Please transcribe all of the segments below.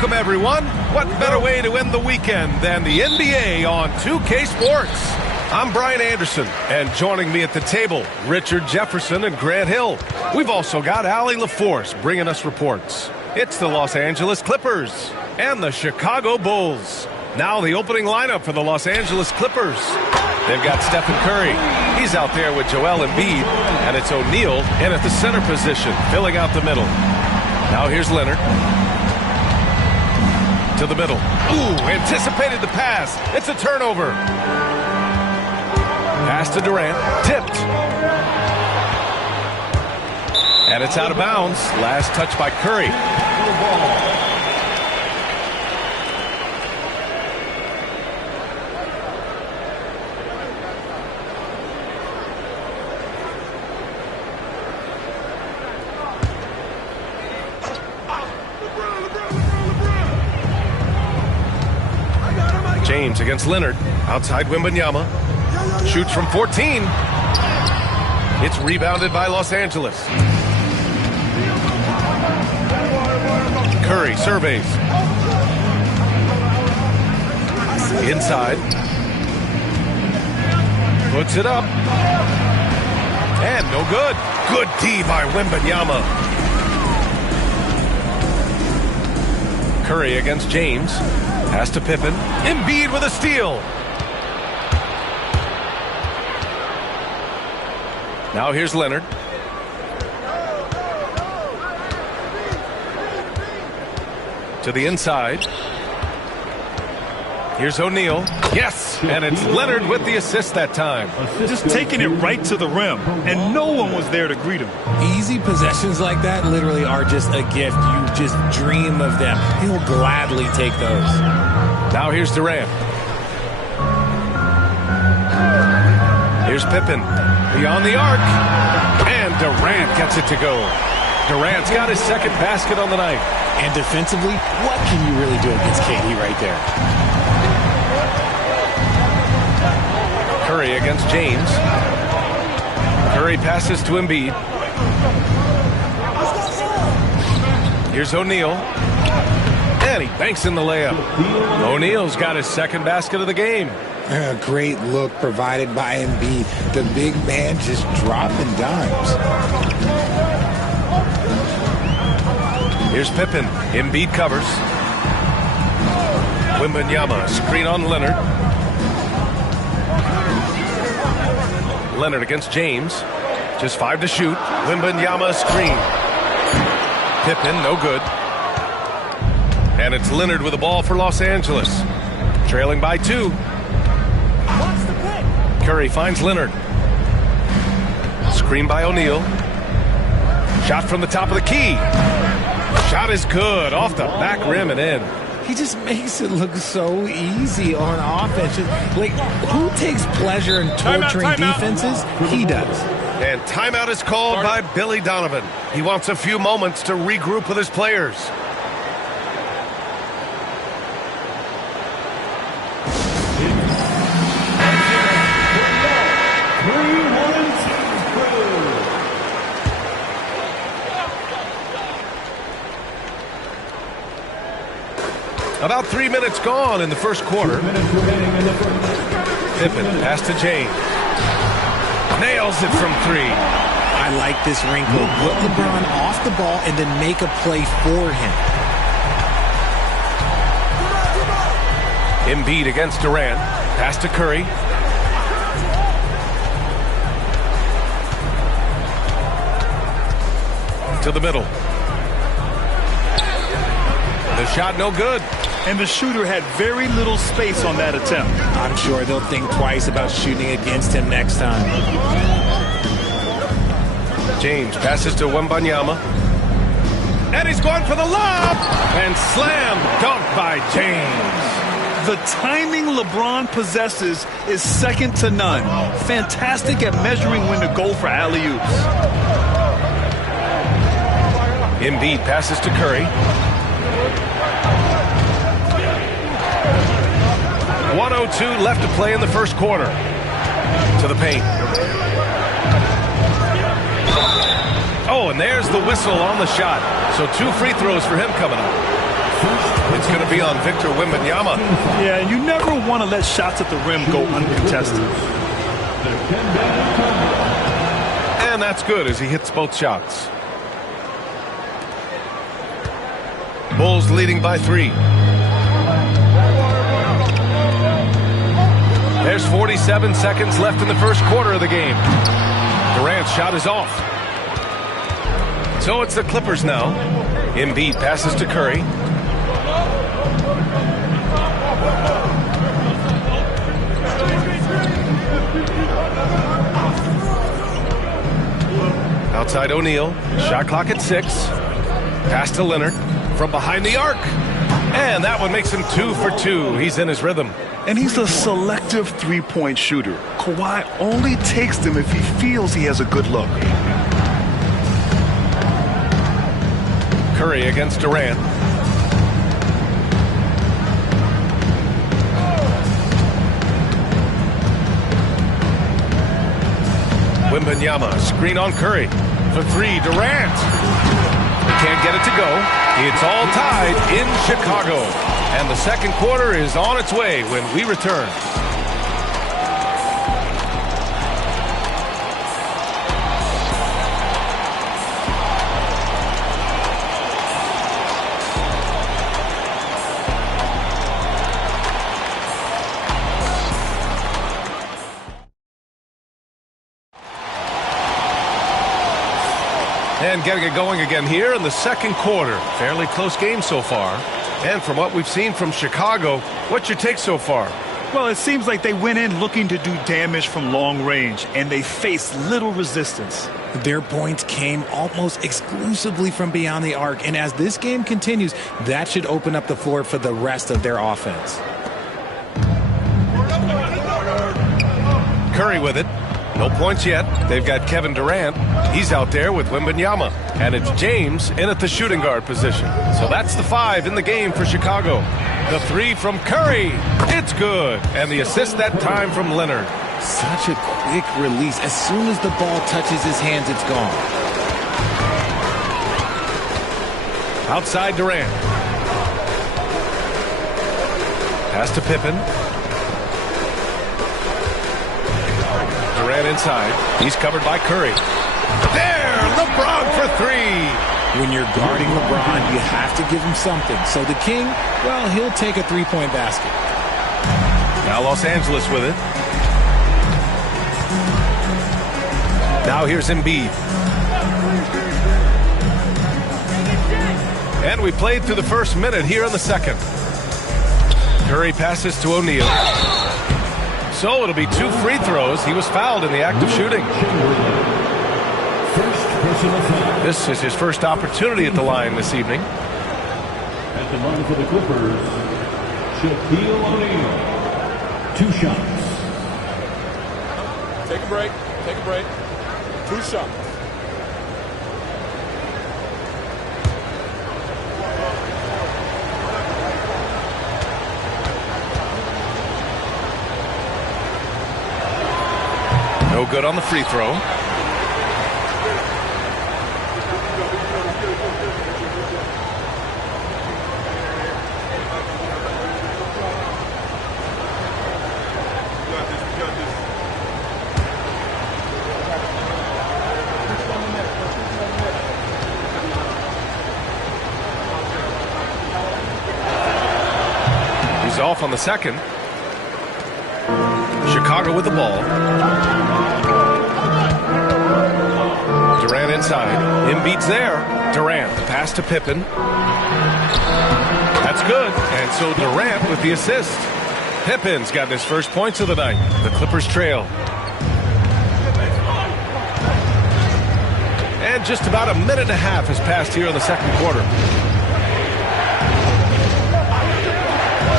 Welcome, everyone. What better way to end the weekend than the NBA on 2K Sports? I'm Brian Anderson, and joining me at the table, Richard Jefferson and Grant Hill. We've also got Allie LaForce bringing us reports. It's the Los Angeles Clippers and the Chicago Bulls. Now the opening lineup for the Los Angeles Clippers. They've got Stephen Curry. He's out there with Joel Embiid, and it's O'Neal in at the center position, filling out the middle. Now here's Leonard. To the middle. Ooh, anticipated the pass. It's a turnover. Pass to Durant. Tipped. And it's out of bounds. Last touch by Curry. James against Leonard. Outside Wembanyama. Shoots from 14. It's rebounded by Los Angeles. Curry surveys. Inside. Puts it up. And no good. Good D by Wembanyama. Curry against James. Pass to Pippen. Embiid with a steal. Now here's Leonard. To the inside. Here's O'Neal. Yes, and it's Leonard with the assist that time. Just taking it right to the rim, and no one was there to greet him. Easy possessions like that literally are just a gift. You just dream of them. He'll gladly take those. Now here's Durant. Here's Pippen. Beyond the arc. And Durant gets it to go. Durant's got his second basket on the night. And defensively, what can you really do against KD right there? Curry against James. Curry passes to Embiid. Here's O'Neal. And he banks in the layup. O'Neal's got his second basket of the game. A great look provided by Embiid. The big man just dropping dimes. Here's Pippen. Embiid covers. Wembanyama, screen on Leonard. Leonard against James. Just 5 to shoot. Wembanyama screen. Pippen, no good. And it's Leonard with the ball for Los Angeles. Trailing by 2. Curry finds Leonard. Screen by O'Neal. Shot from the top of the key. Shot is good. Off the back rim and in. He just makes it look so easy on offense. Like, who takes pleasure in torturing defenses? He does. And timeout is called by Billy Donovan. He wants a few moments to regroup with his players. About 3 minutes gone in the first quarter. Pippen, pass to James. Nails it from 3. I like this wrinkle. Put LeBron off the ball and then make a play for him. Embiid against Durant. Pass to Curry. To the middle. The shot no good. And the shooter had very little space on that attempt. I'm sure they'll think twice about shooting against him next time. James passes to Wembanyama. And he's going for the lob. And slam dunk by James. The timing LeBron possesses is second to none. Fantastic at measuring when to go for alley-oops. Embiid passes to Curry. 1:02 left to play in the first quarter. To the paint. Oh, and there's the whistle on the shot. So 2 free throws for him coming up. It's going to be on Victor Wembanyama. Yeah, you never want to let shots at the rim go uncontested. And that's good as he hits both shots. Bulls leading by 3. There's 47 seconds left in the first quarter of the game. Durant's shot is off. So it's the Clippers now. Embiid passes to Curry. Outside O'Neal. Shot clock at 6. Pass to Leonard from behind the arc. And that one makes him 2 for 2. He's in his rhythm. And he's a selective three-point shooter. Kawhi only takes them if he feels he has a good look. Curry against Durant. Wembanyama, screen on Curry. For 3, Durant. He can't get it to go. It's all tied in Chicago. And the second quarter is on its way when we return. And getting it going again here in the second quarter. Fairly close game so far. And from what we've seen from Chicago, what's your take so far? Well, it seems like they went in looking to do damage from long range, and they faced little resistance. Their points came almost exclusively from beyond the arc, and as this game continues, that should open up the floor for the rest of their offense. Curry with it. No points yet. They've got Kevin Durant. He's out there with Wembanyama. And it's James in at the shooting guard position. So that's the 5 in the game for Chicago. The 3 from Curry. It's good. And the assist that time from Leonard. Such a quick release. As soon as the ball touches his hands, it's gone. Outside Durant. Pass to Pippen. Durant inside. He's covered by Curry. There! LeBron for 3! When you're guarding LeBron, you have to give him something. So the King, well, he'll take a three-point basket. Now Los Angeles with it. Now here's Embiid. And we played through the first minute here in the second. Curry passes to O'Neal. So it'll be 2 free throws. He was fouled in the act of shooting. This is his first opportunity at the line this evening. At the line for the Clippers, Shaquille O'Neal. 2 shots. Take a break. Take a break. 2 shots. No good on the free throw. He's off on the second. Chicago with the ball. Durant inside. Embiid's there. Durant, the pass to Pippen. That's good. And so Durant with the assist. Pippen's gotten his first points of the night. The Clippers trail. And just about a minute and a half has passed here in the second quarter.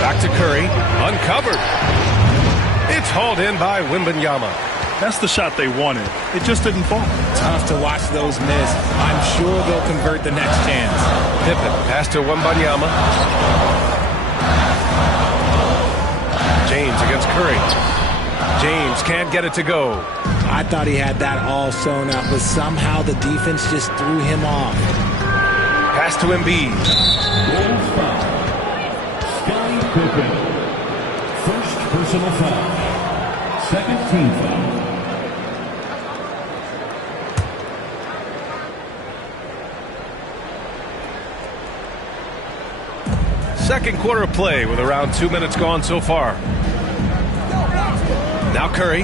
Back to Curry. Uncovered. It's hauled in by Wembanyama. That's the shot they wanted. It just didn't fall. Tough to watch those miss. I'm sure they'll convert the next chance. Pippen, pass to Wembanyama. James against Curry. James can't get it to go. I thought he had that all sewn up, but somehow the defense just threw him off. Pass to Embiid. Pippen. First personal foul. Second team foul. Second quarter of play with around 2 minutes gone so far. Now Curry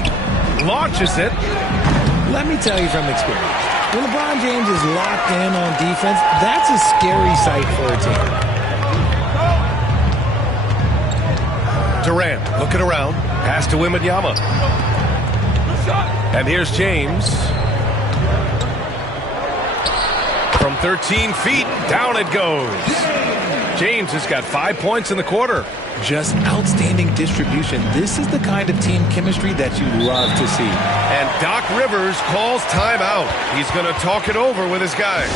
launches it. Let me tell you from experience, when LeBron James is locked in on defense, that's a scary sight for a team. Durant looking around. Pass to Wembanyama. And here's James. From 13 feet, down it goes. James has got 5 points in the quarter. Just outstanding distribution. This is the kind of team chemistry that you love to see. And Doc Rivers calls timeout. He's going to talk it over with his guys.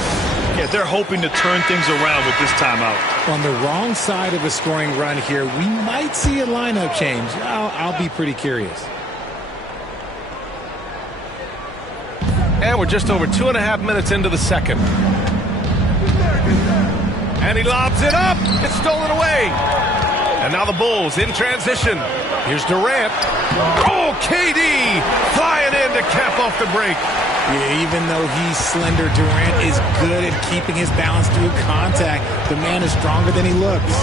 Yeah, they're hoping to turn things around with this timeout. On the wrong side of a scoring run here, we might see a lineup change. I'll be pretty curious. And we're just over 2.5 minutes into the second. And he lobs it up. It's stolen away. And now the Bulls in transition. Here's Durant. Oh, KD flying in to cap off the break. Yeah, even though he's slender, Durant is good at keeping his balance through contact. The man is stronger than he looks.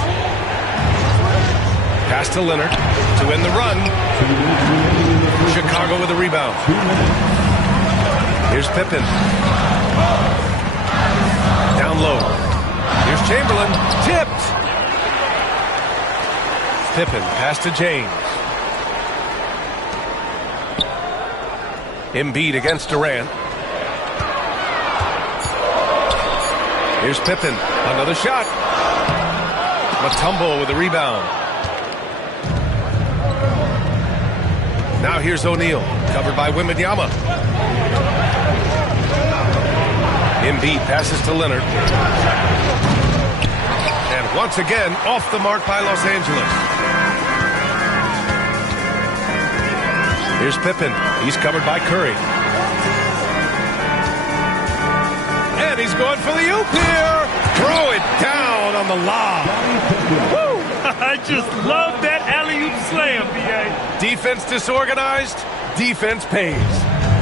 Pass to Leonard to win the run. Chicago with a rebound. Here's Pippen. Down low. Here's Chamberlain. Tipped. Pippen. Pass to James. Embiid against Durant. Here's Pippen. Another shot. Mutombo with a rebound. Now here's O'Neal. Covered by Wembanyama. Embiid passes to Leonard. And once again, off the mark by Los Angeles. Here's Pippen. He's covered by Curry. And he's going for the oop here. Throw it down on the lob. Woo! I just love that alley-oop slam, B.A. Defense disorganized. Defense pays.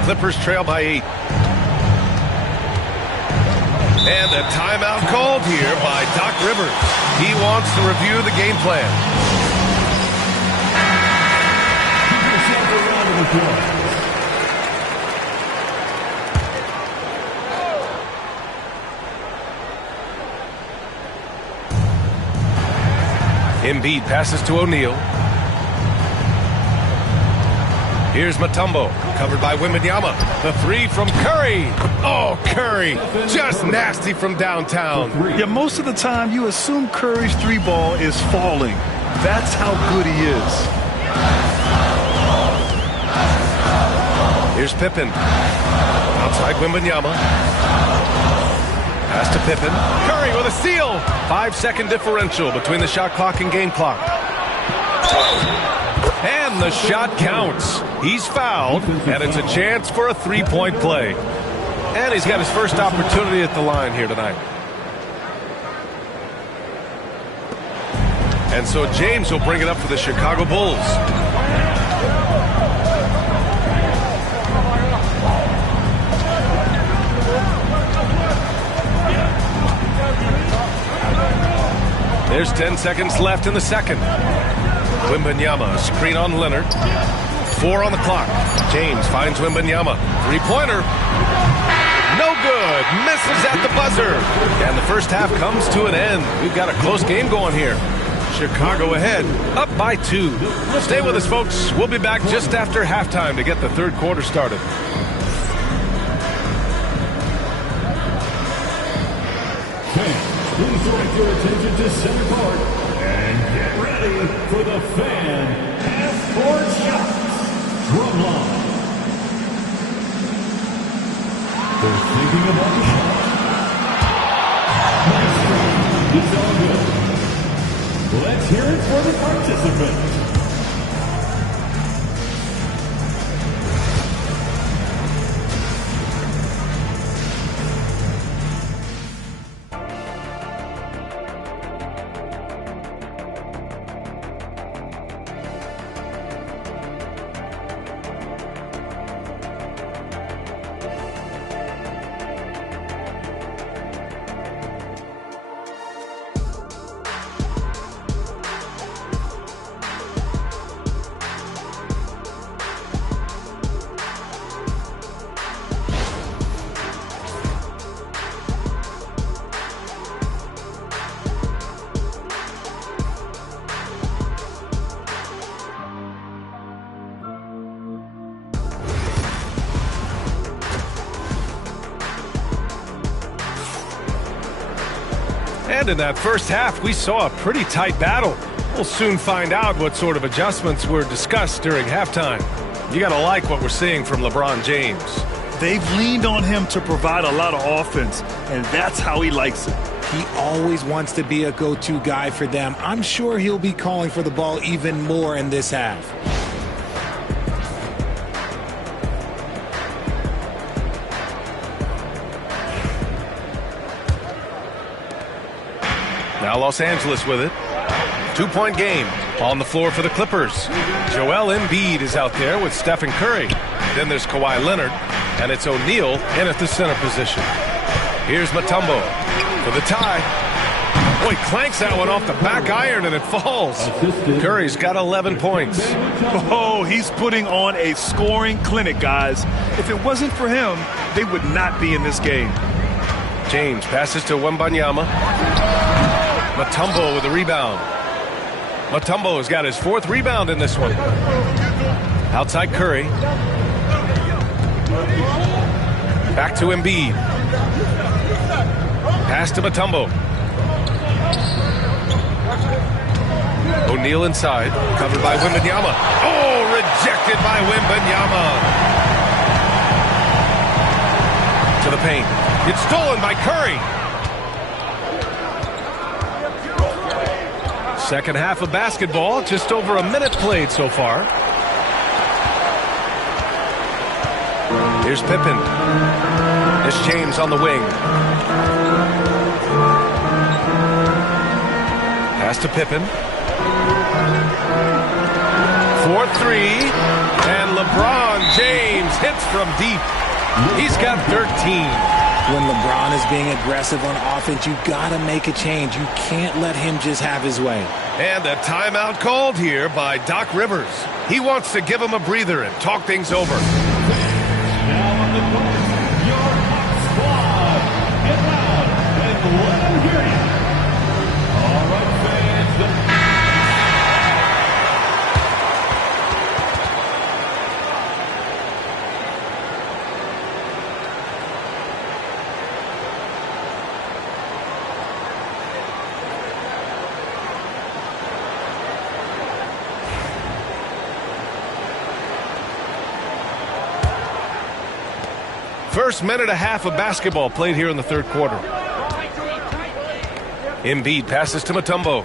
Clippers trail by 8. And a timeout called here by Doc Rivers. He wants to review the game plan. Embiid passes to O'Neal. Here's Mutombo, covered by Wembanyama. The three from Curry. Oh, Curry, just nasty from downtown. Yeah, most of the time you assume Curry's three ball is falling. That's how good he is. Here's Pippen. Outside Wembanyama. Pass to Pippen. Curry with a steal. 5-second differential between the shot clock and game clock. And the shot counts. He's fouled, and it's a chance for a three-point play. And he's got his first opportunity at the line here tonight. And so James will bring it up for the Chicago Bulls. There's 10 seconds left in the second. Wembanyama, screen on Leonard. 4 on the clock. James finds Wembanyama. Three-pointer. No good. Misses at the buzzer. And the first half comes to an end. We've got a close game going here. Chicago ahead, up by 2. Stay with us, folks. We'll be back just after halftime to get the third quarter started. Please direct your attention to center court and get ready for the fan half-court shots. Drum line. They're thinking about the shot. Nice try. It's all good. Let's hear it for the participants. And in that first half, we saw a pretty tight battle. We'll soon find out what sort of adjustments were discussed during halftime. You got to like what we're seeing from LeBron James. They've leaned on him to provide a lot of offense, and that's how he likes it. He always wants to be a go-to guy for them. I'm sure he'll be calling for the ball even more in this half. Now Los Angeles with it. 2-point game on the floor for the Clippers. Joel Embiid is out there with Stephen Curry. Then there's Kawhi Leonard, and it's O'Neal in at the center position. Here's Mutombo for the tie. Oh, he clanks that one off the back iron, and it falls. Curry's got 11 points. Oh, he's putting on a scoring clinic, guys. If it wasn't for him, they would not be in this game. James passes to Wembanyama. Mutombo with the rebound. Mutombo has got his 4th rebound in this one. Outside Curry. Back to Embiid. Pass to Mutombo. O'Neal inside. Covered by Wembanyama. Oh, rejected by Wembanyama. To the paint. It's stolen by Curry. Second half of basketball, just over a minute played so far. Here's Pippen. There's James on the wing. Pass to Pippen. 4-3. And LeBron James hits from deep. He's got 13. When LeBron is being aggressive on offense, you got to make a change. You can't let him just have his way. And a timeout called here by Doc Rivers. He wants to give him a breather and talk things over. Now on the court, your hot squad. Get loud and let them hear you. All right, fans. First minute and a half of basketball played here in the third quarter. Embiid passes to Mutombo.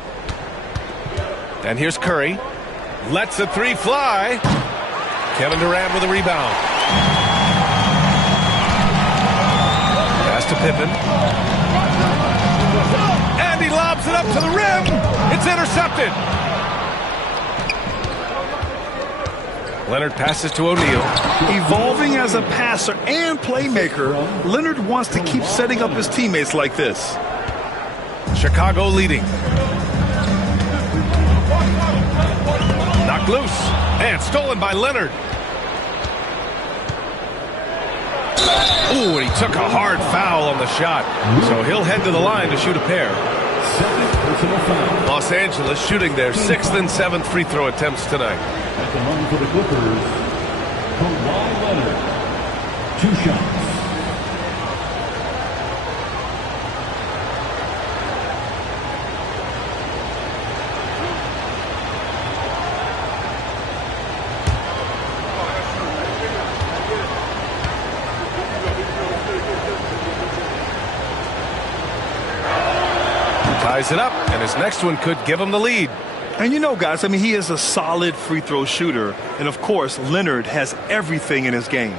And here's Curry. Lets the 3 fly. Kevin Durant with a rebound. Pass to Pippen. And he lobs it up to the rim. It's intercepted. Leonard passes to O'Neal. Evolving as a passer and playmaker, Leonard wants to keep setting up his teammates like this. Chicago leading. Knocked loose. And stolen by Leonard. Ooh, and he took a hard foul on the shot. So he'll head to the line to shoot a pair. Los Angeles shooting their 6th and 7th free throw attempts tonight. At the line for the Clippers, Kawhi Leonard. 2 shots. Ties it up, and his next one could give him the lead. And you know, guys, I mean, he is a solid free throw shooter. And, of course, Leonard has everything in his game.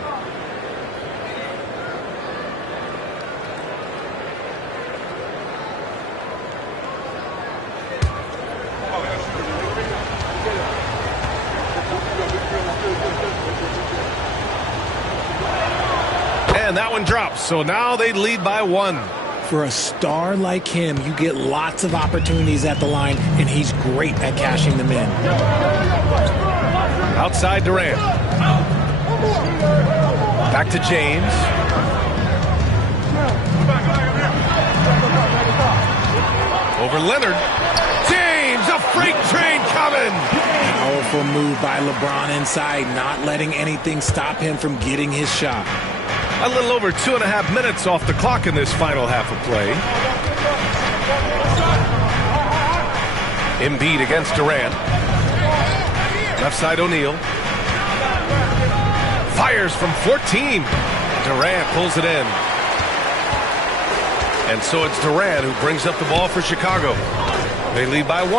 And that one drops, so now they lead by 1. For a star like him, you get lots of opportunities at the line, and he's great at cashing them in. Outside Durant. Back to James. Over Leonard. James, a freight train coming. Powerful move by LeBron inside, not letting anything stop him from getting his shot. A little over 2.5 minutes off the clock in this final half of play. Embiid against Durant. Left side O'Neal. Fires from 14. Durant pulls it in. And so it's Durant who brings up the ball for Chicago. They lead by 1.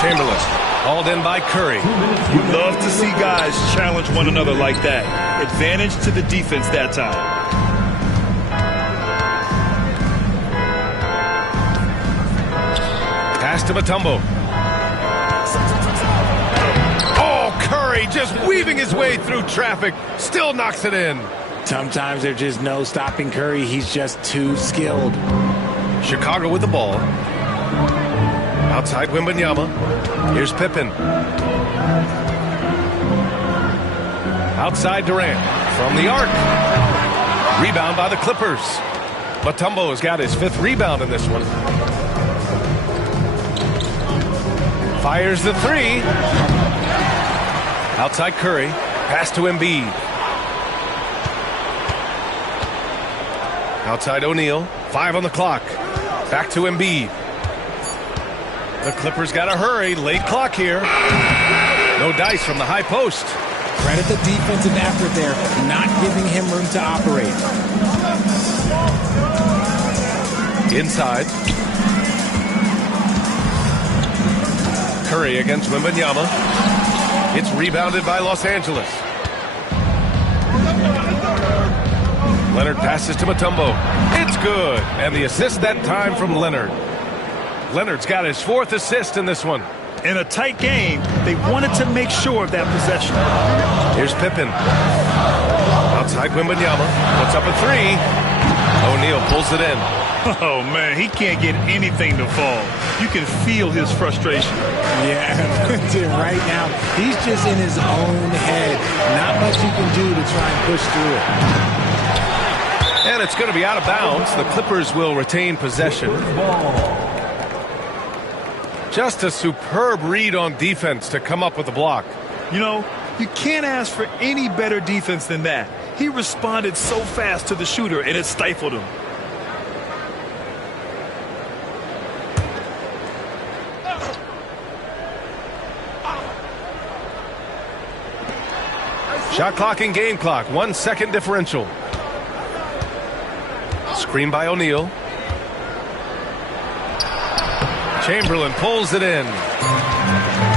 Chamberlain. Hauled in by Curry. You love to see guys challenge one another like that. Advantage to the defense that time. Pass to Mutombo. Oh, Curry just weaving his way through traffic. Still knocks it in. Sometimes there's just no stopping Curry. He's just too skilled. Chicago with the ball. Outside Wembanyama. Here's Pippen. Outside Durant. From the arc. Rebound by the Clippers. Mutombo has got his 5th rebound in this one. Fires the 3. Outside Curry. Pass to Embiid. Outside O'Neal. 5 on the clock. Back to Embiid. The Clippers got to hurry. Late clock here. No dice from the high post. Credit the defensive effort there, not giving him room to operate. Inside. Curry against Wembanyama. It's rebounded by Los Angeles. Leonard passes to Mutombo. It's good. And the assist that time from Leonard. Leonard's got his 4th assist in this one. In a tight game, they wanted to make sure of that possession. Here's Pippen. Outside Wembanyama. Puts up a 3. O'Neal pulls it in. Oh, man, he can't get anything to fall. You can feel his frustration. Yeah, right now, he's just in his own head. Not much you can do to try and push through it. And it's going to be out of bounds. The Clippers will retain possession. Just a superb read on defense to come up with the block. You know, you can't ask for any better defense than that. He responded so fast to the shooter, and it stifled him. Shot clock and game clock. 1 second differential. Screen by O'Neal. Chamberlain pulls it in.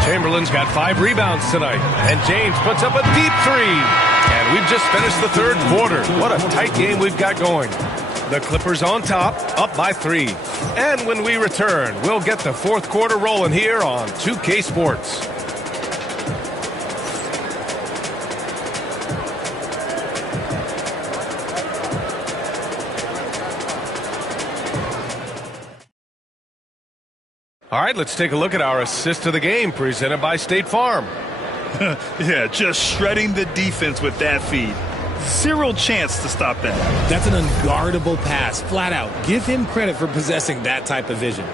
Chamberlain's got 5 rebounds tonight. And James puts up a deep 3. And we've just finished the 3rd quarter. What a tight game we've got going. The Clippers on top, up by 3. And when we return, we'll get the 4th quarter rolling here on 2K Sports. All right, let's take a look at our assist of the game presented by State Farm. Yeah, just shredding the defense with that feed. 0 chance to stop that. That's an unguardable pass, flat out. Give him credit for possessing that type of vision.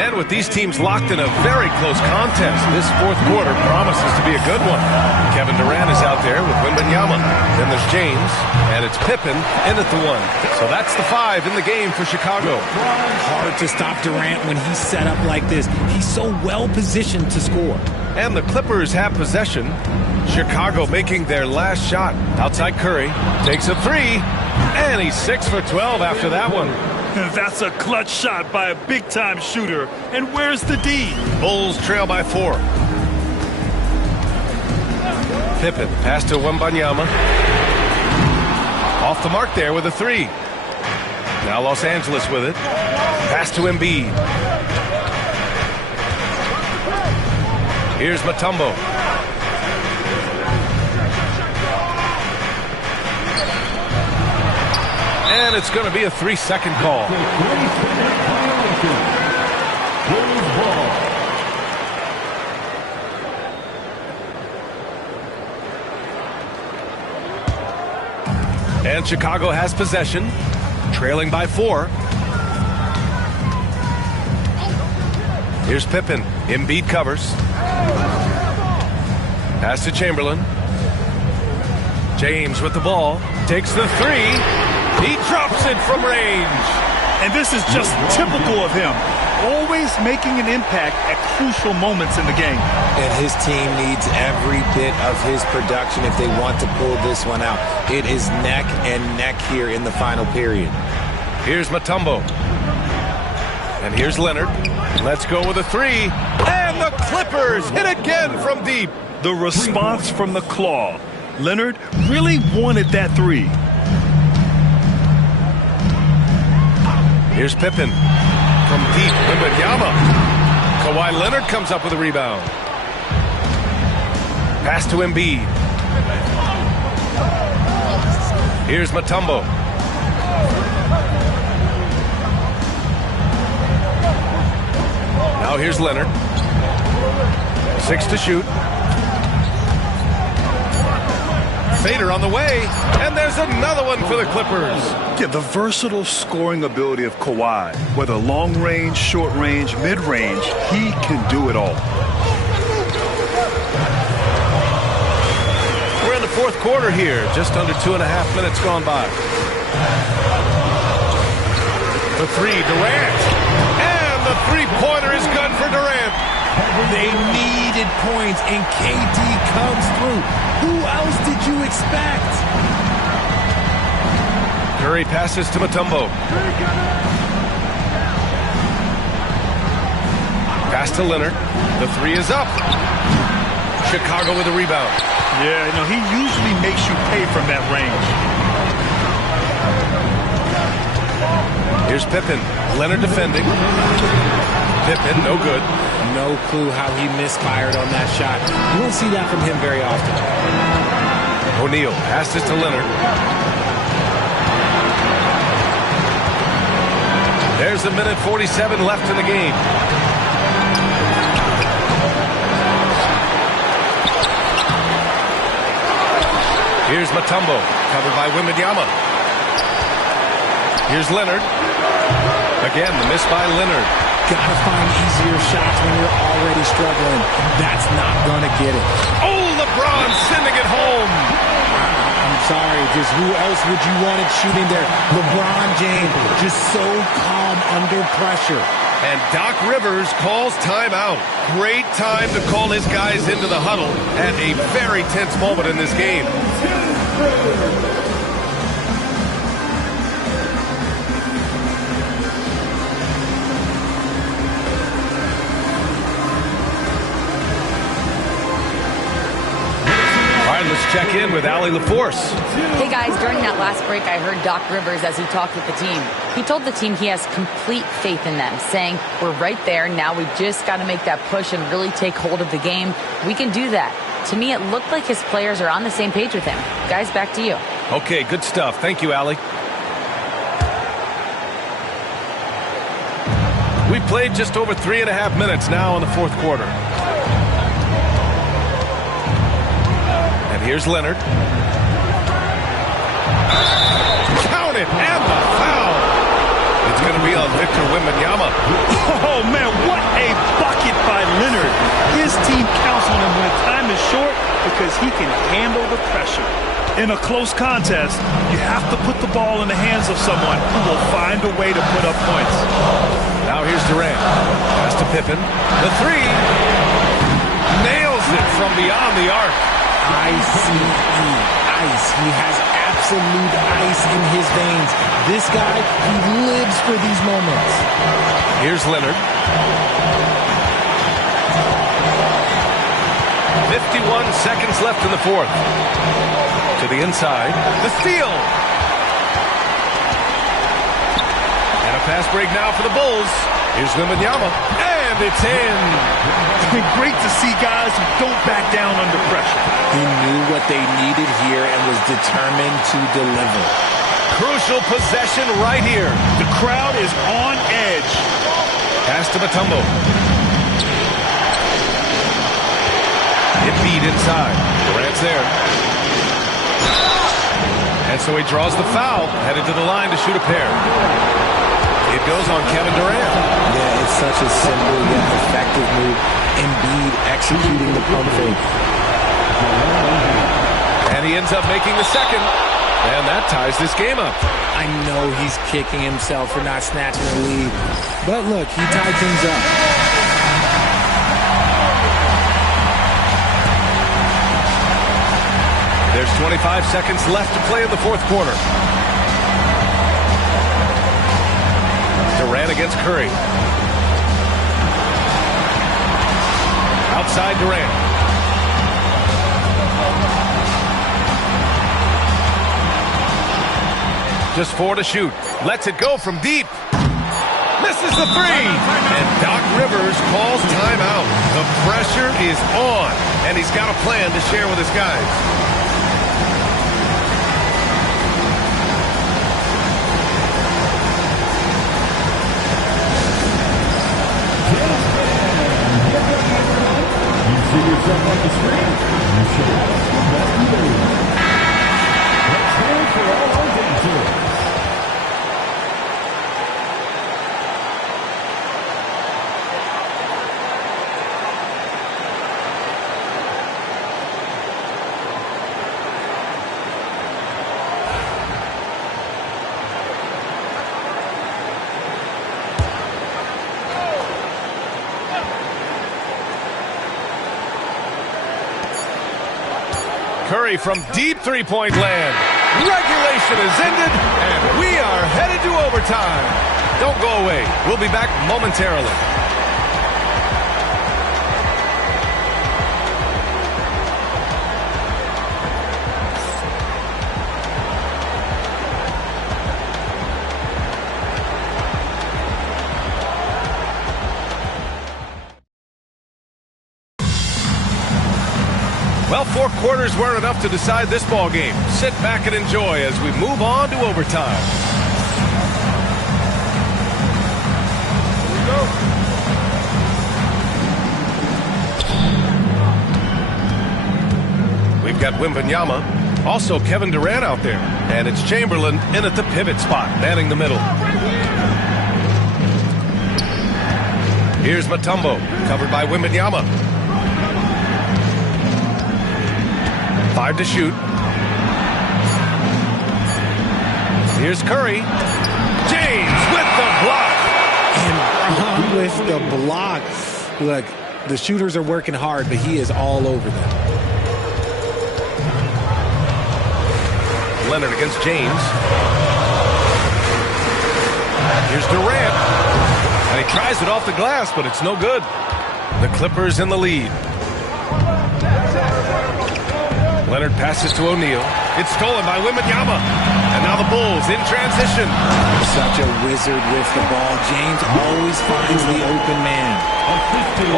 And with these teams locked in a very close contest, this 4th quarter promises to be a good one. Kevin Durant is out there with Wembanyama. Then there's James, and it's Pippen in at the 1. So that's the 5 in the game for Chicago. Hard to stop Durant when he's set up like this. He's so well positioned to score. And the Clippers have possession. Chicago making their last shot. Outside Curry, takes a 3, and he's 6 for 12 after that one. That's a clutch shot by a big-time shooter. And where's the D? Bulls trail by 4. Pippen, pass to Wembanyama. Off the mark there with a 3. Now Los Angeles with it. Pass to Embiid. Here's Mutombo. And it's going to be a 3-second call. And Chicago has possession, trailing by 4. Here's Pippen. Embiid covers. Pass to Chamberlain. James with the ball, takes the three. He drops it from range. And this is just typical of him. Always making an impact at crucial moments in the game. And his team needs every bit of his production if they want to pull this one out. It is neck and neck here in the final period. Here's Mutombo. And here's Leonard. Let's go with a three. And the Clippers hit again from deep. The response from the claw. Leonard really wanted that three. Here's Pippen. From deep, Wembanyama. Kawhi Leonard comes up with a rebound. Pass to Embiid. Here's Mutombo. Now here's Leonard. 6 to shoot. Fader on the way, and there's another one for the Clippers. Yeah, the versatile scoring ability of Kawhi, whether long range, short range, mid range, he can do it all. We're in the fourth quarter here, just under 2.5 minutes gone by. The three, Durant, and the three-pointer is good for Durant. They needed points, and KD comes through. Who else did you expect? Curry passes to Mutombo. Pass to Leonard. The three is up. Chicago with a rebound. Yeah, you know, he usually makes you pay from that range. Here's Pippen. Leonard defending. Pippen, no good. No clue how he misfired on that shot. You won't see that from him very often. O'Neal passes to Leonard. There's a minute 47 left in the game. Here's Mutombo, covered by Wembanyama. Here's Leonard. Again, the miss by Leonard. Gotta find easier shots when you're already struggling. That's not gonna get it. Oh, LeBron sending it home. I'm sorry, just who else would you want it shooting there? LeBron James, just so calm under pressure. And Doc Rivers calls timeout. Great time to call his guys into the huddle at a very tense moment in this game. Let's check in with Allie LaForce. Hey guys, during that last break, I heard Doc Rivers as he talked with the team. He told the team he has complete faith in them, saying, we're right there, now we just got to make that push and really take hold of the game. We can do that. To me, it looked like his players are on the same page with him. Guys, back to you. Okay, good stuff. Thank you, Allie. We played just over 3.5 minutes now in the fourth quarter. Here's Leonard. Count it, and the foul. It's going to be on Victor Wembanyama. Oh, man, what a bucket by Leonard. His team counts on him when time is short because he can handle the pressure. In a close contest, you have to put the ball in the hands of someone who will find a way to put up points. Now here's Durant. Pass to Pippen. The three. Nails it from beyond the arc. ICE. He has absolute ice in his veins. This guy, he lives for these moments. Here's Leonard. 51 seconds left in the fourth. To the inside. The steal. And a fast break now for the Bulls. Here's Wembanyama. And it's in. It's been great to see guys who don't back down under pressure. He knew what they needed here and was determined to deliver. Crucial possession right here. The crowd is on edge. Pass to Mutombo. Embiid inside. Durant's there. And so he draws the foul, headed to the line to shoot a pair. It goes on Kevin Durant. Yeah, it's such a simple yet effective move. Embiid executing the pump fake. And he ends up making the second. And that ties this game up. I know he's kicking himself for not snatching the lead. But look, he tied things up. There's 25 seconds left to play in the fourth quarter. Durant against Curry. Outside Durant. Just 4 to shoot. Lets it go from deep. Misses the three. And Doc Rivers calls timeout. The pressure is on. And he's got a plan to share with his guys. See yourself on the screen. You should have some best move. Let's hear it for all our dancers. Curry from deep three-point land. Regulation is ended, and we are headed to overtime. Don't go away. We'll be back momentarily. Well, 4 quarters weren't enough to decide this ball game. Sit back and enjoy as we move on to overtime. Here we go. We've got Wembanyama, also Kevin Durant out there, and it's Chamberlain in at the pivot spot, manning the middle. Here's Mutombo, covered by Wembanyama. 5 to shoot. Here's Curry. James with the block. And with the block. Look, the shooters are working hard, but he is all over them. Leonard against James. Here's Durant. And he tries it off the glass, but it's no good. The Clippers in the lead. Leonard passes to O'Neal. It's stolen by Wembanyama. And now the Bulls in transition. Such a wizard with the ball. James always finds the open man.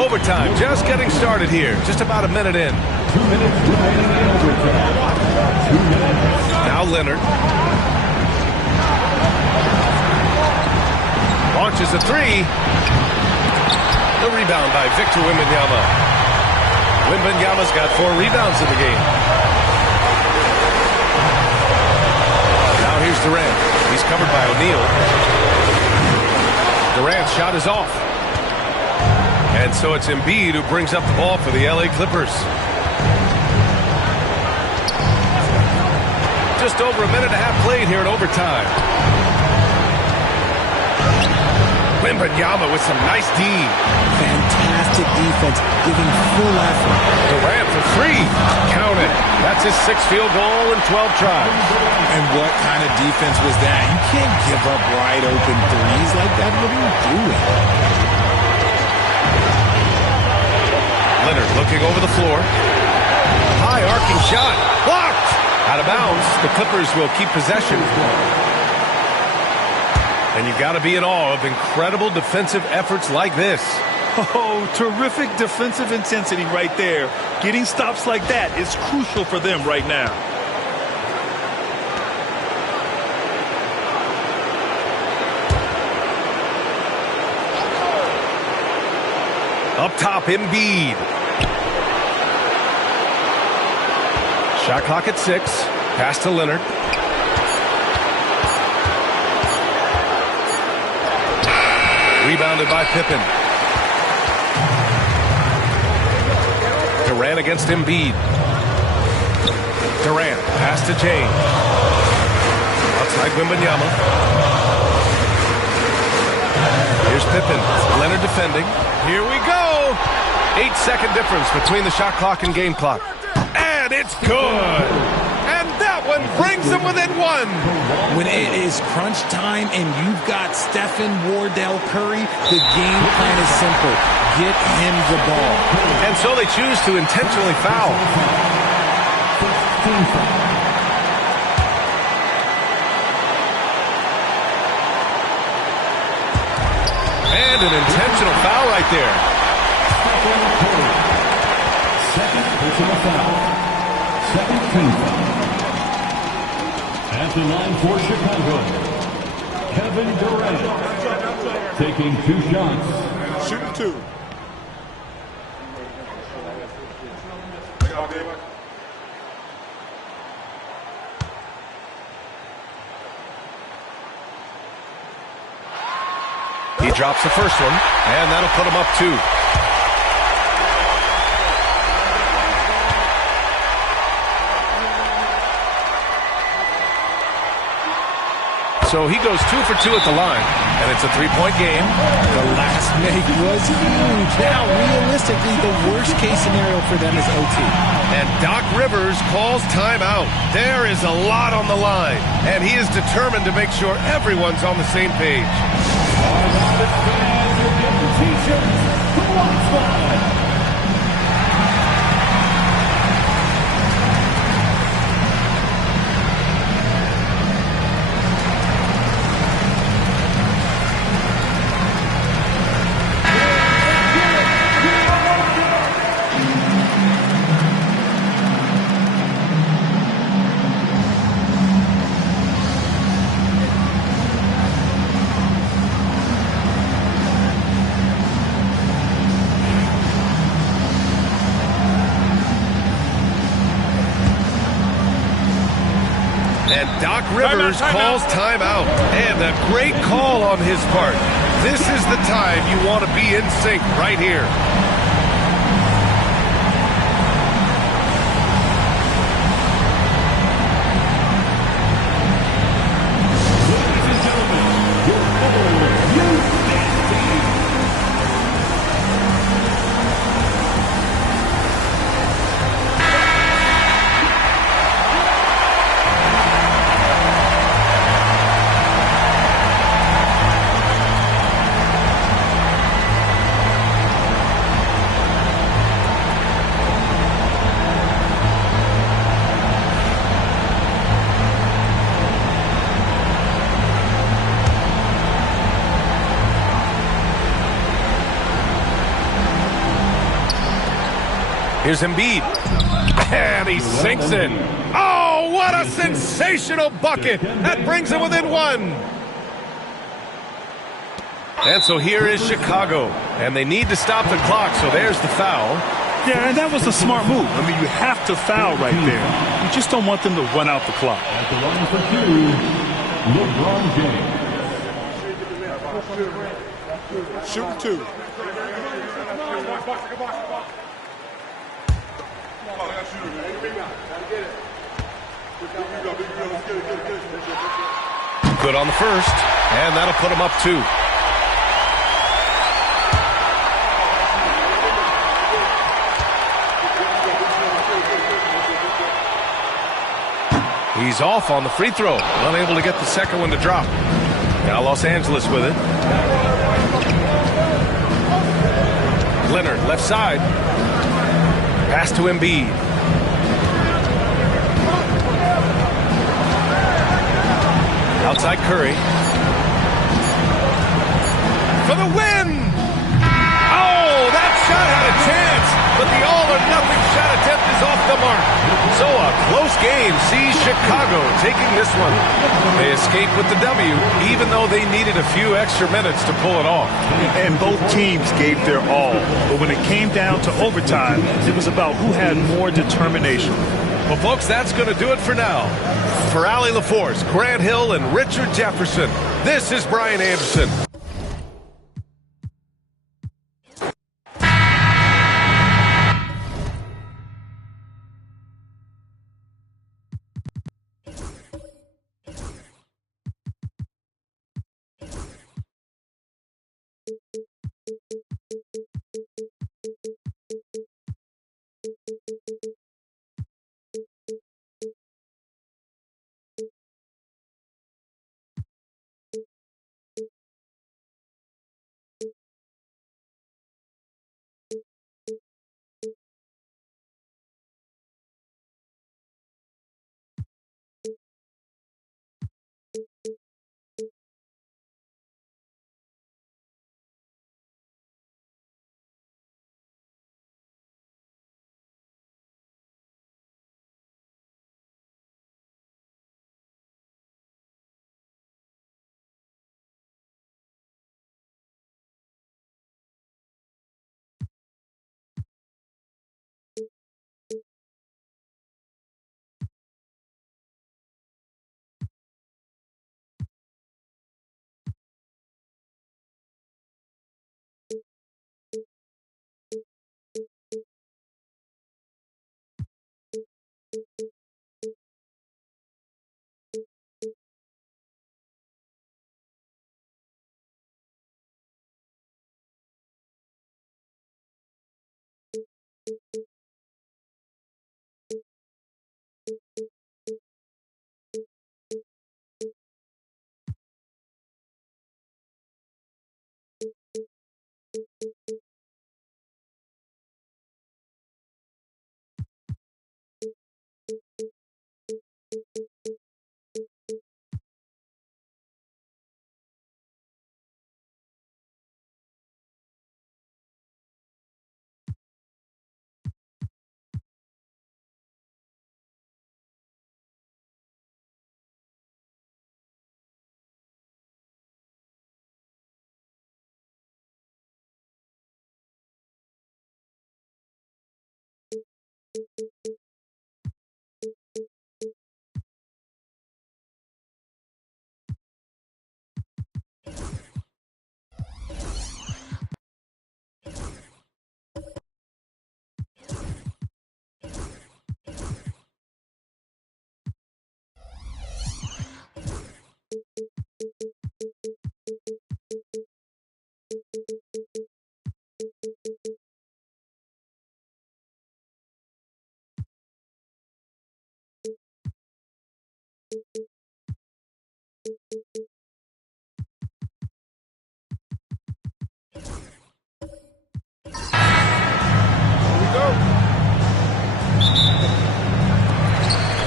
Overtime just getting started here. Just about a minute in. 2 minutes remaining in overtime. 2 minutes. Now Leonard. Launches a three. The rebound by Victor Wembanyama. Wembanyama's got 4 rebounds in the game. Now here's Durant. He's covered by O'Neal. Durant's shot is off. And so it's Embiid who brings up the ball for the LA Clippers. Just over a minute and a half played here in overtime. Wembanyama with some nice D. Fantastic defense, giving full effort. Durant for 3. Count it. That's his 6th field goal in 12 tries. And what kind of defense was that? You can't give up wide open threes like that. What are you doing? Leonard looking over the floor. High arcing shot. Blocked. Out of bounds. The Clippers will keep possession. And you've got to be in awe of incredible defensive efforts like this. Oh, terrific defensive intensity right there. Getting stops like that is crucial for them right now. Up top, Embiid. Shot clock at 6. Pass to Leonard. Rebounded by Pippen. Durant against Embiid. Durant, pass to James. Outside Wembanyama. Here's Pippen. Leonard defending. Here we go. 8-second difference between the shot clock and game clock. And it's good. And that one brings them within one. When it is crunch time and you've got Stephen Wardell Curry, the game plan is simple. Get him the ball. And so they choose to intentionally foul. And an intentional foul right there. Second personal foul. Second team foul. At the line for Chicago, Kevin Durant taking 2 shots. Shooting 2. He drops the first one, and that'll put him up 2. So he goes 2 for 2 at the line, and it's a 3-point game. The last make was huge. Now, realistically, the worst-case scenario for them is OT. And Doc Rivers calls timeout. There is a lot on the line, and he is determined to make sure everyone's on the same page. And Doc Rivers calls timeout. And a great call on his part. This is the time you want to be in sync right here. Ladies and gentlemen, your Here's Embiid. And he sinks in. Oh, what a sensational bucket. That brings him within 1. And so here is Chicago. And they need to stop the clock, so there's the foul. Yeah, and that was a smart move. I mean, you have to foul right there. You just don't want them to run out the clock. At the line for 2, LeBron James. Shooting 2. Good on the first, and that'll put him up 2. He's off on the free throw, unable to get the second one to drop. Now Los Angeles with it. Leonard, left side. Pass to Embiid. Outside Curry. For the win! Oh, that shot had a chance, but the all-or-nothing shot attempt is off the mark. So a close game sees Chicago taking this one. They escape with the W, even though they needed a few extra minutes to pull it off. And both teams gave their all. But when it came down to overtime, it was about who had more determination. Well, folks, that's going to do it for now. For Allie LaForce, Grant Hill, and Richard Jefferson, this is Brian Anderson.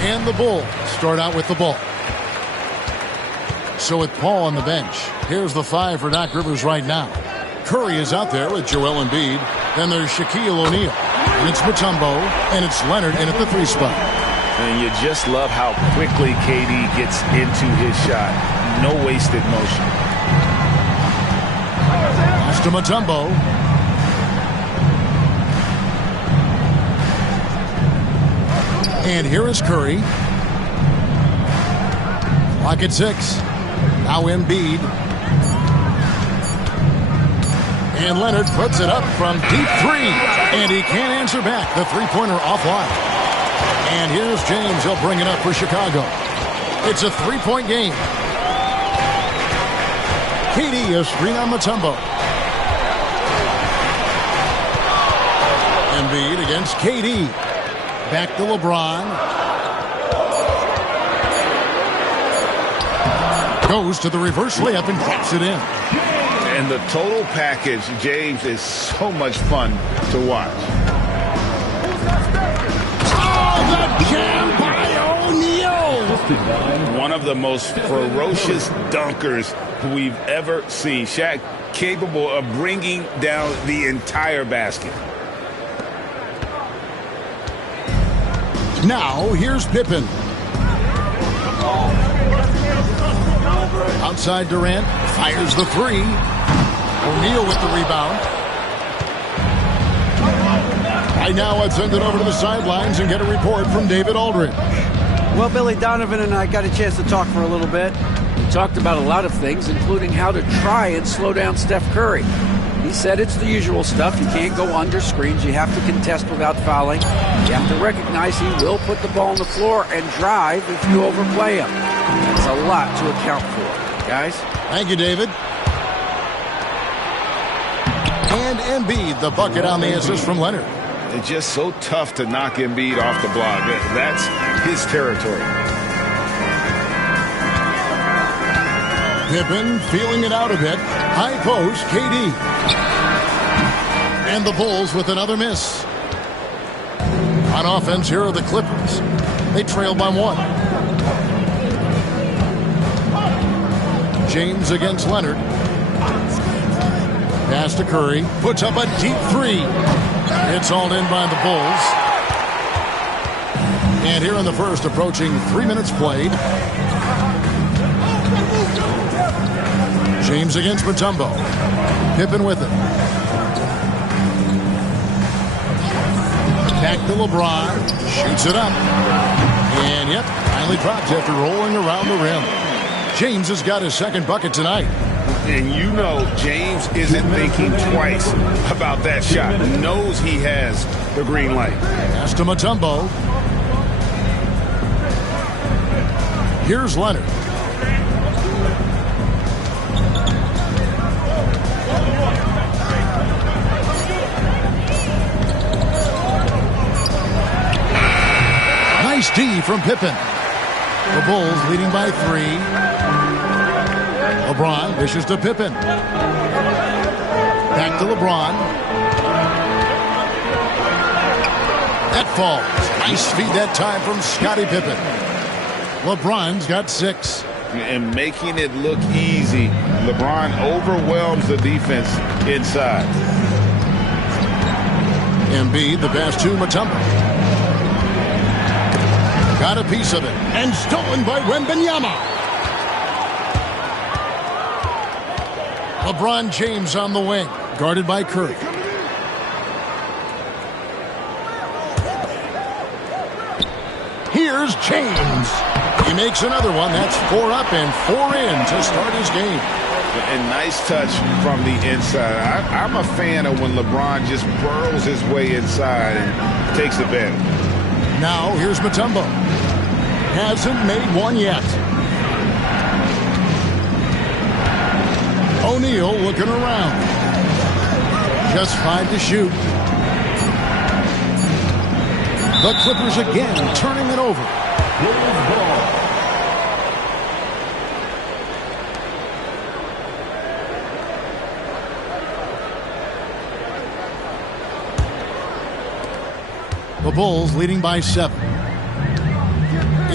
And the Bulls start out with the ball. So with Paul on the bench, here's the 5 for Doc Rivers right now. Curry is out there with Joel Embiid. Then there's Shaquille O'Neal. And it's Mutombo. And it's Leonard in at the 3 spot. And you just love how quickly KD gets into his shot. No wasted motion. Pass to Mutombo. And here is Curry. Clock at 6. Now Embiid. And Leonard puts it up from deep 3. And he can't answer back. The 3-pointer offline. And here's James. He'll bring it up for Chicago. It's a 3-point game. KD is screen on Mutombo. Embiid against KD. Back to LeBron. Goes to the reverse layup and drops it in. And the total package, James, is so much fun to watch. Oh, the jam by O'Neal! One of the most ferocious dunkers we've ever seen. Shaq capable of bringing down the entire basket. Now, here's Pippen. Outside Durant, fires the 3. O'Neal with the rebound. Right now, I'd send it over to the sidelines and get a report from David Aldridge. Well, Billy, Donovan and I got a chance to talk for a little bit. We talked about a lot of things, including how to try and slow down Steph Curry. He said it's the usual stuff. You can't go under screens. You have to contest without fouling. You have to recognize he will put the ball on the floor and drive if you overplay him. That's a lot to account for, guys. Thank you, David. And Embiid, the bucket on the assist from Leonard. It's just so tough to knock Embiid off the block. That's his territory. Pippen feeling it out a bit. High post, KD. And the Bulls with another miss. On offense, here are the Clippers. They trail by 1. James against Leonard. Pass to Curry. Puts up a deep 3. It's hauled in by the Bulls. And here in the first, approaching 3 minutes played. James against Mutombo. Pippen with it. Back to LeBron. Shoots it up. And yep, finally drops after rolling around the rim. James has got his second bucket tonight. And you know James isn't thinking twice about that shot. Knows he has the green light. Pass to Mutombo. Here's Leonard. Nice D from Pippen. The Bulls leading by 3. LeBron dishes to Pippen. Back to LeBron. That falls. Nice feed that time from Scottie Pippen. LeBron's got 6. And making it look easy. LeBron overwhelms the defense inside. Embiid, the pass to Mutombo. Got a piece of it. And stolen by Wembanyama. LeBron James on the wing. Guarded by Curry. Here's James. He makes another one. That's 4 up and 4 in to start his game. And nice touch from the inside. I'm a fan of when LeBron just burrows his way inside and takes advantage. Now here's Mutombo. Hasn't made one yet. O'Neal looking around. Just 5 to shoot. The Clippers again turning it over. The Bulls leading by 7.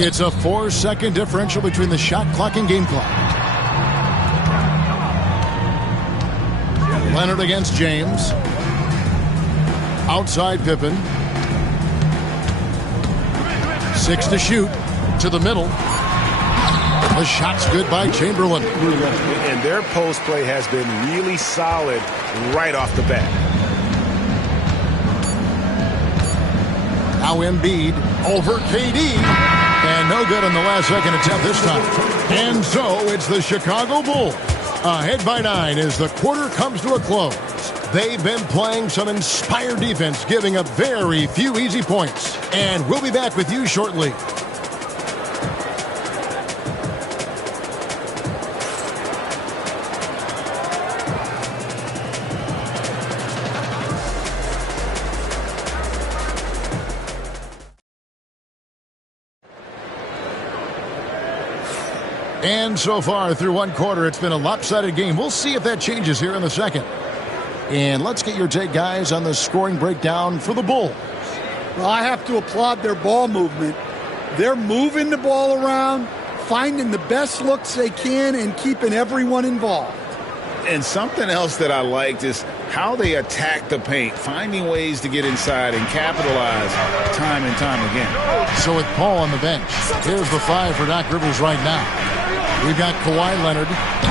It's a 4-second differential between the shot clock and game clock. Leonard against James. Outside Pippen. 6 to shoot. To the middle. The shot's good by Chamberlain. And their post play has been really solid right off the bat. Now Embiid over KD. And no good on the last second attempt this time. And so it's the Chicago Bulls ahead by 9 as the quarter comes to a close. They've been playing some inspired defense, giving up very few easy points. And we'll be back with you shortly. And so far through one quarter, it's been a lopsided game. We'll see if that changes here in the second. And let's get your take, guys, on the scoring breakdown for the Bulls. Well, I have to applaud their ball movement. They're moving the ball around, finding the best looks they can, and keeping everyone involved. And something else that I liked is how they attack the paint, finding ways to get inside and capitalize time and time again. So with Paul on the bench, here's the 5 for Doc Rivers right now. We've got Kawhi Leonard.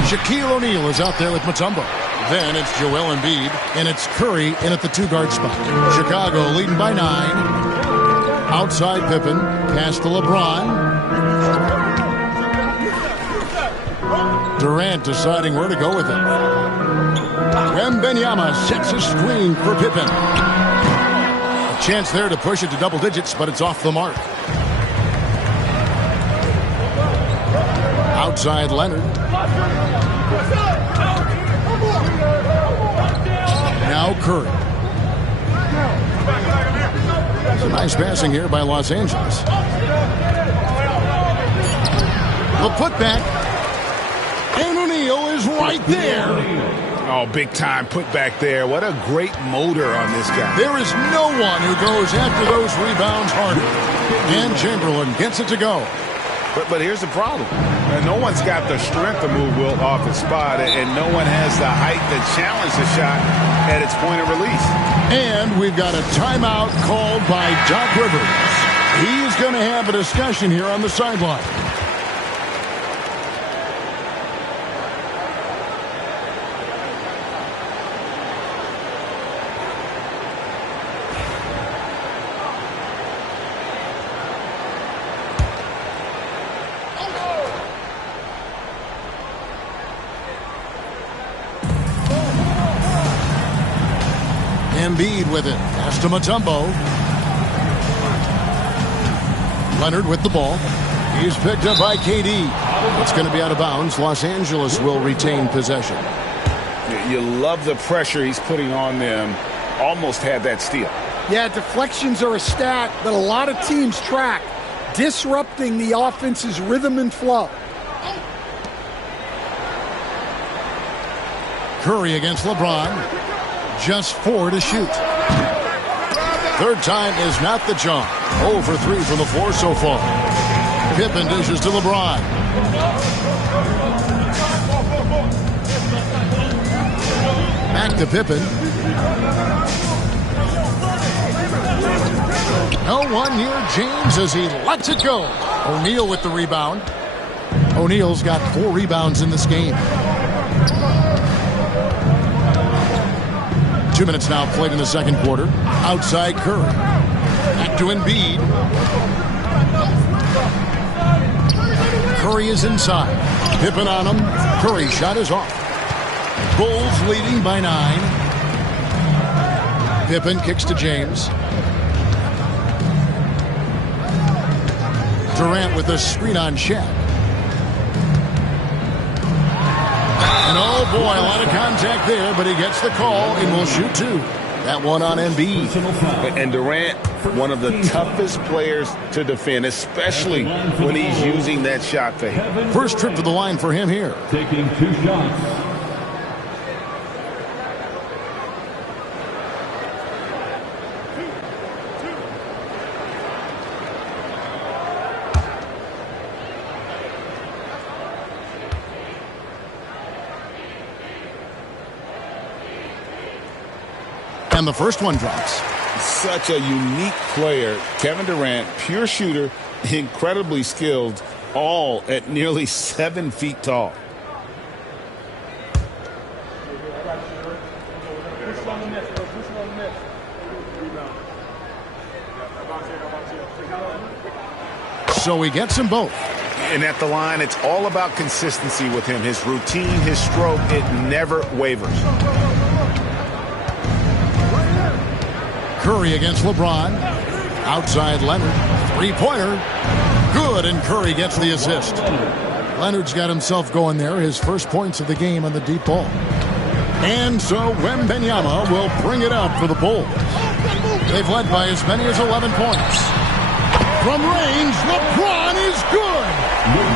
Shaquille O'Neal is out there with Mutombo. Then it's Joel Embiid, and it's Curry in at the 2-guard spot. Chicago leading by 9. Outside Pippen, pass to LeBron. Durant deciding where to go with it. Wembanyama sets a screen for Pippen. A chance there to push it to double digits, but it's off the mark. Outside Leonard. Now Curry. Some nice passing here by Los Angeles. The putback. And O'Neal is right there. Oh, big time put back there. What a great motor on this guy. There is no one who goes after those rebounds harder. And Chamberlain gets it to go. But here's the problem. No one's got the strength to move Wilt off his spot, and no one has the height to challenge the shot at its point of release. And we've got a timeout called by Doc Rivers. He's going to have a discussion here on the sideline. Embiid with it. Pass to Mutombo. Leonard with the ball. He's picked up by KD. It's going to be out of bounds. Los Angeles will retain possession. You love the pressure he's putting on them. Almost had that steal. Yeah, deflections are a stat that a lot of teams track. disrupting the offense's rhythm and flow. Curry against LeBron. Just 4 to shoot. Third time is not the charm. 0 for 3 from the floor so far. Pippen dishes to LeBron. Back to Pippen. No one near James as he lets it go. O'Neal with the rebound. O'Neal's got 4 rebounds in this game. 2 minutes now played in the second quarter. Outside Curry. Back to Embiid. Curry is inside. Pippen on him. Curry shot is off. Bulls leading by 9. Pippen kicks to James. Durant with a screen on Shaq. And oh boy, a lot of contact there, but he gets the call and will shoot 2. That one on Embiid. And Durant, one of the toughest players to defend, especially when he's using that shot fake. First trip to the line for him here. Taking 2 shots. And the first one drops. Such a unique player. Kevin Durant, pure shooter, incredibly skilled, all at nearly 7 feet tall. So he gets them both. And at the line, it's all about consistency with him. His routine, his stroke, it never wavers. Curry against LeBron. Outside Leonard. 3-pointer. Good, and Curry gets the assist. Leonard's got himself going there. His first points of the game on the deep ball. And so Wembanyama will bring it out for the Bulls. They've led by as many as 11 points. From range, LeBron is good.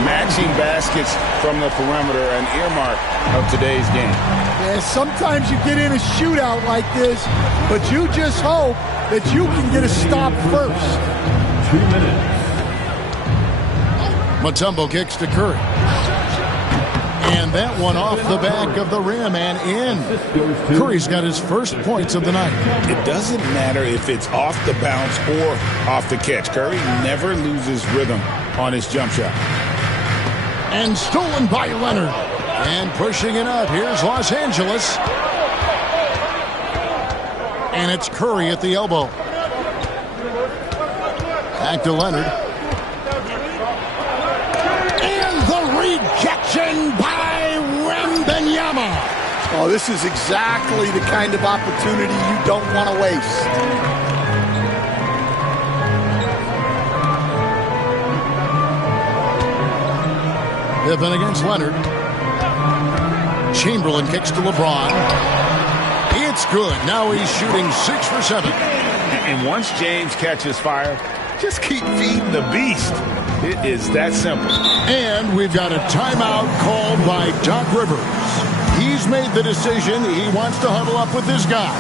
Matching baskets from the perimeter, an earmark of today's game. Yeah, sometimes you get in a shootout like this, but you just hope that you can get a stop first. 2 minutes. Mutombo kicks to Curry. And that one off the back of the rim and in. Curry's got his first points of the night. It doesn't matter if it's off the bounce or off the catch. Curry never loses rhythm on his jump shot. And stolen by Leonard. And pushing it up. Here's Los Angeles. And it's Curry at the elbow. Back to Leonard. And the rejection by Wembanyama. Oh, this is exactly the kind of opportunity you don't want to waste. Pippen against Leonard. Chamberlain kicks to LeBron. It's good. Now he's shooting 6 for 7. And once James catches fire, just keep feeding the beast. It is that simple. And we've got a timeout called by Doc Rivers. He's made the decision. He wants to huddle up with his guys.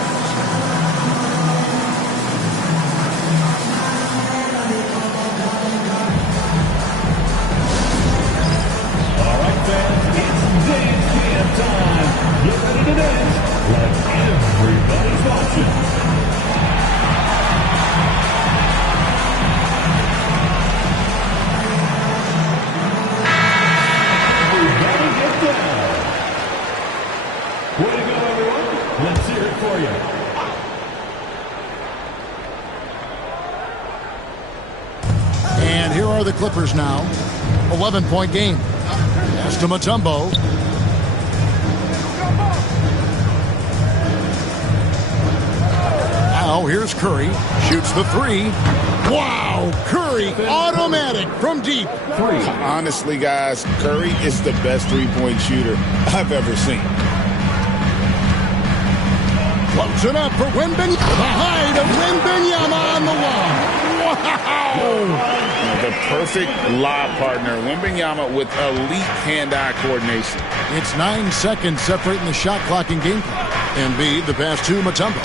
All right, fans, it's dance jam time. Get ready to dance like everybody's watching. Everybody get down. Way to go, everyone. Let's hear it for you. And here are the Clippers now. 11-point game. Pass to Mutombo. Now here's Curry. Shoots the 3. Wow! Curry automatic from deep. Honestly, guys, Curry is the best three-point shooter I've ever seen. Floats it up for Wembanyama. The height of Wembanyama on the wall. Wow! the perfect lob partner. Wembanyama with elite hand-eye coordination. It's 9 seconds separating the shot clock and game clock. Embiid, the pass to Mutombo.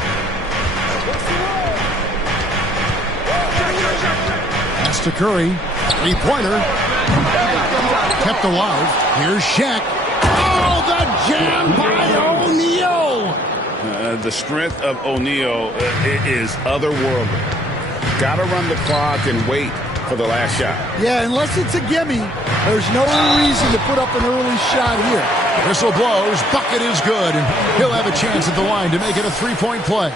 Pass to Curry. Three-pointer. Kept alive. Here's Shaq. Oh, the jam by O'Neal. The strength of O'Neal is otherworldly. Got to run the clock and wait for the last shot. Yeah, unless it's a gimme, there's no reason to put up an early shot here. Whistle blows. Bucket is good. And he'll have a chance at the line to make it a three-point play.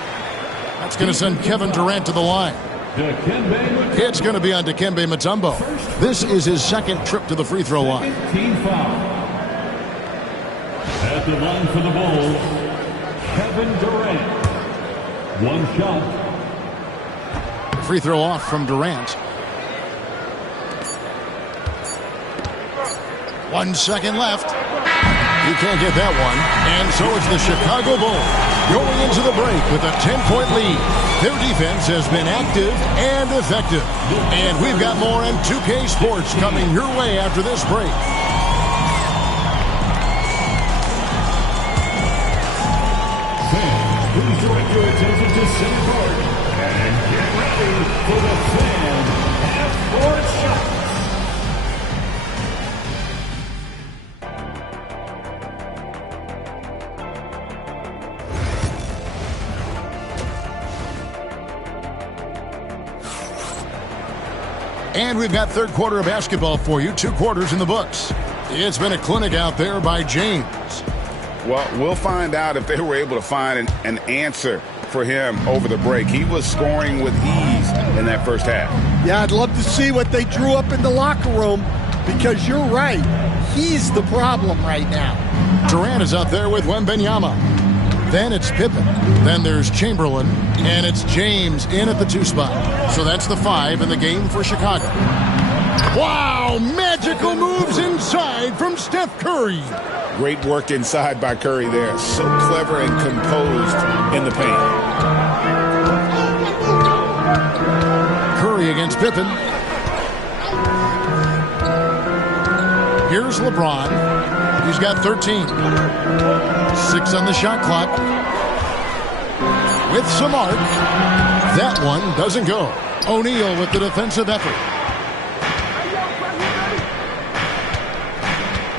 That's going to send Kevin Durant to the line. It's going to be on Dikembe Mutombo. This is his second trip to the free throw line. Team foul. At the line for the Bulls, Kevin Durant. One shot. Free throw off from Durant. 1 second left. He can't get that one. And so it's the Chicago Bulls going into the break with a 10-point lead. Their defense has been active and effective. And we've got more on 2K Sports coming your way after this break. Fans, please direct your attention to center court and get ready for the fan half-court shots. And we've got third quarter of basketball for you. 2 quarters in the books. It's been a clinic out there by James. Well, we'll find out if they were able to find an answer for him over the break. He was scoring with ease in that first half. Yeah, I'd love to see what they drew up in the locker room because you're right. He's the problem right now. Durant is out there with Wembanyama. Then it's Pippen. Then there's Chamberlain. And it's James in at the 2 spot. So that's the 5 in the game for Chicago. Wow! Magical moves inside from Steph Curry. Great work inside by Curry there. So clever and composed in the paint. Curry against Pippen. Here's LeBron. He's got 13. 6 on the shot clock. With some arc. That one doesn't go. O'Neal with the defensive effort.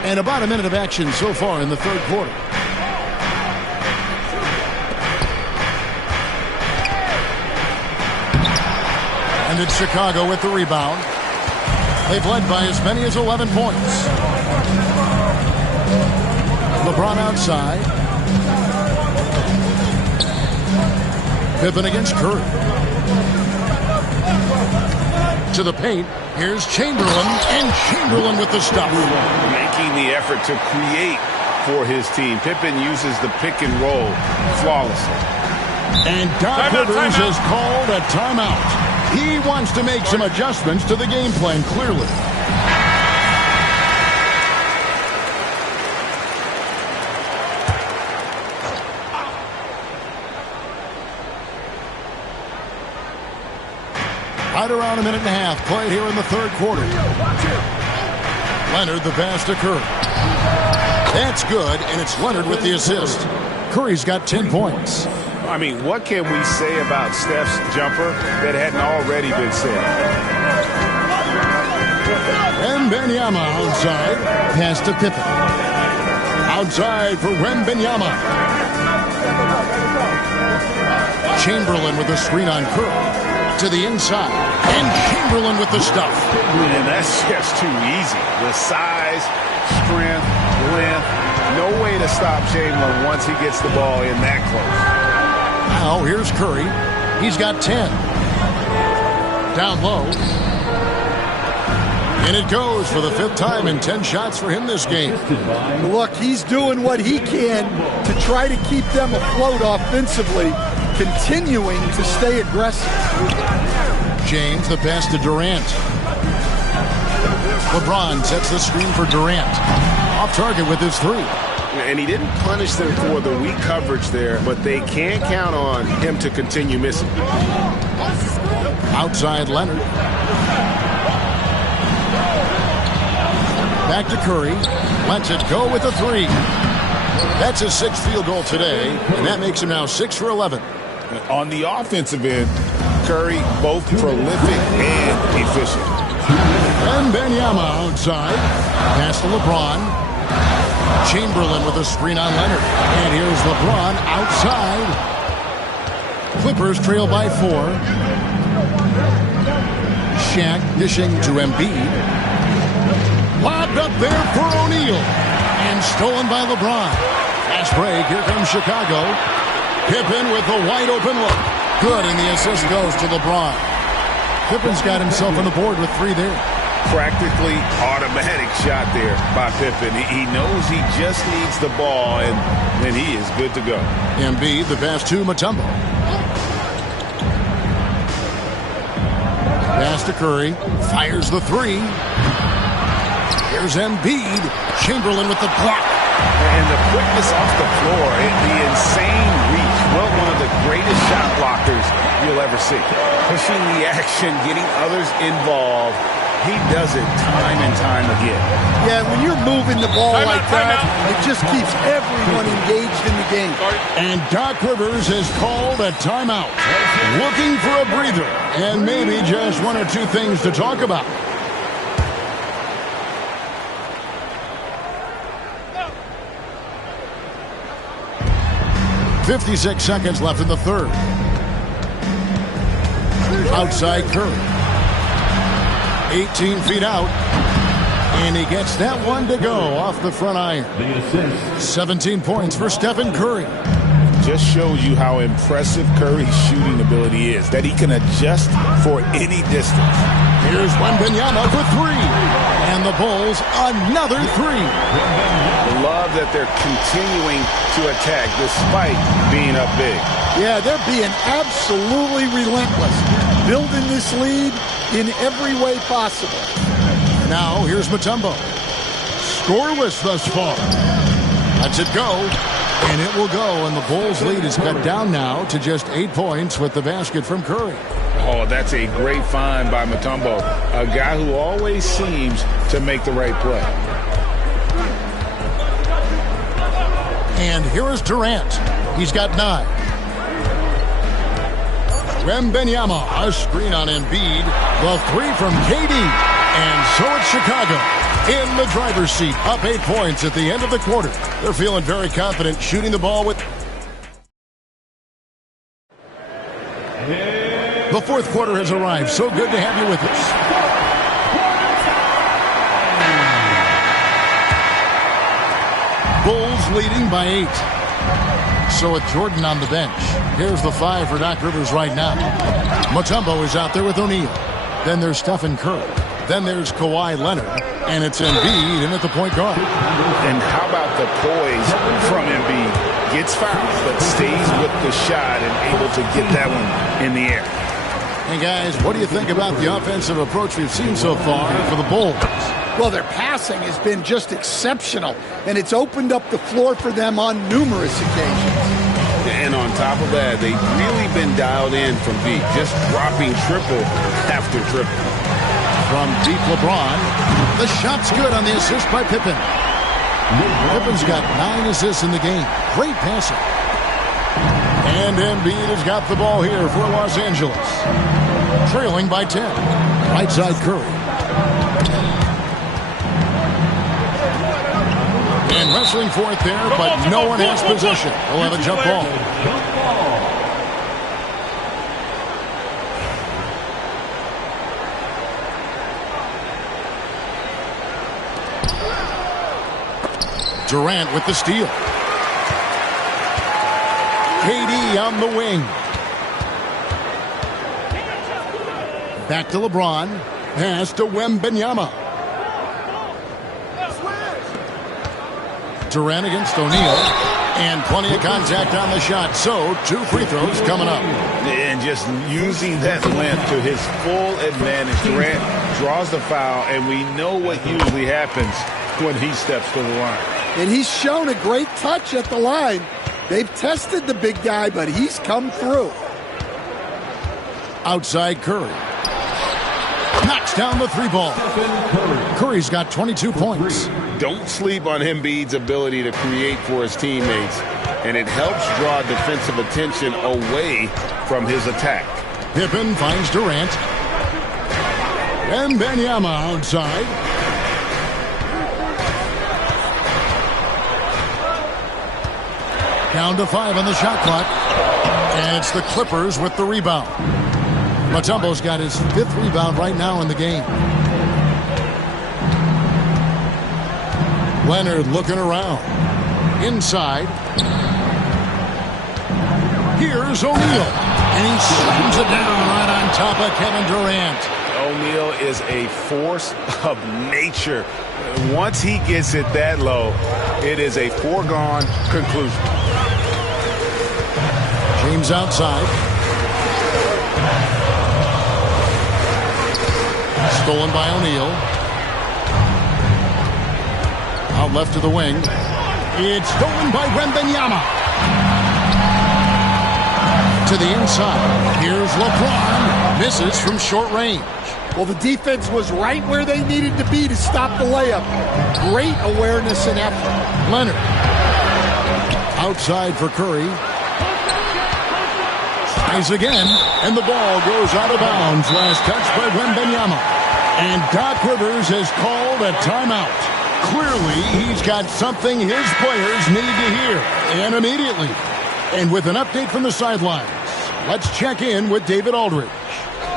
And about a minute of action so far in the third quarter. And it's Chicago with the rebound. They've led by as many as 11 points. LeBron outside. Pippen against Curry. To the paint. Here's Chamberlain. And Chamberlain with the stuff. Making the effort to create for his team. Pippen uses the pick and roll flawlessly. And Doc Rivers has called a timeout. He wants to make some adjustments to the game plan, clearly. Right around a minute and a half played here in the third quarter. Leonard the pass to Curry. That's good, and it's Leonard with the assist. Curry's got 10 points. I mean, what can we say about Steph's jumper that hadn't already been said? Wembanyama outside. Pass to Pippen. Outside for Wembanyama. Chamberlain with a screen on Curry. To the inside. And Chamberlain with the stuff. And that's just too easy. The size, strength, length. No way to stop Chamberlain once he gets the ball in that close. Now here's Curry. He's got 10. Down low. And it goes for the 5th time in 10 shots for him this game. Look, he's doing what he can to try to keep them afloat offensively, continuing to stay aggressive. James, the pass to Durant. LeBron sets the screen for Durant. Off target with his 3. And he didn't punish them for the weak coverage there, but they can't count on him to continue missing. Outside Leonard. Back to Curry. Lets it go with a three. That's his sixth field goal today, and that makes him now 6 for 11. On the offensive end, Curry both prolific and efficient. And Wembanyama outside. Pass to LeBron. Chamberlain with a screen on Leonard. And here's LeBron outside. Clippers trail by 4. Shaq dishing to Embiid. Lobbed up there for O'Neal. And stolen by LeBron. Fast break. Here comes Chicago. Pippen with the wide open look. Good, and the assist goes to LeBron. Pippen's got himself on the board with 3 there. Practically automatic shot there by Pippen. He knows he just needs the ball, and then he is good to go. Embiid, the pass to Mutombo. Pass to Curry. Fires the 3. Here's Embiid. Chamberlain with the block. And the quickness off the floor, the insane reach. Well, one of the greatest shot blockers you'll ever see. Pushing the action, getting others involved. He does it time and time again. Yeah, when you're moving the ball like that, it just keeps everyone engaged in the game. And Doc Rivers has called a timeout. Looking for a breather and maybe just 1 or 2 things to talk about. .56 seconds left in the third. Outside Curry. 18 feet out. And he gets that one to go off the front iron. 17 points for Stephen Curry. Just shows you how impressive Curry's shooting ability is, that he can adjust for any distance. Here's Wembanyama for 3. And the Bulls, another 3. Love that they're continuing to attack despite being up big. Yeah, they're being absolutely relentless, building this lead in every way possible. Now, here's Mutombo. Scoreless thus far. Lets it go, and it will go, and the Bulls' lead is cut down now to just 8 points with the basket from Curry. Oh, that's a great find by Mutombo, a guy who always seems to make the right play. And here is Durant. He's got 9. Wembanyama, a screen on Embiid. The 3 from KD. And so it's Chicago in the driver's seat, up 8 points at the end of the quarter. They're feeling very confident shooting the ball with... The fourth quarter has arrived. So good to have you with us. Bulls leading by 8. So with Jordan on the bench, here's the 5 for Doc Rivers right now. Mutombo is out there with O'Neal. Then there's Stephen Curry. Then there's Kawhi Leonard. And it's Embiid in at the point guard. And how about the poise from Embiid? Gets fouled, but stays with the shot and able to get that one in the air. Hey, guys, what do you think about the offensive approach we've seen so far for the Bulls? Well, their passing has been just exceptional, and it's opened up the floor for them on numerous occasions. And on top of that, they've really been dialed in from deep, just dropping triple after triple. From deep LeBron, the shot's good on the assist by Pippen. Pippen's got 9 assists in the game. Great passing. And Embiid has got the ball here for Los Angeles. Trailing by 10. Right side Curry. And wrestling for it there, but no one has possession. We'll have a jump ball. Durant with the steal. KD on the wing. Back to LeBron. Pass to Wembanyama. Durant against O'Neal. And plenty of contact on the shot. So, 2 free throws coming up. And just using that length to his full advantage. Durant draws the foul, and we know what usually happens when he steps to the line. And he's shown a great touch at the line. They've tested the big guy, but he's come through. Outside Curry. Knocks down the 3 ball. Curry's got 22 points. Don't sleep on Embiid's ability to create for his teammates, and it helps draw defensive attention away from his attack. Pippen finds Durant. And Wembanyama outside. Down to 5 on the shot clock. And it's the Clippers with the rebound. Mutombo's got his 5th rebound right now in the game. Leonard looking around. Inside. Here's O'Neal. And he slams it down right on top of Kevin Durant. O'Neal is a force of nature. Once he gets it that low, it is a foregone conclusion. James outside. Stolen by O'Neal. Out left to the wing. It's stolen by Wembanyama. To the inside. Here's LeBron. Misses from short range. Well, the defense was right where they needed to be to stop the layup. Great awareness and effort. Leonard. Outside for Curry. Tries again. And the ball goes out of bounds. Last touch by Wembanyama. And Doc Rivers has called a timeout. Clearly, he's got something his players need to hear. And immediately. And with an update from the sidelines, let's check in with David Aldridge.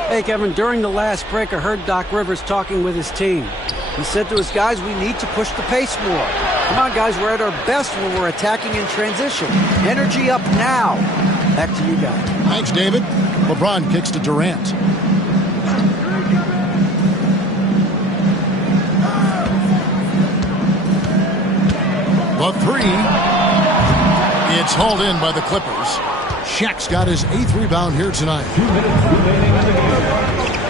Hey, Kevin, during the last break, I heard Doc Rivers talking with his team. He said to his guys, we need to push the pace more. Come on, guys, we're at our best when we're attacking in transition. Energy up now. Back to you guys. Thanks, David. LeBron kicks to Durant. The 3. It's hauled in by the Clippers. Shaq's got his 8th rebound here tonight. 2 minutes remaining in the game.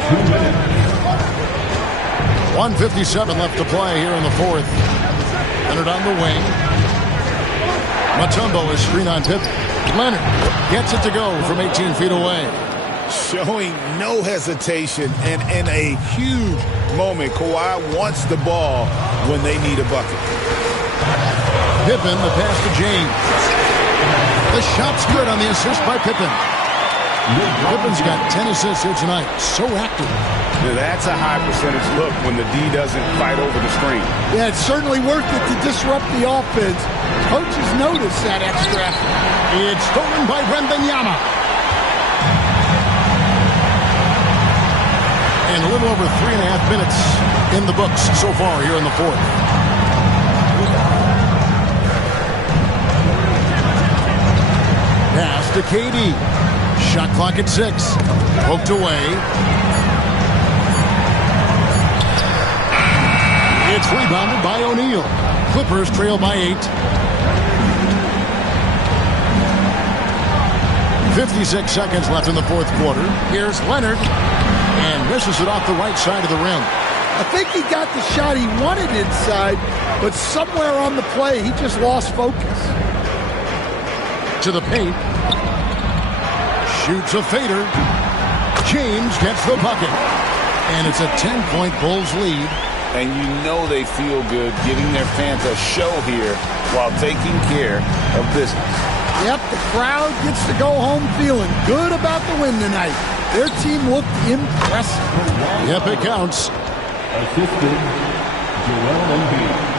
2 minutes. 1:57 left to play here in the 4th. Leonard on the wing. Mutombo is screen on Pippen. Leonard gets it to go from 18 feet away. Showing no hesitation, and in a huge moment, Kawhi wants the ball when they need a bucket. Pippen, the pass to James. The shot's good on the assist by Pippen. Pippen's got 10 assists here tonight. So active. That's a high percentage look when the D doesn't fight over the screen. Yeah, it's certainly worth it to disrupt the offense. Coaches notice that extra effort. It's stolen by Wembanyama. And a little over 3.5 minutes in the books so far here in the 4th. Pass to KD. Shot clock at 6. Poked away. It's rebounded by O'Neal. Clippers trail by 8. 56 seconds left in the 4th quarter. Here's Leonard. And misses it off the right side of the rim. I think he got the shot he wanted inside, but somewhere on the play, he just lost focus. To the paint. Shoots a fader. James gets the bucket. And it's a 10-point Bulls lead. And you know they feel good giving their fans a show here while taking care of business. Yep, the crowd gets to go home feeling good about the win tonight. Their team looked impressive. Yep, it counts. Assisted Joel Embiid.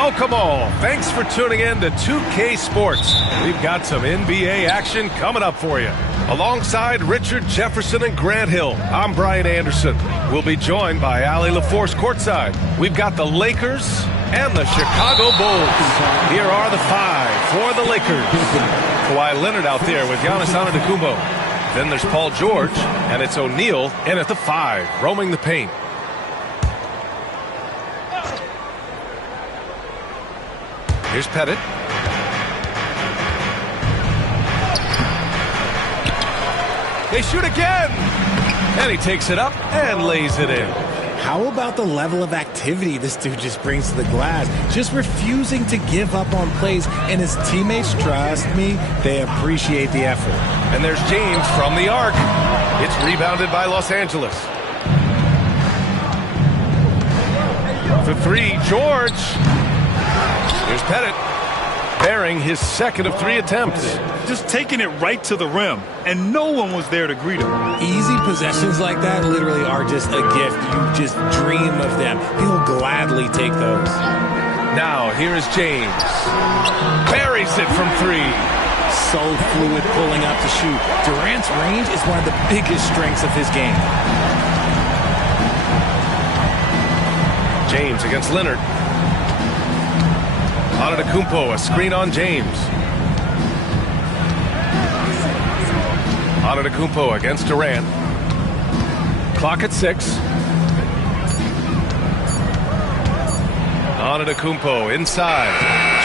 Welcome all. Thanks for tuning in to 2K Sports. We've got some NBA action coming up for you. Alongside Richard Jefferson and Grant Hill, I'm Brian Anderson. We'll be joined by Allie LaForce courtside. We've got the Lakers and the Chicago Bulls. Here are the five for the Lakers. Kawhi Leonard out there with Giannis Antetokounmpo. Then there's Paul George, and it's O'Neal in at the 5, roaming the paint. Here's Pettit. They shoot again! And he takes it up and lays it in. How about the level of activity this dude just brings to the glass? Just refusing to give up on plays, and his teammates, trust me, they appreciate the effort. And there's James from the arc. It's rebounded by Los Angeles. For 3, George. Here's Pettit, bearing his second of 3 attempts. Just taking it right to the rim, and no one was there to greet him. Easy possessions like that literally are just a gift. You just dream of them. He'll gladly take those. Now, here is James. Buries it from 3. So fluid pulling up to shoot. Durant's range is one of the biggest strengths of his game. James against Leonard. Antetokounmpo, a screen on James. Antetokounmpo against Durant. Clock at 6. Antetokounmpo inside.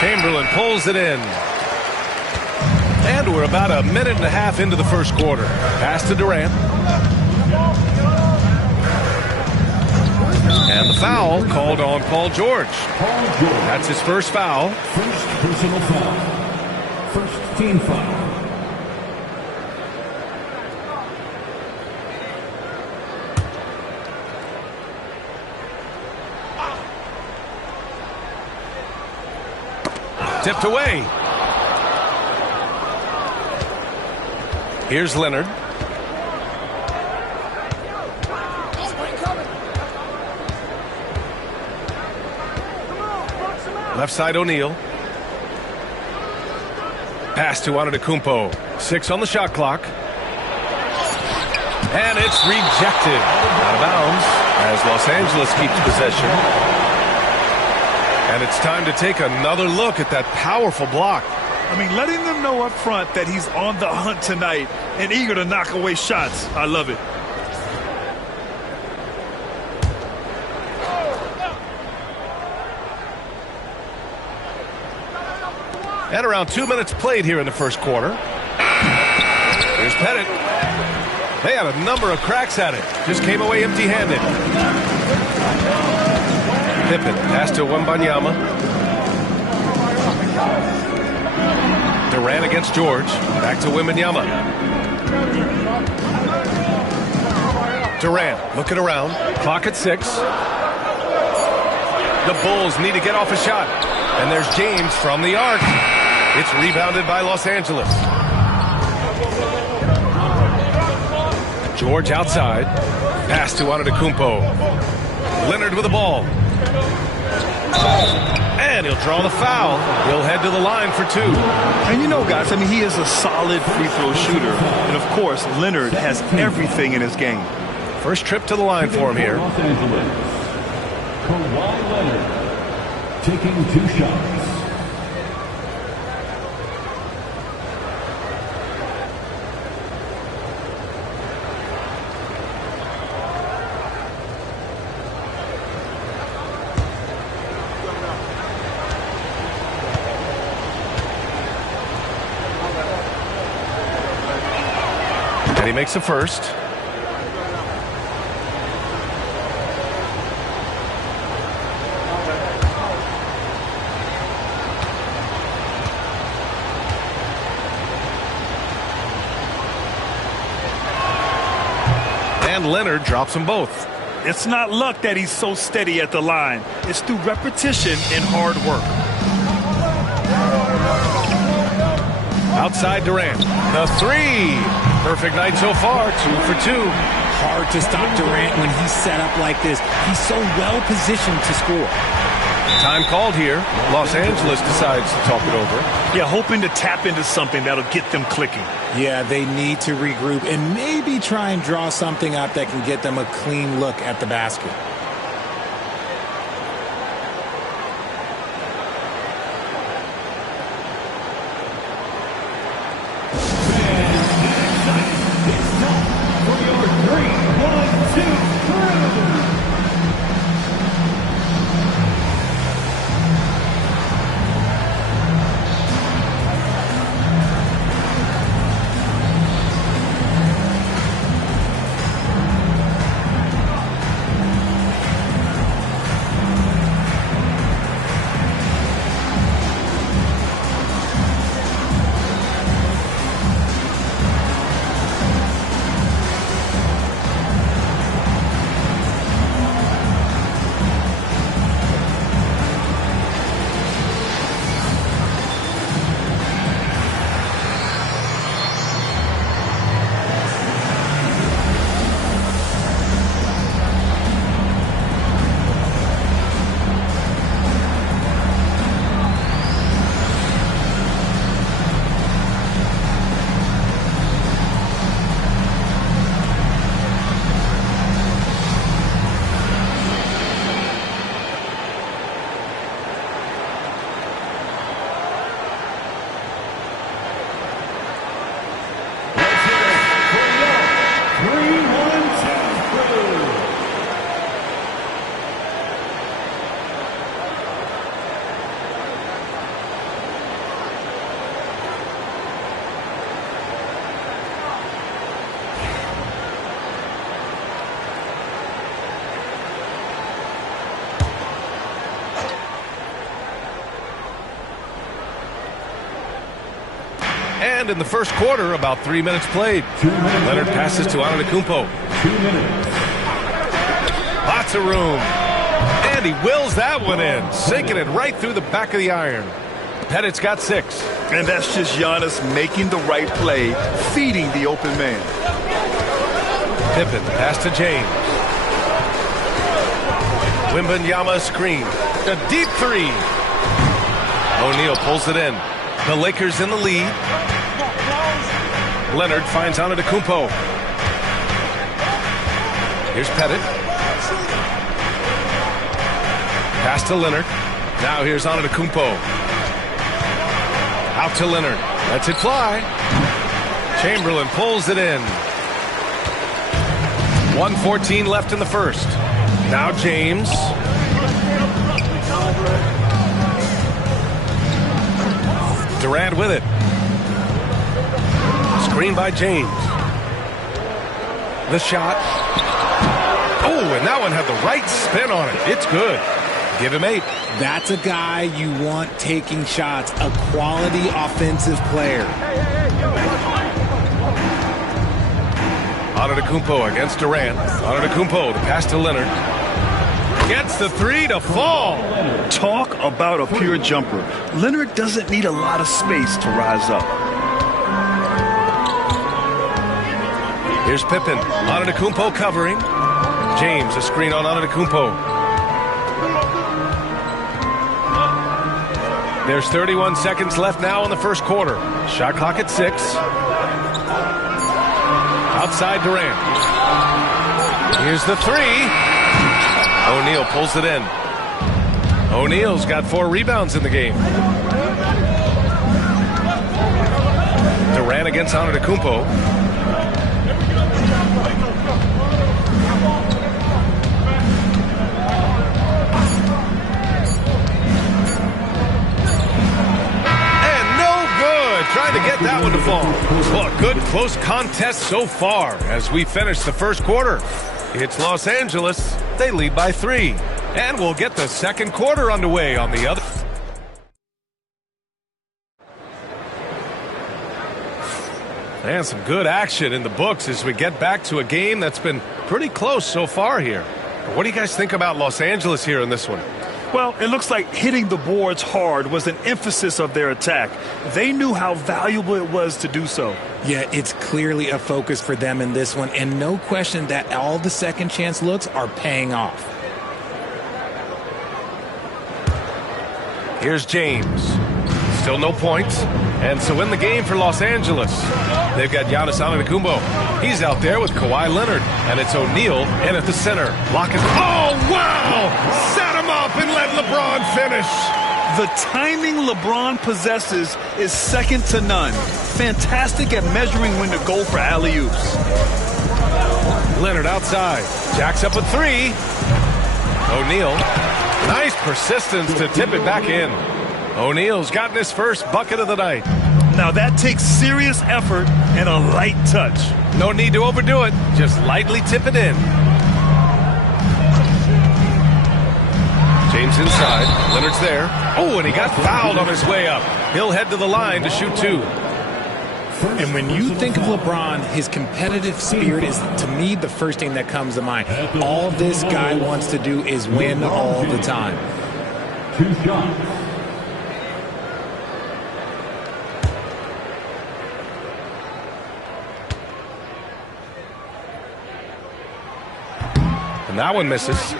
Chamberlain pulls it in. And we're about a minute and a half into the first quarter. Pass to Durant. And the foul called on Paul George. That's his first foul. First personal foul. First team foul. Tipped away. Here's Leonard. Left side O'Neal. Pass to Antetokounmpo. 6 on the shot clock. And it's rejected. Out of bounds as Los Angeles keeps possession. And it's time to take another look at that powerful block. I mean, letting them know up front that he's on the hunt tonight and eager to knock away shots. I love it. At around 2 minutes played here in the first quarter. Here's Pettit. They had a number of cracks at it. Just came away empty-handed. Pippen pass to Wembanyama. Durant against George. Back to Wembanyama. Durant looking around. Clock at 6. The Bulls need to get off a shot. And there's James from the arc. It's rebounded by Los Angeles. George outside. Pass to Antetokounmpo. Leonard with the ball. And he'll draw the foul. He'll head to the line for 2. And you know, guys, I mean, he is a solid free throw shooter. And, of course, Leonard has everything in his game. First trip to the line for him here. Los Angeles. Kawhi Leonard taking 2 shots. And he makes a first. And Leonard drops them both. It's not luck that he's so steady at the line. It's through repetition and hard work. Outside Durant. The 3. Perfect night so far. 2 for 2. Hard to stop Durant when he's set up like this. He's so well positioned to score. Time called here. Los Angeles decides to talk it over. Yeah, hoping to tap into something that'll get them clicking. Yeah, they need to regroup and maybe try and draw something up that can get them a clean look at the basket. And in the first quarter, about 3 minutes played. Leonard passes to Antetokounmpo. 2 minutes. Lots of room. And he wills that one in, sinking it right through the back of the iron. Pettit's got 6. And that's just Giannis making the right play, feeding the open man. Pippen, pass to James. Wembanyama screen. A deep 3. O'Neal pulls it in. The Lakers in the lead. Leonard finds Antetokounmpo. Here's Pettit. Pass to Leonard. Now here's Antetokounmpo. Out to Leonard. Lets it fly. Chamberlain pulls it in. 1:14 left in the first. Now James. Durant with it. Screen by James. The shot. Oh, and that one had the right spin on it. It's good. Give him 8. That's a guy you want taking shots, a quality offensive player. Antetokounmpo against Durant. Antetokounmpo, the pass to Leonard. Gets the 3 to fall. Talk about a pure jumper. Leonard doesn't need a lot of space to rise up. Here's Pippen. Antetokounmpo covering. James, a screen on Antetokounmpo. There's 31 seconds left now in the first quarter. Shot clock at 6. Outside Durant. Here's the 3. O'Neal pulls it in. O'Neal's got 4 rebounds in the game. Durant against Antetokounmpo. Trying to get that one to fall. Well, a good close contest so far as we finish the first quarter. It's Los Angeles. They lead by 3. And we'll get the second quarter underway on the other. And some good action in the books as we get back to a game that's been pretty close so far here. What do you guys think about Los Angeles here in this one? Well, it looks like hitting the boards hard was an emphasis of their attack. They knew how valuable it was to do so. Yeah, it's clearly a focus for them in this one, and no question that all the second chance looks are paying off. Here's James. Still no points. And so in the game for Los Angeles, they've got Giannis Antetokounmpo. He's out there with Kawhi Leonard. And it's O'Neal in at the center. Lock it. Oh, wow! Set him up and let LeBron finish. The timing LeBron possesses is second to none. Fantastic at measuring when to go for alley-oops. Leonard outside. Jacks up a three. O'Neal. Nice persistence to tip it back in. O'Neal's gotten his first bucket of the night. Now that takes serious effort and a light touch. No need to overdo it. Just lightly tip it in. James inside. Leonard's there. Oh, and he got fouled on his way up. He'll head to the line to shoot two. And when you think of LeBron, his competitive spirit is, to me, the first thing that comes to mind. All this guy wants to do is win all the time. 2 shots. And that one misses.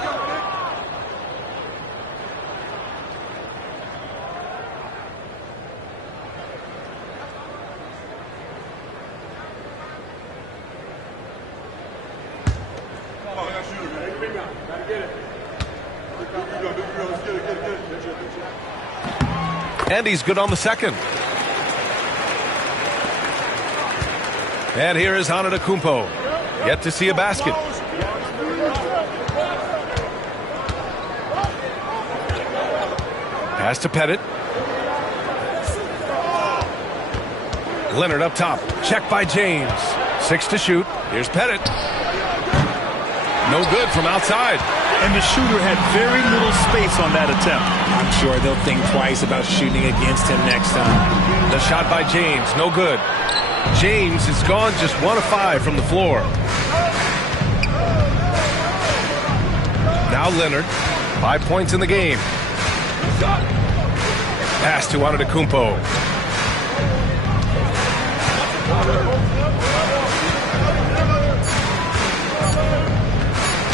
And he's good on the second. And here is Antetokounmpo. Yet to see a basket. Pass to Pettit. Leonard up top. Check by James. 6 to shoot. Here's Pettit. No good from outside. And the shooter had very little space on that attempt. I'm sure they'll think twice about shooting against him next time. The shot by James. No good. James is gone just 1 of 5 from the floor. Now Leonard. 5 points in the game. Pass to Antetokounmpo.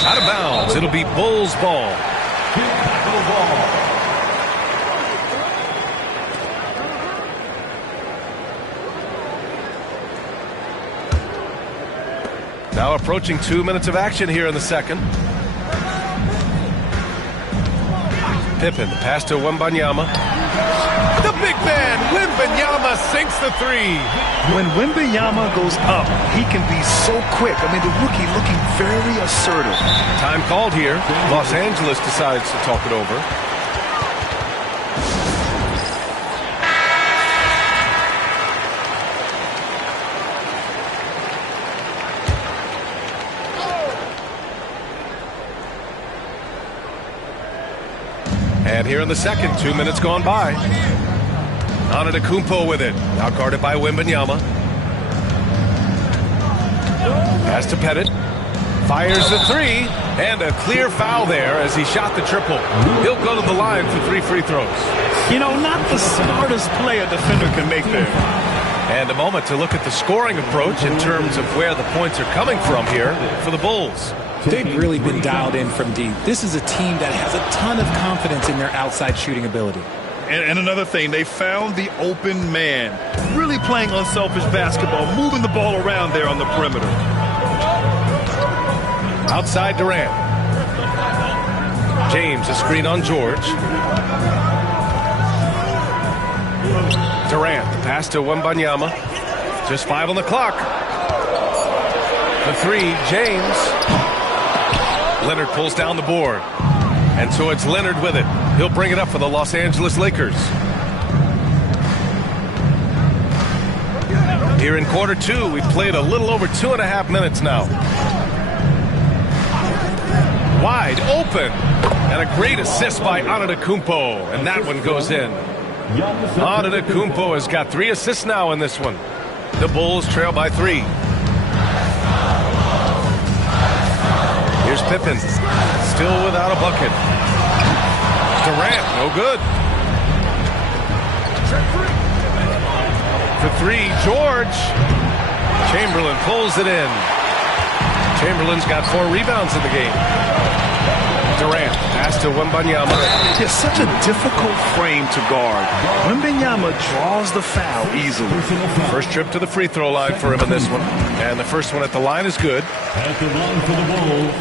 Out of bounds. It'll be Bulls ball. Now approaching 2 minutes of action here in the second. Pippen, the pass to Wembanyama. The big man, Wembanyama, sinks the three. When Wembanyama goes up, he can be so quick. I mean, the rookie looking very assertive. Time called here. Los Angeles decides to talk it over. And here in the second, 2 minutes gone by. Antetokounmpo with it. Now guarded by Wembanyama. Pass to Pettit. Fires the three. And a clear foul there as he shot the triple. He'll go to the line for 3 free throws. You know, not the smartest play a defender can make there. And a moment to look at the scoring approach in terms of where the points are coming from here for the Bulls. They've really been dialed in from deep. This is a team that has a ton of confidence in their outside shooting ability. And another thing, they found the open man. Really playing unselfish basketball, moving the ball around there on the perimeter. Outside Durant. James, a screen on George. Durant, the pass to Wembanyama. Just 5 on the clock. The three, James. Leonard pulls down the board. And so it's Leonard with it. He'll bring it up for the Los Angeles Lakers. Here in quarter 2, we've played a little over 2.5 minutes now. Wide open. And a great assist by Antetokounmpo. And that one goes in. Antetokounmpo has got 3 assists now in this one. The Bulls trail by 3. Here's Pippen. Still without a bucket. Durant, no good. For 3, George. Chamberlain pulls it in. Chamberlain's got 4 rebounds in the game. Durant, pass to Wembanyama. It's such a difficult frame to guard. Wembanyama draws the foul easily. First trip to the free throw line for him in this one. And the first one at the line is good. At the line for the Bulls,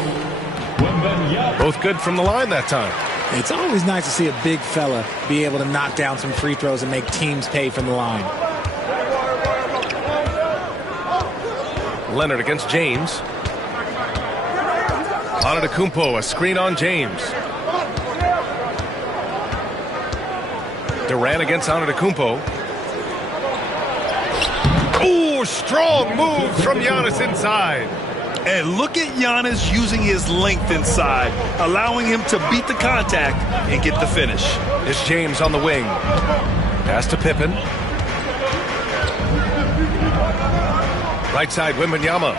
Wembanyama. Both good from the line that time. It's always nice to see a big fella be able to knock down some free throws and make teams pay from the line. Leonard against James. Antetokounmpo, a screen on James. Durant against Antetokounmpo. Ooh, strong move from Giannis inside. And look at Giannis using his length inside, allowing him to beat the contact and get the finish. It's James on the wing. Pass to Pippen. Right side, Wembanyama.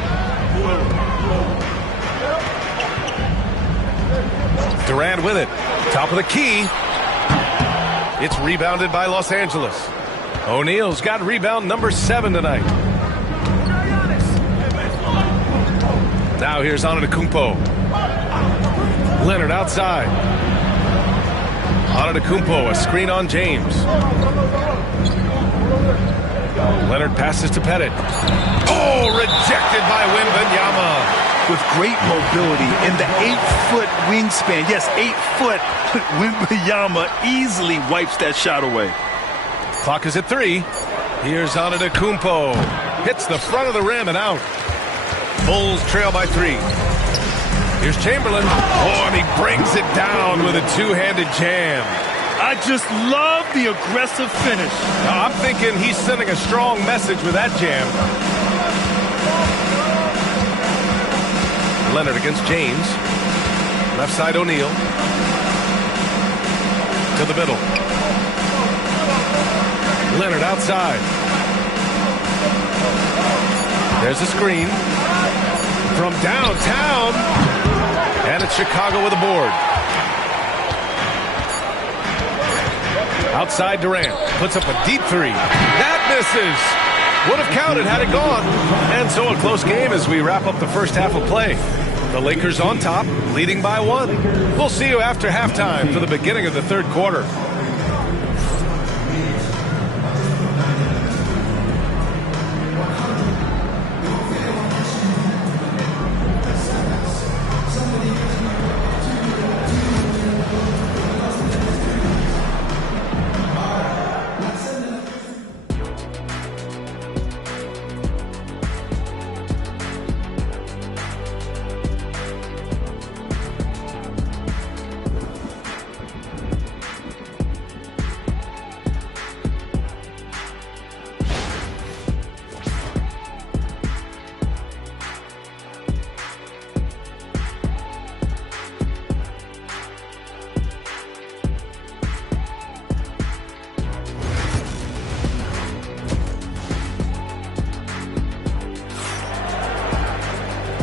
Durant with it. Top of the key. It's rebounded by Los Angeles. O'Neal's got rebound number 7 tonight. Now here's Antetokounmpo. Leonard outside. Antetokounmpo, a screen on James. Leonard passes to Pettit. Oh, rejected by Wembanyama. With great mobility and the 8-foot wingspan. Yes, 8 foot. Wembanyama easily wipes that shot away. Clock is at 3. Here's Antetokounmpo. Hits the front of the rim and out. Bulls trail by 3. Here's Chamberlain. Oh, and he brings it down with a two-handed jam. I just love the aggressive finish. Now, I'm thinking he's sending a strong message with that jam. Leonard against James. Left side O'Neal. To the middle. Leonard outside. There's a screen. From downtown. And it's Chicago with a board. Outside Durant. Puts up a deep 3. That misses. Would have counted had it gone. And so a close game as we wrap up the first half of play. The Lakers on top, leading by 1. We'll see you after halftime for the beginning of the third quarter.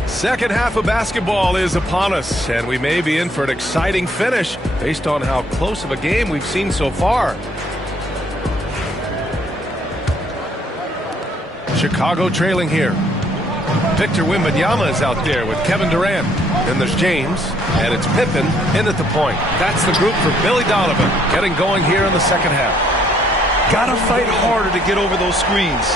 Second half of basketball is upon us, and we may be in for an exciting finish based on how close of a game we've seen so far. Chicago trailing here. Victor Wembanyama is out there with Kevin Durant. Then there's James, and it's Pippen in at the point. That's the group for Billy Donovan, getting going here in the second half. Gotta fight harder to get over those screens.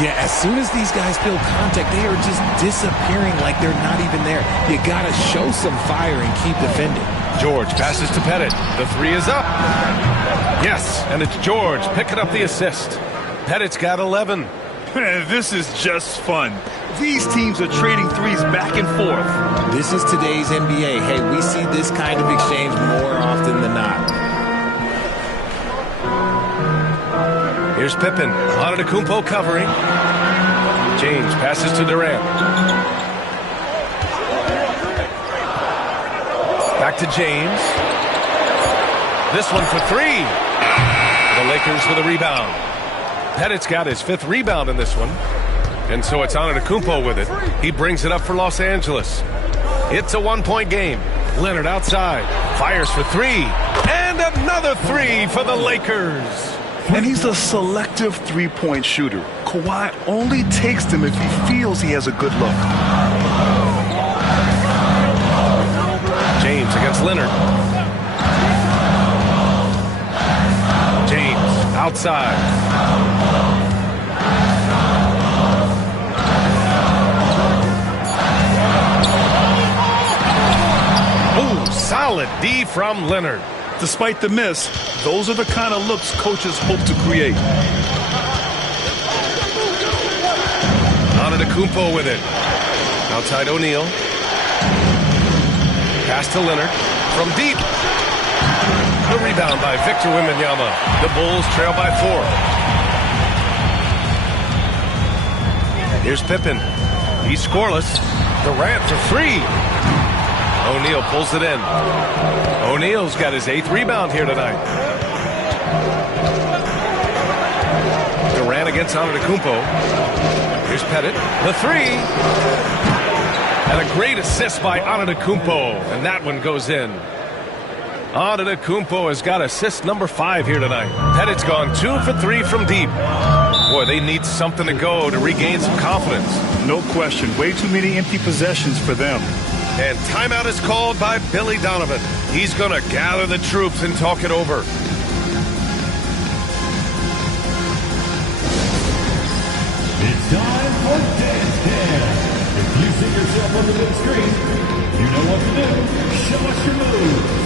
Yeah, as soon as these guys feel contact, they are just disappearing like they're not even there. You got to show some fire and keep defending. George passes to Pettit. The 3 is up. Yes, and it's George picking up the assist. Pettit's got 11. Man, this is just fun. These teams are trading threes back and forth. This is today's NBA. Hey, we see this kind of exchange more often than not. Here's Pippen. Antetokounmpo covering. James passes to Durant. Back to James. This one for 3. The Lakers with a rebound. Pettit's got his 5th rebound in this one. And so it's Antetokounmpo with it. He brings it up for Los Angeles. It's a 1-point game. Leonard outside. Fires for 3. And another 3 for the Lakers. And he's a selective three-point shooter. Kawhi only takes them if he feels he has a good look. James James against Leonard. James outside. Oh, solid D from Leonard. Despite the miss, those are the kind of looks coaches hope to create. Antetokounmpo with it. Outside O'Neal. Pass to Leonard from deep. The rebound by Victor Wembanyama. The Bulls trail by 4. Here's Pippen. He's scoreless. Durant for 3. O'Neal pulls it in. O'Neal's got his 8th rebound here tonight. Durant against Antetokounmpo. Here's Pettit. The 3. And a great assist by Antetokounmpo. And that one goes in. Antetokounmpo has got assist number 5 here tonight. Pettit's gone 2 for 3 from deep. Boy, they need something to go to regain some confidence. No question. Way too many empty possessions for them. And timeout is called by Billy Donovan. He's going to gather the troops and talk it over. It's time for Dance Dance. If you see yourself on the big screen, you know what to do. Show us your moves.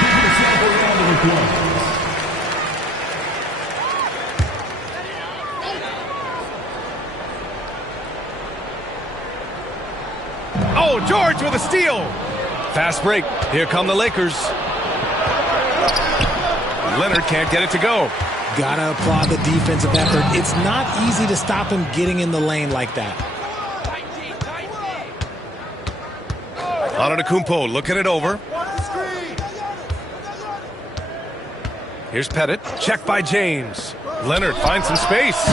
Give yourself a round of applause. Oh, George with a steal. Fast break. Here come the Lakers. Leonard can't get it to go. Gotta applaud the defensive effort. It's not easy to stop him getting in the lane like that. Antetokounmpo looking it over. Here's Pettit. Check by James. Leonard finds some space.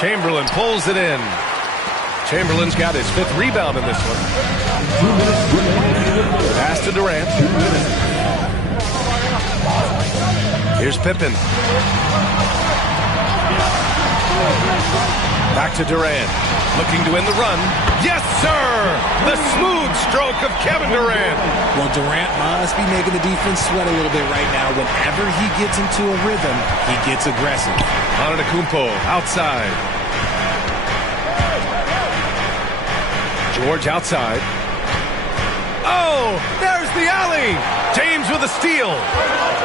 Chamberlain pulls it in. Chamberlain's got his 5th rebound in this one. Pass to Durant. Here's Pippen. Back to Durant. Looking to win the run. Yes, sir! The smooth stroke of Kevin Durant. Well, Durant must be making the defense sweat a little bit right now. Whenever he gets into a rhythm, he gets aggressive. Antetokounmpo outside. George outside. Oh, there's the alley. James with a steal.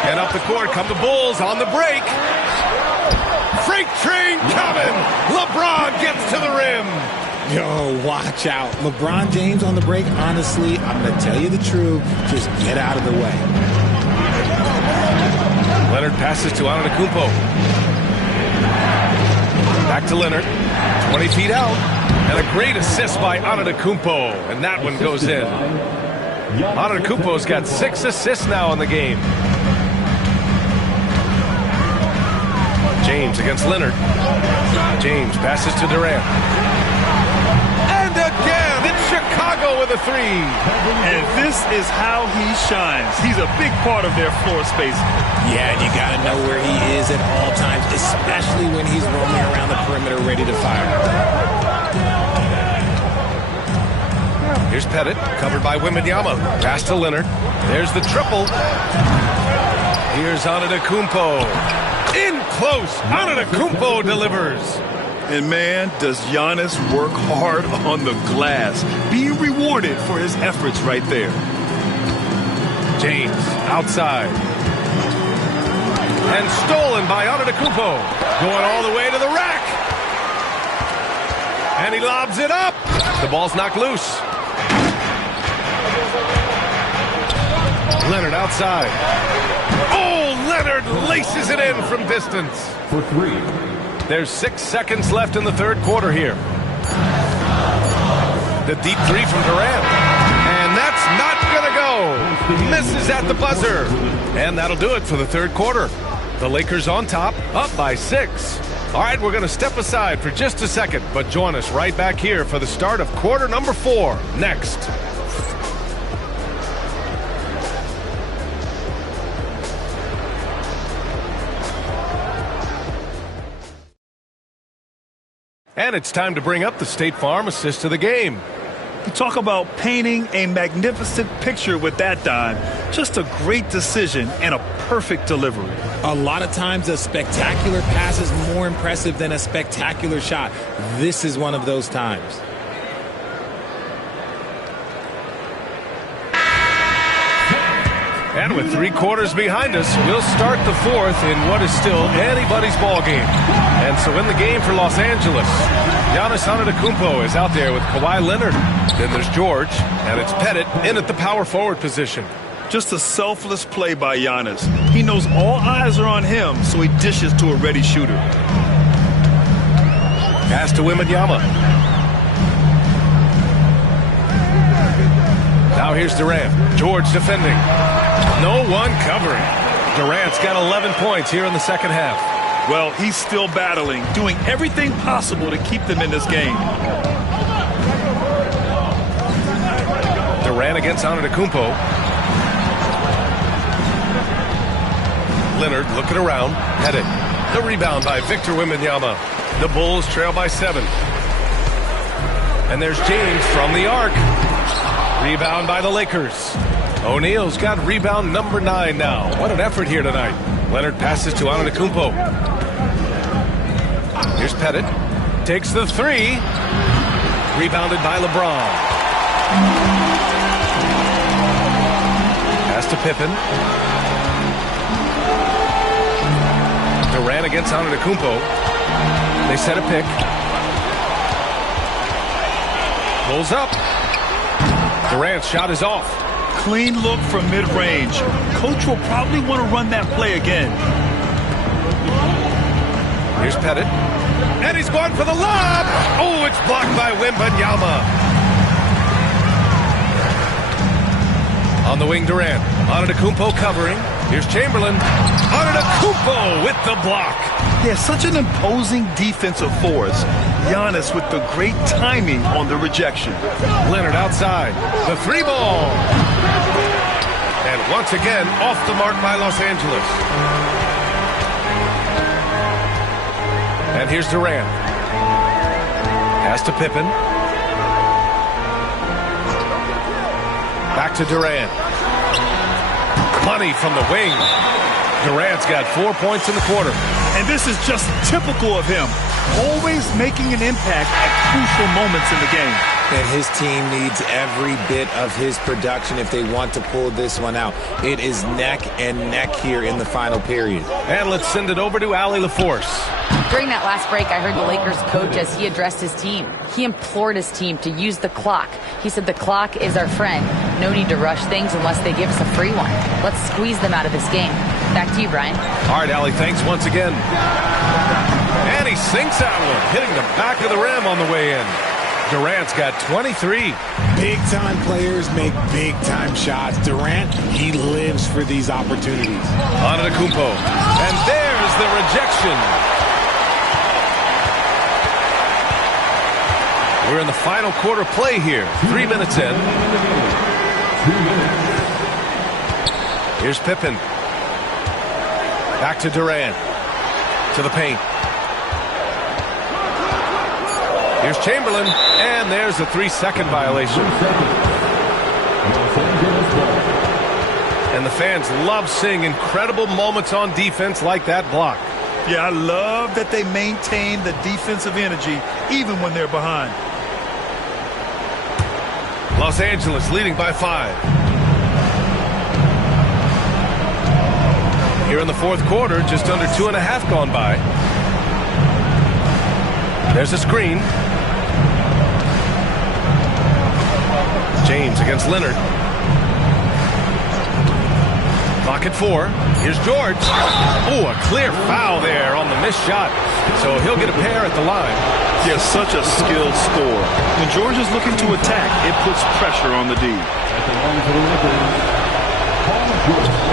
And up the court come the Bulls on the break. Freight train coming. LeBron gets to the rim. Yo, watch out. LeBron James on the break, honestly, I'm going to tell you the truth. Just get out of the way. Leonard passes to Antetokounmpo. Back to Leonard. 20 feet out. And a great assist by Antetokounmpo. And that one goes in. Antetokounmpo's got 6 assists now in the game. James against Leonard. James passes to Durant. And again, it's Chicago with a 3. And this is how he shines. He's a big part of their floor space. Yeah, and you got to know where he is at all times, especially when he's roaming around the perimeter ready to fire. Here's Pettit, covered by Wembanyama. Pass to Leonard. There's the triple. Here's Antetokounmpo. In close, Antetokounmpo delivers. And man, does Giannis work hard on the glass. Being rewarded for his efforts right there. James outside. And stolen by Antetokounmpo. Going all the way to the rack. And he lobs it up. The ball's knocked loose. Leonard outside. Oh, Leonard laces it in from distance. For 3. There's 6 seconds left in the 3rd quarter here. The deep 3 from Durant. And that's not going to go. Misses at the buzzer. And that'll do it for the 3rd quarter. The Lakers on top, up by 6. All right, we're going to step aside for just a second, but join us right back here for the start of quarter number 4 next. And it's time to bring up the State Farm assist to the game. You talk about painting a magnificent picture with that dime. Just a great decision and a perfect delivery. A lot of times a spectacular pass is more impressive than a spectacular shot. This is one of those times. And with 3 quarters behind us, we'll start the fourth in what is still anybody's ball game. And so in the game for Los Angeles, Giannis Antetokounmpo is out there with Kawhi Leonard. Then there's George, and it's Pettit in at the power forward position. Just a selfless play by Giannis. He knows all eyes are on him, so he dishes to a ready shooter. Pass to Wembanyama. Now here's Durant. George defending. No one covering. Durant's got 11 points here in the second half. Well, he's still battling, doing everything possible to keep them in this game. Durant against Antetokounmpo. Leonard looking around. Pettit. The rebound by Victor Wembanyama. The Bulls trail by 7. And there's James from the arc. Rebound by the Lakers. O'Neal's got rebound number 9 now. What an effort here tonight. Leonard passes to Antetokounmpo. Here's Pettit. Takes the 3. Rebounded by LeBron. Pass to Pippen. Durant against Antetokounmpo. They set a pick. Pulls up. Durant's shot is off. Clean look from mid-range. Coach will probably want to run that play again. Here's Pettit. And he's going for the lob. Oh, it's blocked by Wembanyama. On the wing, Durant. Antetokounmpo covering. Here's Chamberlain. Antetokounmpo with the block. Yeah, such an imposing defensive force. Giannis with the great timing on the rejection. Leonard outside. The 3 ball. And once again, off the mark by Los Angeles. And here's Durant. Pass to Pippen. Back to Durant. Money from the wing. Durant's got 4 points in the quarter. And this is just typical of him. Always making an impact at crucial moments in the game. And his team needs every bit of his production if they want to pull this one out. It is neck and neck here in the final period. And let's send it over to Allie LaForce. During that last break, I heard the Lakers coach as he addressed his team. He implored his team to use the clock. He said the clock is our friend. No need to rush things unless they give us a free one. Let's squeeze them out of this game. Back to you, Brian. All right, Allie, thanks once again. And he sinks that one, hitting the back of the rim on the way in. Durant's got 23. Big-time players make big-time shots. Durant, he lives for these opportunities. Antetokounmpo. And there's the rejection. We're in the final quarter play here. 3 minutes in. Here's Pippen. Back to Durant. To the paint. Here's Chamberlain. And there's a 3-second violation. And the fans love seeing incredible moments on defense like that block. Yeah, I love that they maintain the defensive energy even when they're behind. Los Angeles leading by 5. Here in the fourth quarter, just under 2.5 gone by. There's a screen. James against Leonard. Clock at 4. Here's George. Oh, a clear foul there on the missed shot. So he'll get a pair at the line. Yeah, such a skilled score. When George is looking to attack, it puts pressure on the D.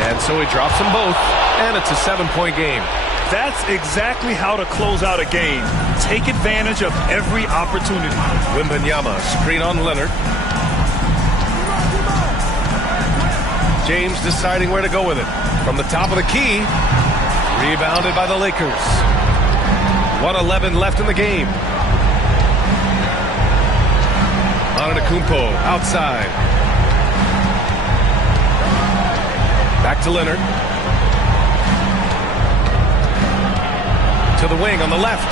And so he drops them both, and it's a 7-point game. That's exactly how to close out a game. Take advantage of every opportunity. Wembanyama, screen on Leonard. James deciding where to go with it. From the top of the key, rebounded by the Lakers. 1:11 left in the game. Antetokounmpo outside. Back to Leonard. To the wing on the left.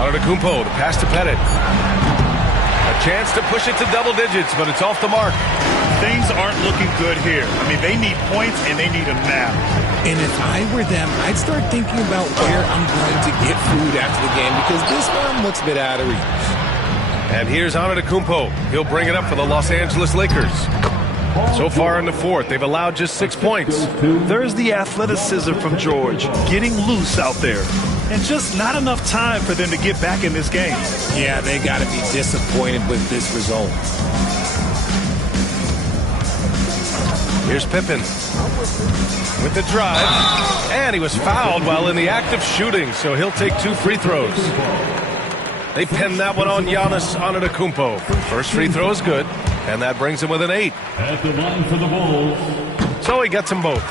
Antetokounmpo, the pass to Pettit. A chance to push it to double digits, but it's off the mark. Things aren't looking good here. I mean, they need points, and they need them now. And if I were them, I'd start thinking about where I'm going to get food after the game because this one looks a bit out of reach. And here's Antetokounmpo. He'll bring it up for the Los Angeles Lakers. So far in the fourth, they've allowed just 6 points. There's the athleticism from George, getting loose out there. And just not enough time for them to get back in this game. Yeah, they got to be disappointed with this result. Here's Pippen with the drive, and he was fouled while in the act of shooting, so he'll take 2 free throws. They pin that one on Giannis Antetokounmpo. First free throw is good, and that brings him with an 8. At the line for the Bulls. So he gets them both.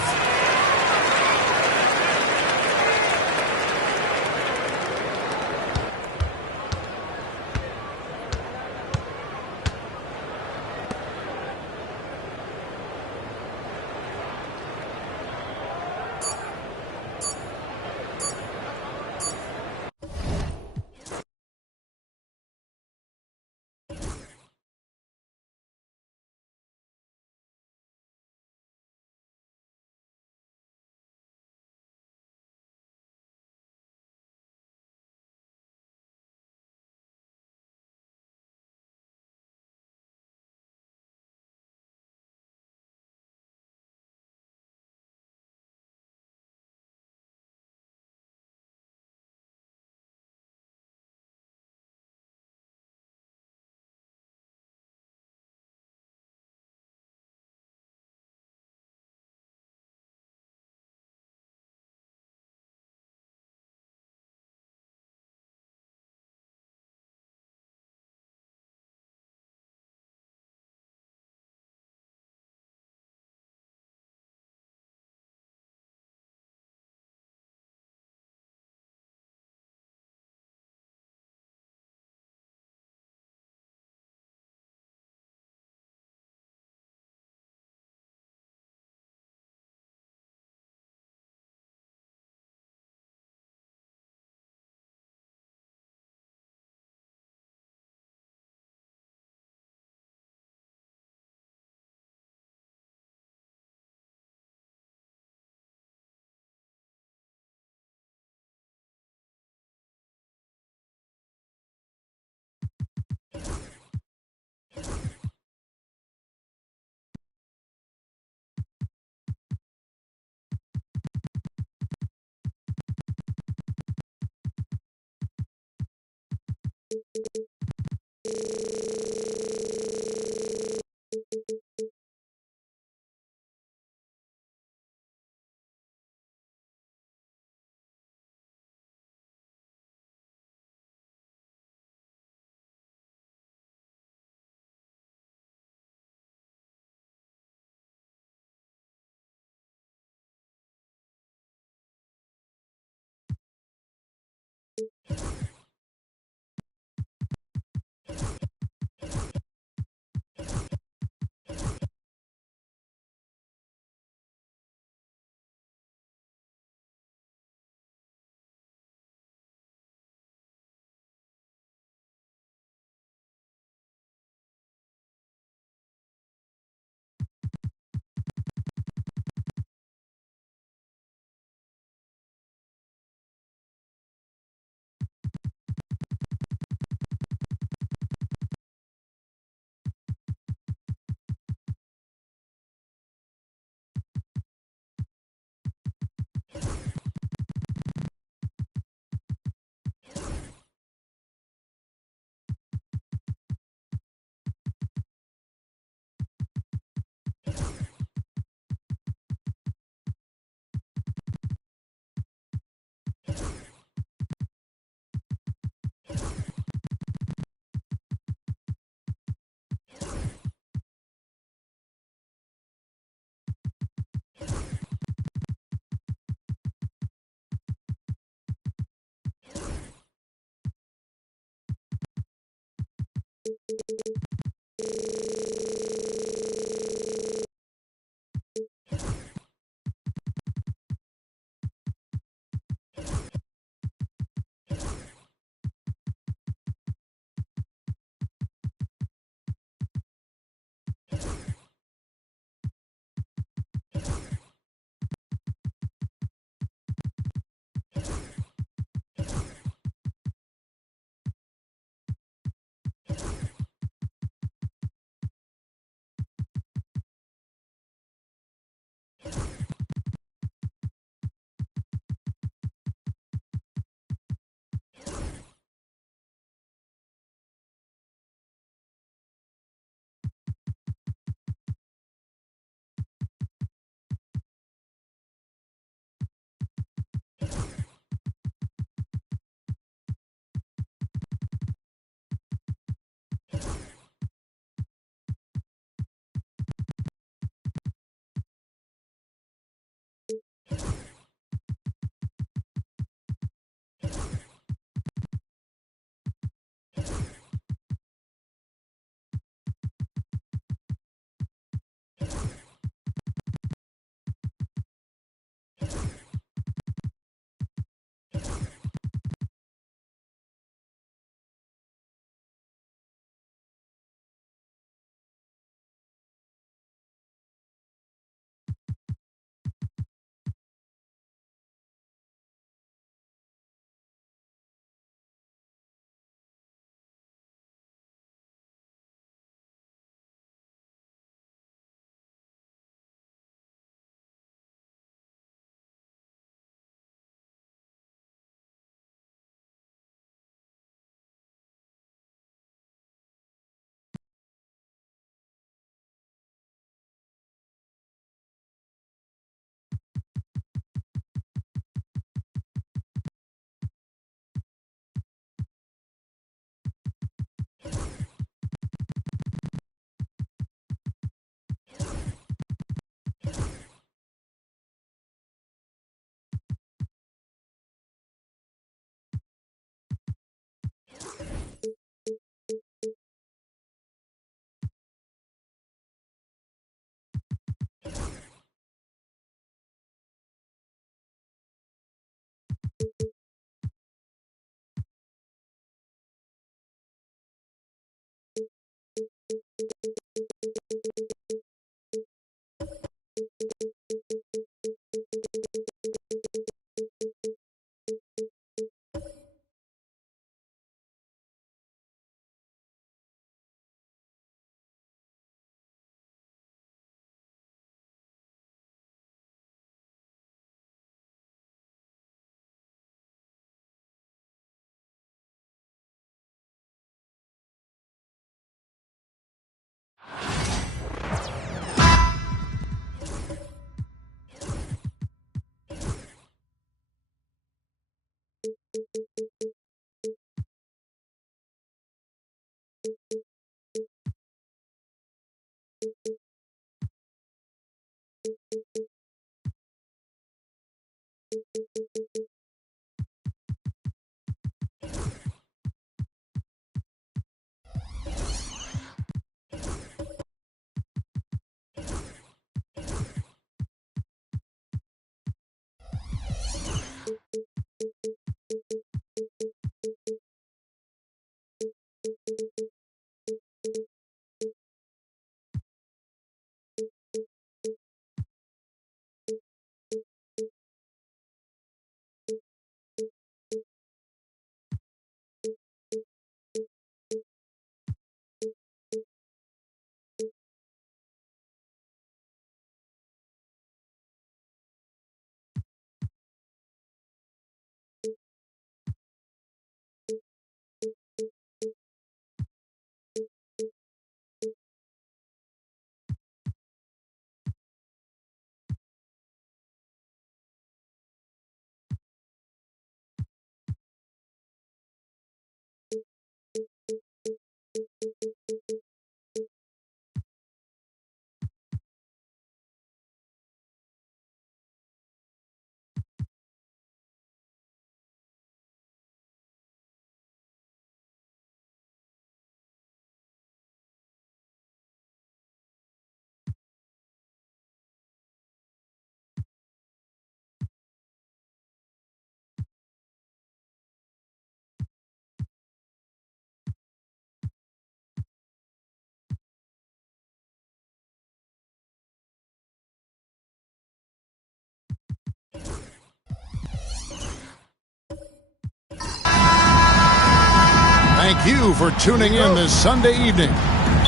Thank you for tuning in this Sunday evening.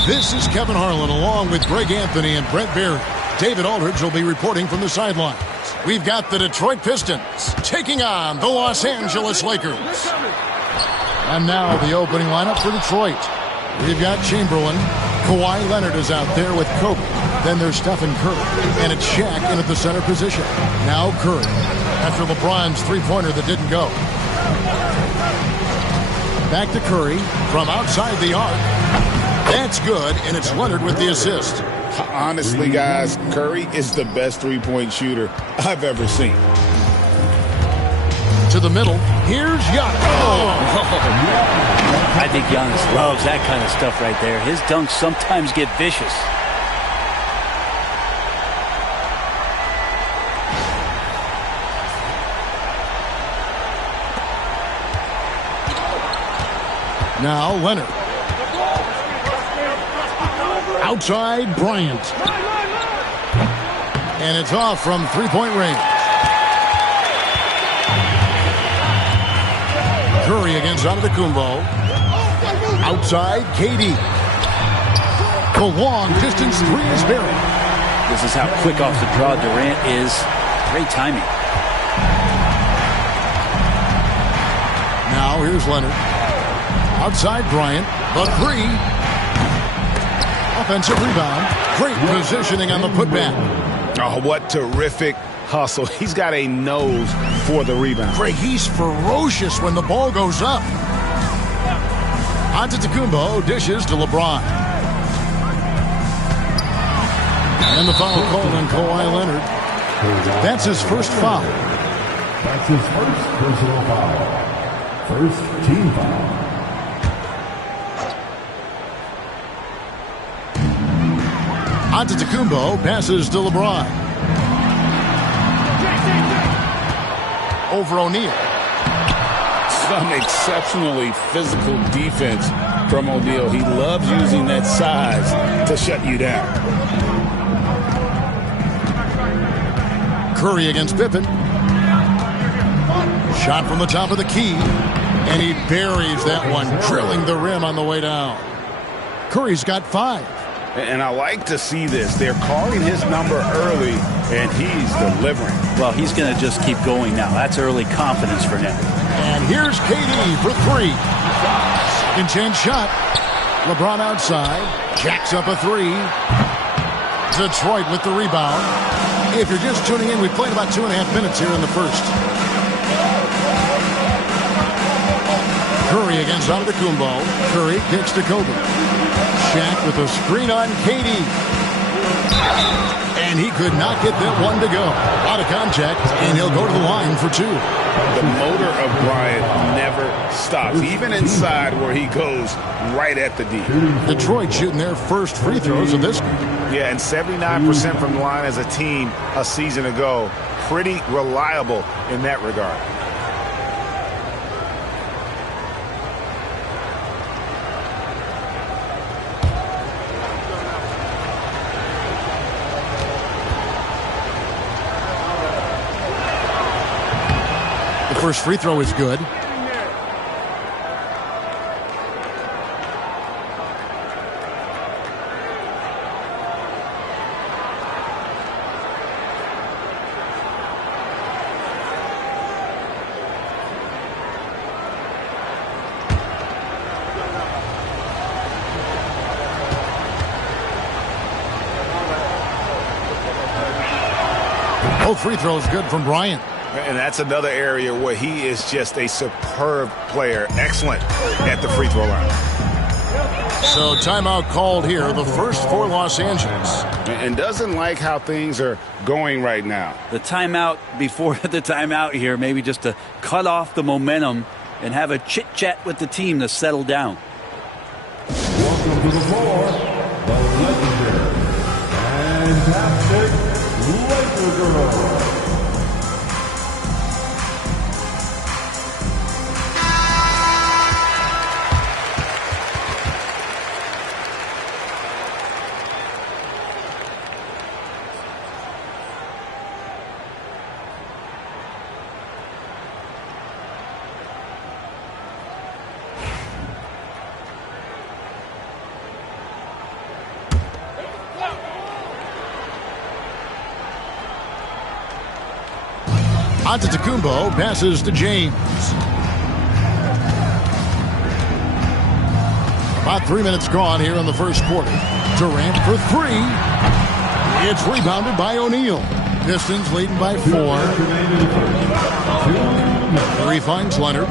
This is Kevin Harlan along with Greg Anthony and Brent Barry. David Aldridge will be reporting from the sidelines. We've got the Detroit Pistons taking on the Los Angeles Lakers. And now the opening lineup for Detroit. We've got Chamberlain. Kawhi Leonard is out there with Kobe. Then there's Stephen Curry. And it's Shaq in at the center position. Now Curry. After LeBron's three-pointer that didn't go. Back to Curry from outside the arc. That's good, and it's Leonard with the assist. Honestly, guys, Curry is the best three-point shooter I've ever seen. To the middle, here's Giannis. I think Giannis loves that kind of stuff right there. His dunks sometimes get vicious. Now Leonard. Outside Bryant. And it's off from three-point range. Curry against Antetokounmpo. Outside KD. The long distance three is buried. This is how quick off the draw Durant is. Great timing. Now here's Leonard. Outside Bryant. The three. Offensive rebound. Great positioning on the putback. Oh, what terrific hustle. He's got a nose for the rebound. Greg, he's ferocious when the ball goes up. Antetokounmpo dishes to LeBron. And the foul called on Kawhi Leonard. That's his first foul. That's his first personal foul. First team foul. Antetokounmpo passes to LeBron. Over O'Neal. Some exceptionally physical defense from O'Neal. He loves using that size to shut you down. Curry against Pippen. Shot from the top of the key. And he buries that one, drilling the rim on the way down. Curry's got 5. And I like to see this. They're calling his number early, and he's delivering. Well, he's going to just keep going now. That's early confidence for him. And here's KD for 3. Second chance shot. LeBron outside. Jacks up a 3. Detroit with the rebound. If you're just tuning in, we played about 2.5 minutes here in the first. Curry against Antetokounmpo. Curry kicks to Kobe. Shaq with a screen on KD. And he could not get that one to go. Out of contact, and he'll go to the line for 2. The motor of Bryant never stops, even inside where he goes right at the D. Detroit shooting their first free throws of this game. Yeah, and 79% from the line as a team a season ago. Pretty reliable in that regard. First free throw is good. Both free throws good from Bryant. And that's another area where he is just a superb player. Excellent at the free throw line. So timeout called here, the first for Los Angeles. And doesn't like how things are going right now. The timeout before the timeout here, maybe just to cut off the momentum and have a chit-chat with the team to settle down. Welcome to the floor, the legendary, fantastic Laker Girl. Antetokounmpo passes to James. About 3 minutes gone here in the first quarter. Durant for three. It's rebounded by O'Neal. Pistons leading by 4. Curry finds Leonard.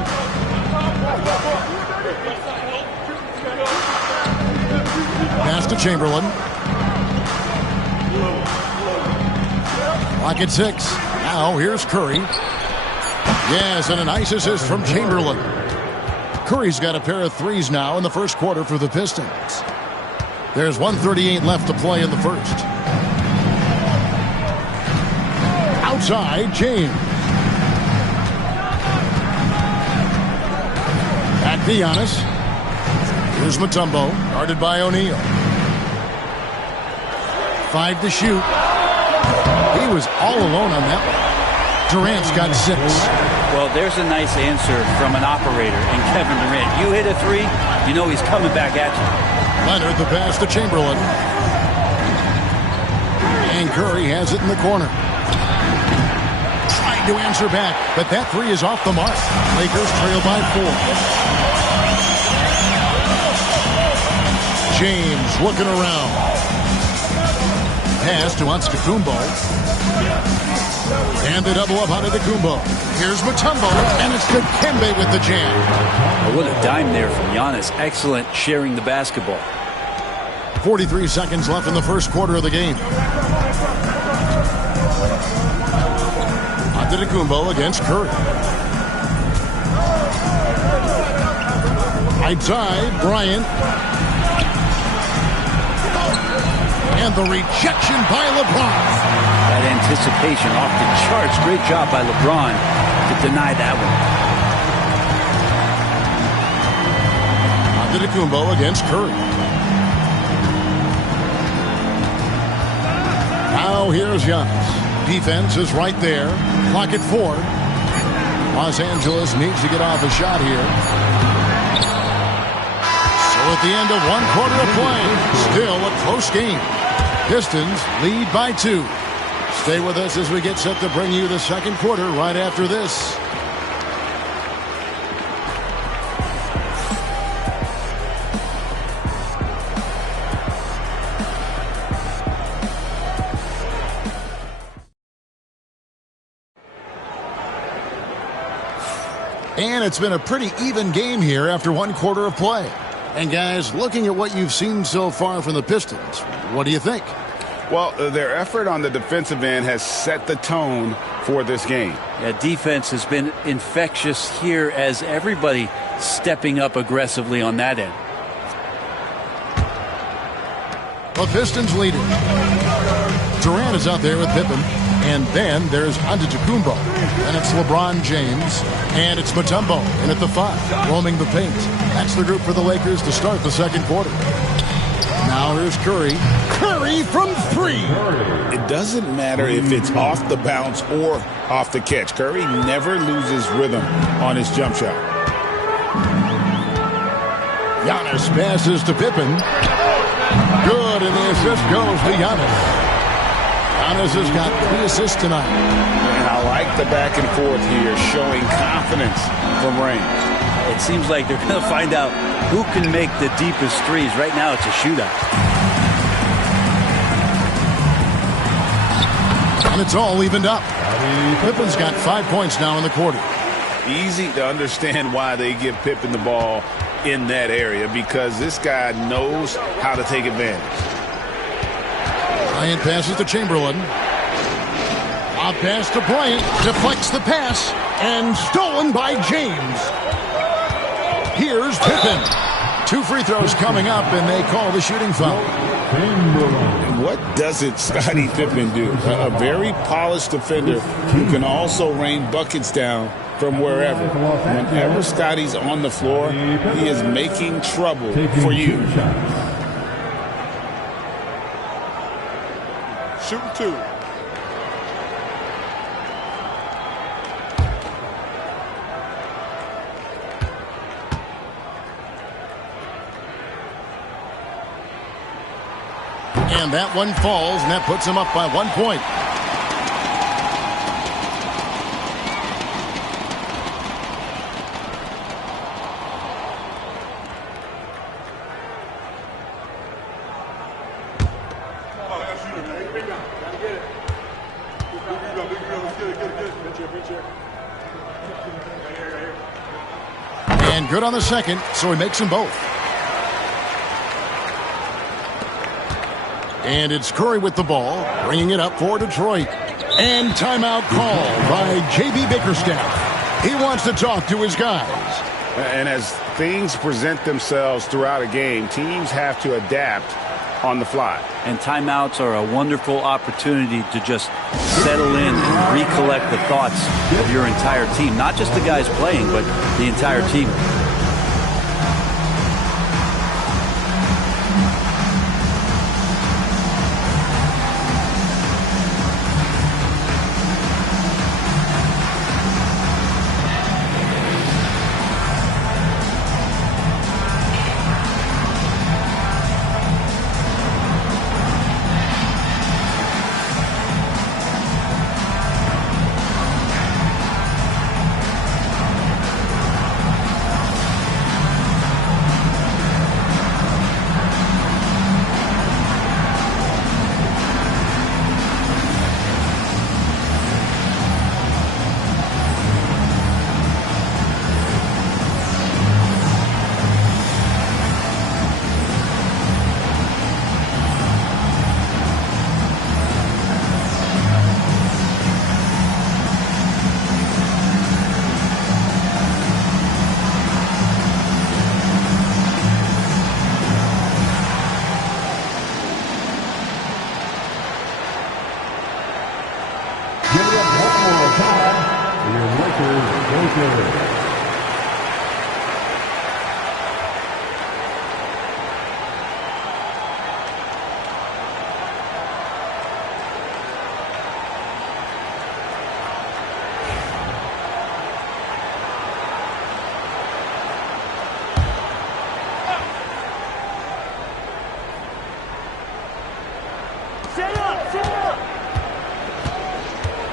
Pass to Chamberlain. Clock at 6. Now here's Curry. Yes, and a nice assist from Chamberlain. Curry's got a pair of threes now in the first quarter for the Pistons. There's 1:38 left to play in the first. Outside, James. Back to Giannis. Here's Mutombo, guarded by O'Neal. 5 to shoot. He was all alone on that one. Durant's got 6. Well, there's a nice answer from an operator in Kevin Durant. You hit a three, you know he's coming back at you. Leonard, the pass to Chamberlain. And Curry has it in the corner. Trying to answer back, but that three is off the mark. Lakers trail by 4. James looking around. Pass to Antetokounmpo. And the double up on Antetokounmpo. Here's Mutombo, and it's Dikembe with the jam. Oh, what a dime there from Giannis. Excellent sharing the basketball. 43 seconds left in the first quarter of the game. Antetokounmpo against Curry. Outside, Bryant. And the rejection by LeBron. That anticipation off the charts. Great job by LeBron to deny that one. Antetokounmpo against Curry. Now here's Giannis. Defense is right there. Clock at 4. Los Angeles needs to get off a shot here. So at the end of one quarter of play, still a close game. Pistons lead by 2. Stay with us as we get set to bring you the second quarter right after this. And it's been a pretty even game here after one quarter of play. And guys, looking at what you've seen so far from the Pistons, what do you think? Well, their effort on the defensive end has set the tone for this game. Yeah, defense has been infectious here as everybody stepping up aggressively on that end. The Pistons lead it. Durant is out there with Pippen. And then there's Antetokounmpo. And it's LeBron James. And it's Mutombo in at the 5, roaming the paint. That's the group for the Lakers to start the second quarter. Now here's Curry. Curry from 3. It doesn't matter if it's off the bounce or off the catch. Curry never loses rhythm on his jump shot. Giannis passes to Pippen. Good, and the assist goes to Giannis. Giannis has got 3 assists tonight. And I like the back and forth here, showing confidence from range. It seems like they're going to find out who can make the deepest threes. Right now, it's a shootout. And it's all evened up. Pippen's got 5 points now in the quarter. Easy to understand why they give Pippen the ball in that area, because this guy knows how to take advantage. Bryant passes to Chamberlain. A pass to Bryant. Deflects the pass. And stolen by James. Here's Pippen. 2 free throws coming up, and they call the shooting foul. And what doesn't Scottie Pippen do? A very polished defender who can also rain buckets down from wherever. Whenever Scottie's on the floor, he is making trouble for you. Shooting 2. And that one falls, and that puts him up by 1 point. And good on the second, so he makes them both. And it's Curry with the ball, bringing it up for Detroit. And timeout call by J.B. Bickerstaff. He wants to talk to his guys. And as things present themselves throughout a game, teams have to adapt on the fly. And timeouts are a wonderful opportunity to just settle in and recollect the thoughts of your entire team. Not just the guys playing, but the entire team.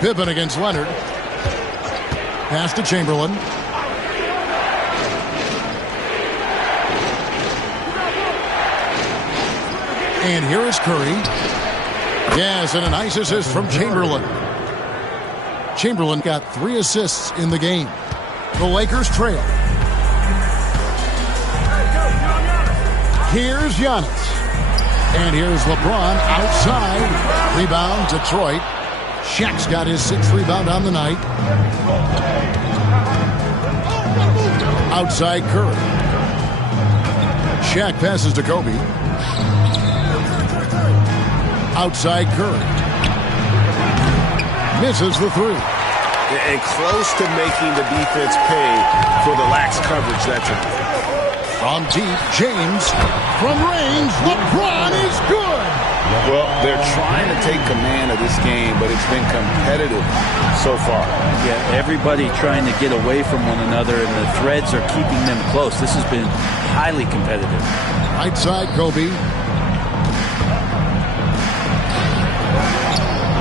Pippen against Leonard. Pass to Chamberlain. And here is Curry. Yes, and a nice assist from Chamberlain. Chamberlain got 3 assists in the game. The Lakers trail. Here's Giannis. And here's LeBron outside. Rebound, Detroit. Shaq's got his 6th rebound on the night. Outside Curry. Shaq passes to Kobe. Outside Curry. Misses the 3. And close to making the defense pay for the lax coverage that time. From deep, James. From range, LeBron is good. Well, they're trying to take command of this game, but it's been competitive so far. Yeah, everybody trying to get away from one another, and the threads are keeping them close. This has been highly competitive. Right side, Kobe.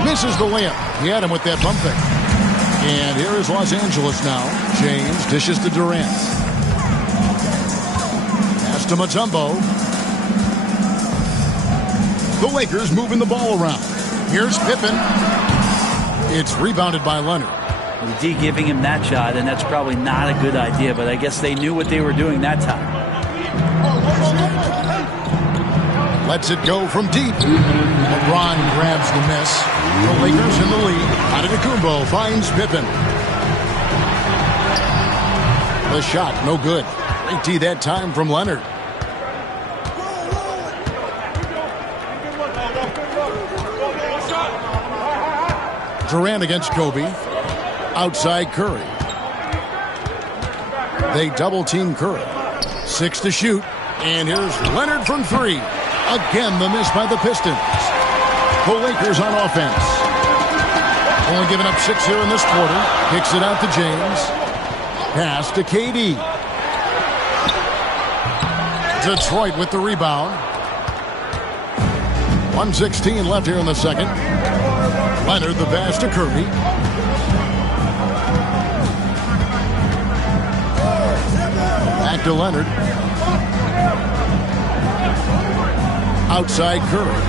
Misses the layup. He had him with that bump fake. And here is Los Angeles now. James dishes to Durant. Pass to Mutombo. The Lakers moving the ball around. Here's Pippen. It's rebounded by Leonard. D giving him that shot, and that's probably not a good idea, but I guess they knew what they were doing that time. Lets it go from deep. LeBron grabs the miss. The Lakers in the lead. Antetokounmpo finds Pippen. The shot, no good. Great D that time from Leonard. Durant against Kobe. Outside Curry. They double team Curry. 6 to shoot. And here's Leonard from 3. Again, the miss by the Pistons. The Lakers on offense. Only giving up 6 here in this quarter. Kicks it out to James. Pass to KD. Detroit with the rebound. 1:16 left here in the second. Leonard the pass to Curry. Back to Leonard. Outside Curry.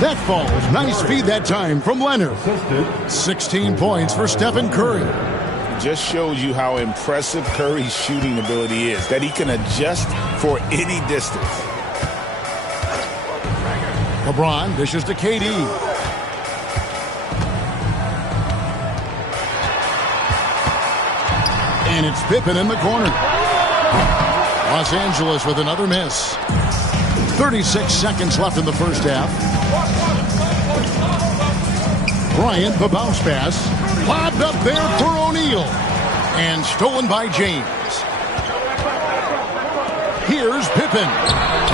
That falls. Nice feed that time from Leonard. 16 points for Stephen Curry. Just shows you how impressive Curry's shooting ability is, that he can adjust for any distance. LeBron dishes to KD. And it's Pippen in the corner. Los Angeles with another miss. 36 seconds left in the first half. Bryant, the bounce pass. Lobbed up there for O'Neal. And stolen by James. Here's Pippen.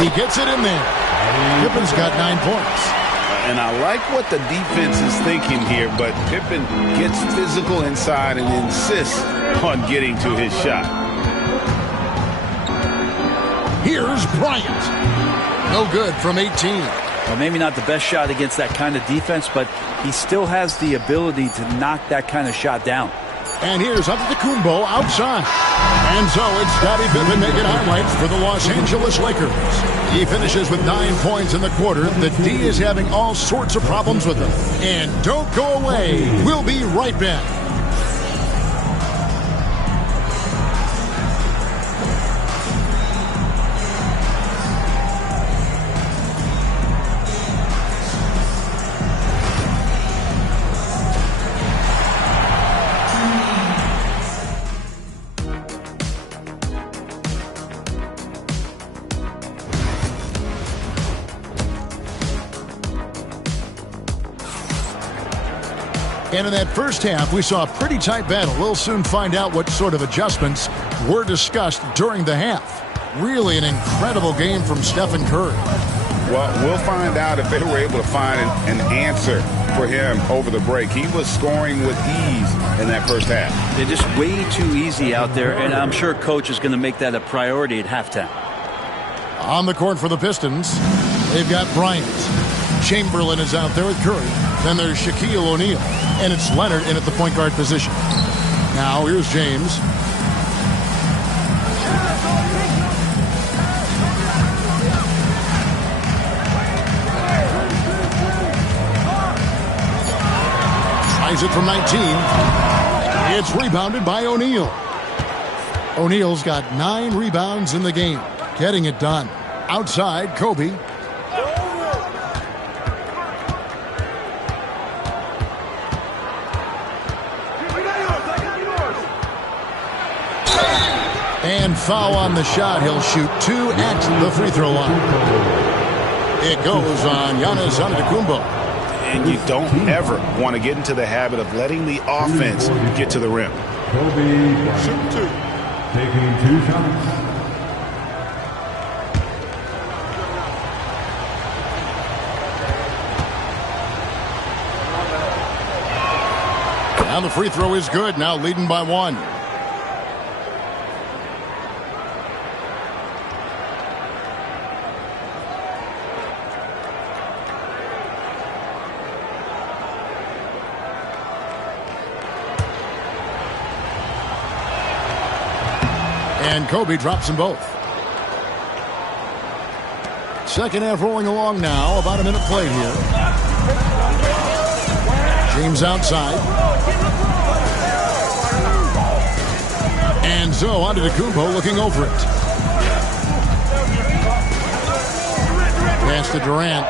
He gets it in there. Pippen's got 9 points. And I like what the defense is thinking here, but Pippen gets physical inside and insists on getting to his shot. Here's Bryant. No good from 18. Well, maybe not the best shot against that kind of defense, but he still has the ability to knock that kind of shot down. And here's Antetokounmpo outside. And so it's Scottie Pippen making highlights for the Los Angeles Lakers. He finishes with 9 points in the quarter. The D is having all sorts of problems with him. And don't go away. We'll be right back. And in that first half, we saw a pretty tight battle. We'll soon find out what sort of adjustments were discussed during the half. Really an incredible game from Stephen Curry. Well, we'll find out if they were able to find an answer for him over the break. He was scoring with ease in that first half. They're just way too easy out there, and I'm sure Coach is going to make that a priority at halftime. On the court for the Pistons, they've got Bryant. Chamberlain is out there with Curry. Then there's Shaquille O'Neal. And it's Leonard in at the point guard position. Now here's James. Tries it from 19. It's rebounded by O'Neal. O'Neal's got 9 rebounds in the game. Getting it done. Outside, Kobe. And foul on the shot. He'll shoot 2 at the free throw line. It goes on Giannis Antetokounmpo. And you don't ever want to get into the habit of letting the offense get to the rim. Kobe Bryant, taking 2 shots. Now the free throw is good. Now leading by 1. And Kobe drops them both. Second half rolling along now. About a minute played here. James outside. And so Antetokounmpo looking over it. Pass to Durant.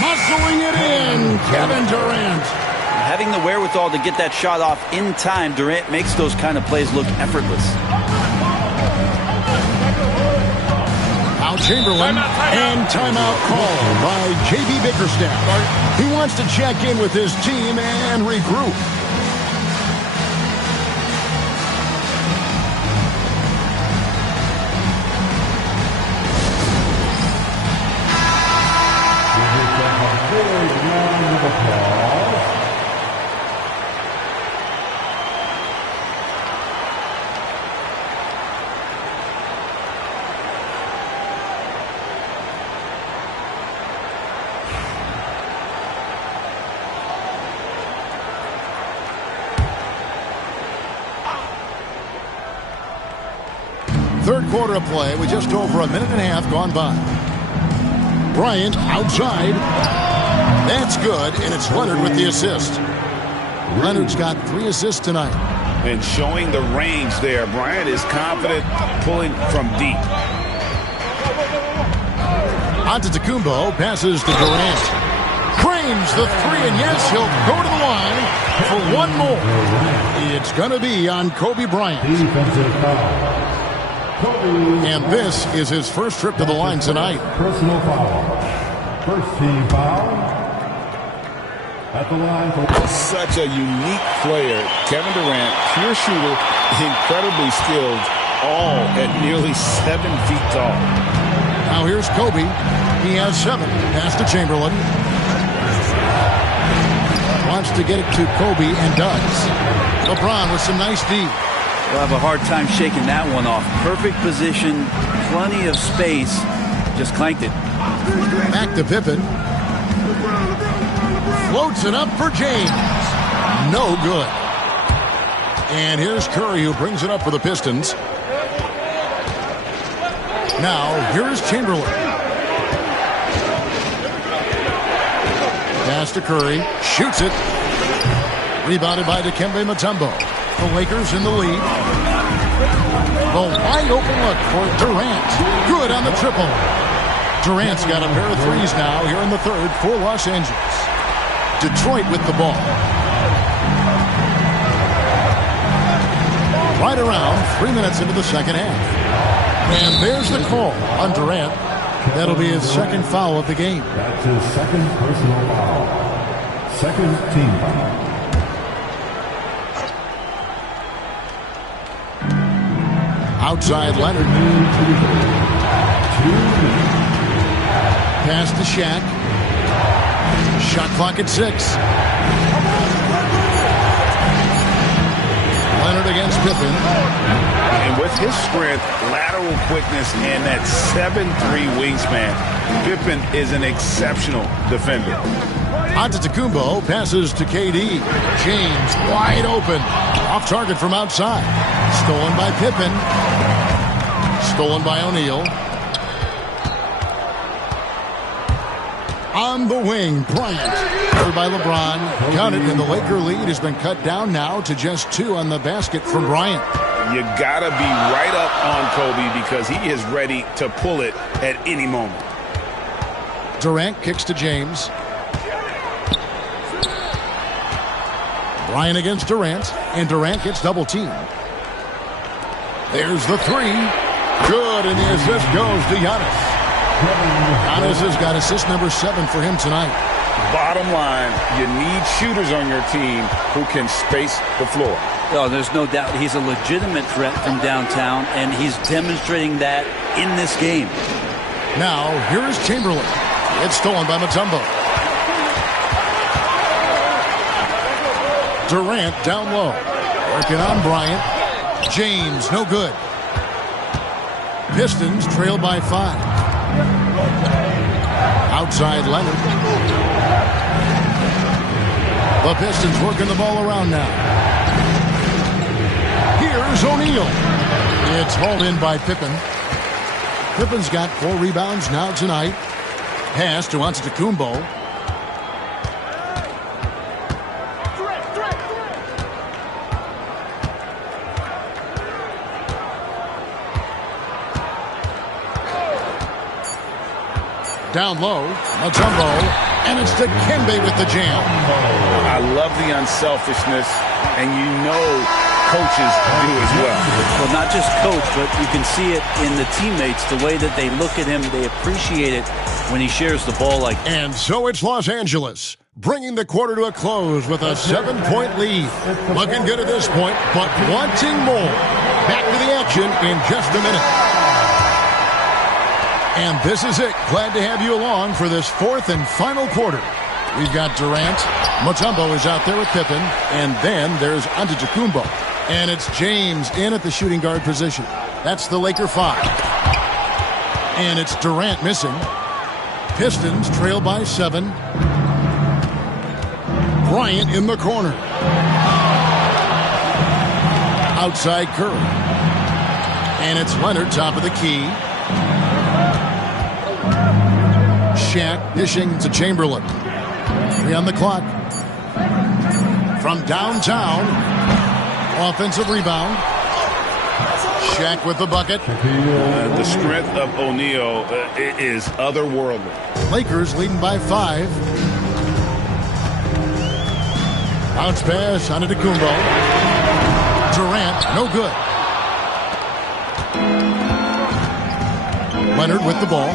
Muscling it in, Kevin Durant. Having the wherewithal to get that shot off in time, Durant makes those kind of plays look effortless. Now Chamberlain, and timeout called by J.B. Bickerstaff. He wants to check in with his team and regroup. Third quarter of play with just over a minute and a half gone by. Bryant outside. That's good, and it's Leonard with the assist. Leonard's got 3 assists tonight. And showing the range there. Bryant is confident pulling from deep. Antetokounmpo passes to Durant. Cranes the 3, and yes, he'll go to the line for one more. It's going to be on Kobe Bryant. And this is his first trip to the line tonight. Personal foul. First team foul. At the line for such a unique player. Kevin Durant, pure shooter, incredibly skilled, all at nearly 7 feet tall. Now here's Kobe. He has 7. Pass to Chamberlain. Wants to get it to Kobe and does. LeBron with some nice D. We'll have a hard time shaking that one off. Perfect position, plenty of space. Just clanked it. Back to Pippen. Floats it up for James. No good. And here's Curry, who brings it up for the Pistons. Now, here's Chamberlain. Pass to Curry. Shoots it. Rebounded by Dikembe Mutombo. The Lakers in the lead. The wide open look for Durant. Good on the triple. Durant's got a pair of 3s now here in the third for Los Angeles. Detroit with the ball. Right around 3 minutes into the second half. And there's the call on Durant. That'll be his second foul of the game. That's his second personal foul. Second team foul. Outside Leonard. Pass to Shaq. Shot clock at 6. Leonard against Pippen. And with his strength, lateral quickness, and that 7'3" wingspan, Pippen is an exceptional defender. Antetokounmpo passes to KD. James wide open. Off target from outside. Stolen by Pippen. Stolen by O'Neal. On the wing, Bryant. Covered by LeBron. Got it, and the Laker lead has been cut down now to just 2 on the basket from Bryant. You gotta be right up on Kobe because he is ready to pull it at any moment. Durant kicks to James. Bryant against Durant, and Durant gets double teamed. There's the 3. Good, and the assist goes to Giannis. Giannis has got assist number 7 for him tonight. Bottom line, you need shooters on your team who can space the floor. Oh, there's no doubt he's a legitimate threat from downtown, and he's demonstrating that in this game. Now, here is Chamberlain. It's stolen by Mutombo. Durant down low. Working on Bryant. James, no good. Pistons trail by 5. Outside Leonard. The Pistons working the ball around now. Here's O'Neal. It's hauled in by Pippen. Pippen's got 4 rebounds now tonight. Pass to Antetokounmpo. Down low, Mutombo, and it's Dikembe with the jam. I love the unselfishness, and you know coaches do as well. Well, not just coach, but you can see it in the teammates, the way that they look at him. They appreciate it when he shares the ball like that. And so it's Los Angeles, bringing the quarter to a close with a 7-point lead. Looking good at this point, but wanting more. Back to the action in just a minute. And this is it. Glad to have you along for this 4th and final quarter. We've got Durant. Mutombo is out there with Pippen. And then there's Antetokounmpo. And it's James in at the shooting guard position. That's the Laker 5. And it's Durant missing. Pistons trail by 7. Bryant in the corner. Outside Curry. And it's Leonard, top of the key. Shaq dishing to Chamberlain. 3 on the clock. From downtown. Offensive rebound. Shaq with the bucket. The strength of O'Neal is otherworldly. Lakers leading by 5. Bounce pass on Antetokounmpo. Durant, no good. Leonard with the ball.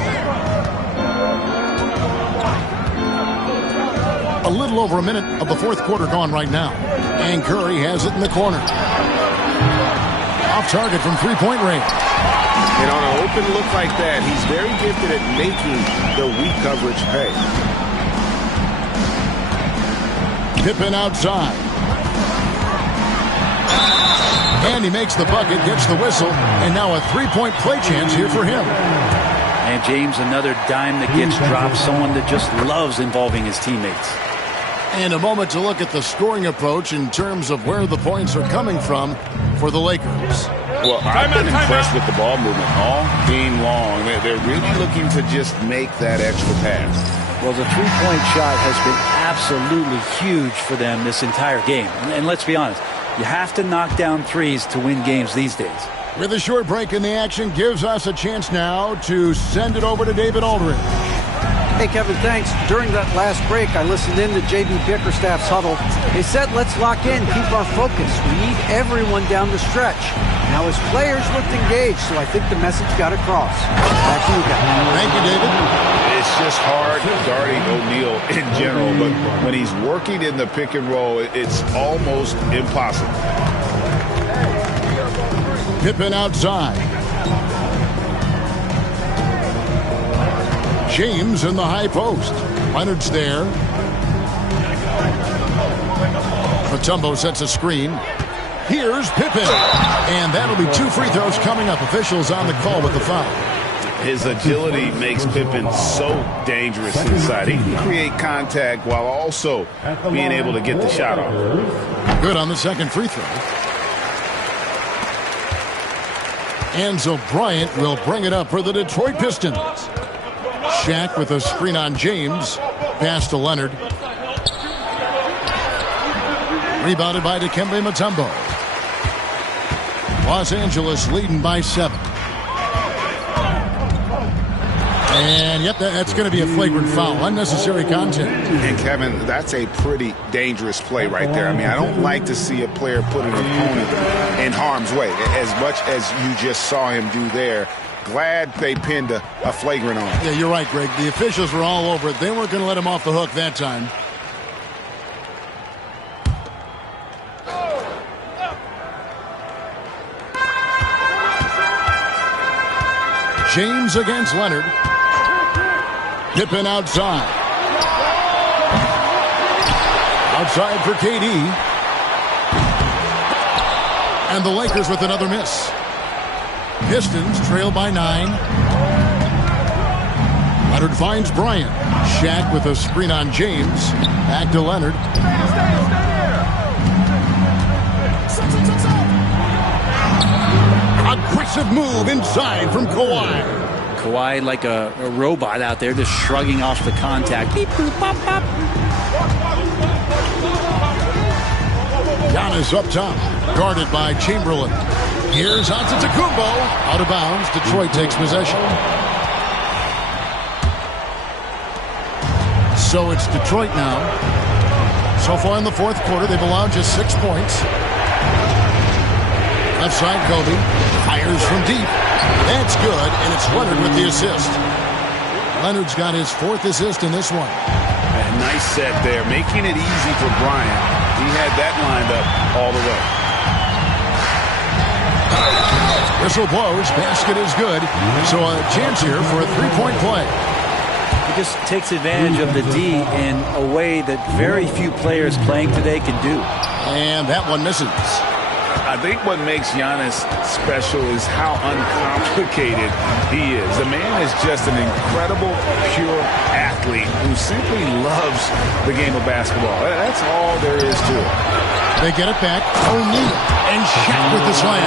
A little over a minute of the fourth quarter gone right now. And Curry has it in the corner. Off target from three-point range. And on an open look like that, he's very gifted at making the weak coverage pay. Pippen outside. And he makes the bucket, gets the whistle, and now a three-point play chance here for him. And James, another dime that gets dropped, someone that just loves involving his teammates. And a moment to look at the scoring approach in terms of where the points are coming from for the Lakers. Well, I've been impressed with the ball movement all game long. They're really looking to just make that extra pass. Well, the three-point shot has been absolutely huge for them this entire game. And let's be honest, you have to knock down threes to win games these days. With a short break in the action, gives us a chance now to send it over to David Aldridge. Hey, Kevin, thanks. During that last break, I listened in to J.B. Bickerstaff's huddle. They said, let's lock in, keep our focus. We need everyone down the stretch. Now, his players looked engaged, so I think the message got across. Back to you, Kevin. Thank you, David. It's just hard guarding O'Neal in general, but when he's working in the pick and roll, it's almost impossible. Pippen outside. James in the high post. Leonard's there. Mutombo sets a screen. Here's Pippen. And that'll be 2 free throws coming up. Officials on the call with the foul. His agility makes Pippen so dangerous inside. He can create contact while also being able to get the shot off. Good on the second free throw. Enzo Bryant will bring it up for the Detroit Pistons. Shaq with a screen on James. Pass to Leonard. Rebounded by Dikembe Mutombo. Los Angeles leading by 7. And, yep, that's going to be a flagrant foul. Unnecessary contact. And, Kevin, that's a pretty dangerous play right there. I mean, I don't like to see a player put an opponent in harm's way, as much as you just saw him do there. Glad they pinned a flagrant on him. Yeah, you're right, Greg. The officials were all over it. They weren't going to let him off the hook that time. James against Leonard. Pippen outside. Outside for KD. And the Lakers with another miss. Pistons trail by 9. Leonard finds Bryant. Shaq with a screen on James. Back to Leonard. Aggressive move inside from Kawhi. Kawhi like a robot out there just shrugging off the contact. Beep, boop, pop, pop. Giannis up top. Guarded by Chamberlain. Here's Antetokounmpo. Out of bounds. Detroit takes possession. So it's Detroit now. So far in the fourth quarter, they've allowed just 6 points. Left side, Kobe. Fires from deep. That's good, and it's Leonard with the assist. Leonard's got his 4th assist in this one. A nice set there, making it easy for Bryant. He had that lined up all the way. Whistle blows. Basket is good. So a chance here for a three-point play. He just takes advantage of the D in a way that very few players playing today can do. And that one misses. I think what makes Giannis special is how uncomplicated he is. The man is just an incredible, pure athlete who simply loves the game of basketball. That's all there is to it. They get it back. O'Neal and Shaq with the slam.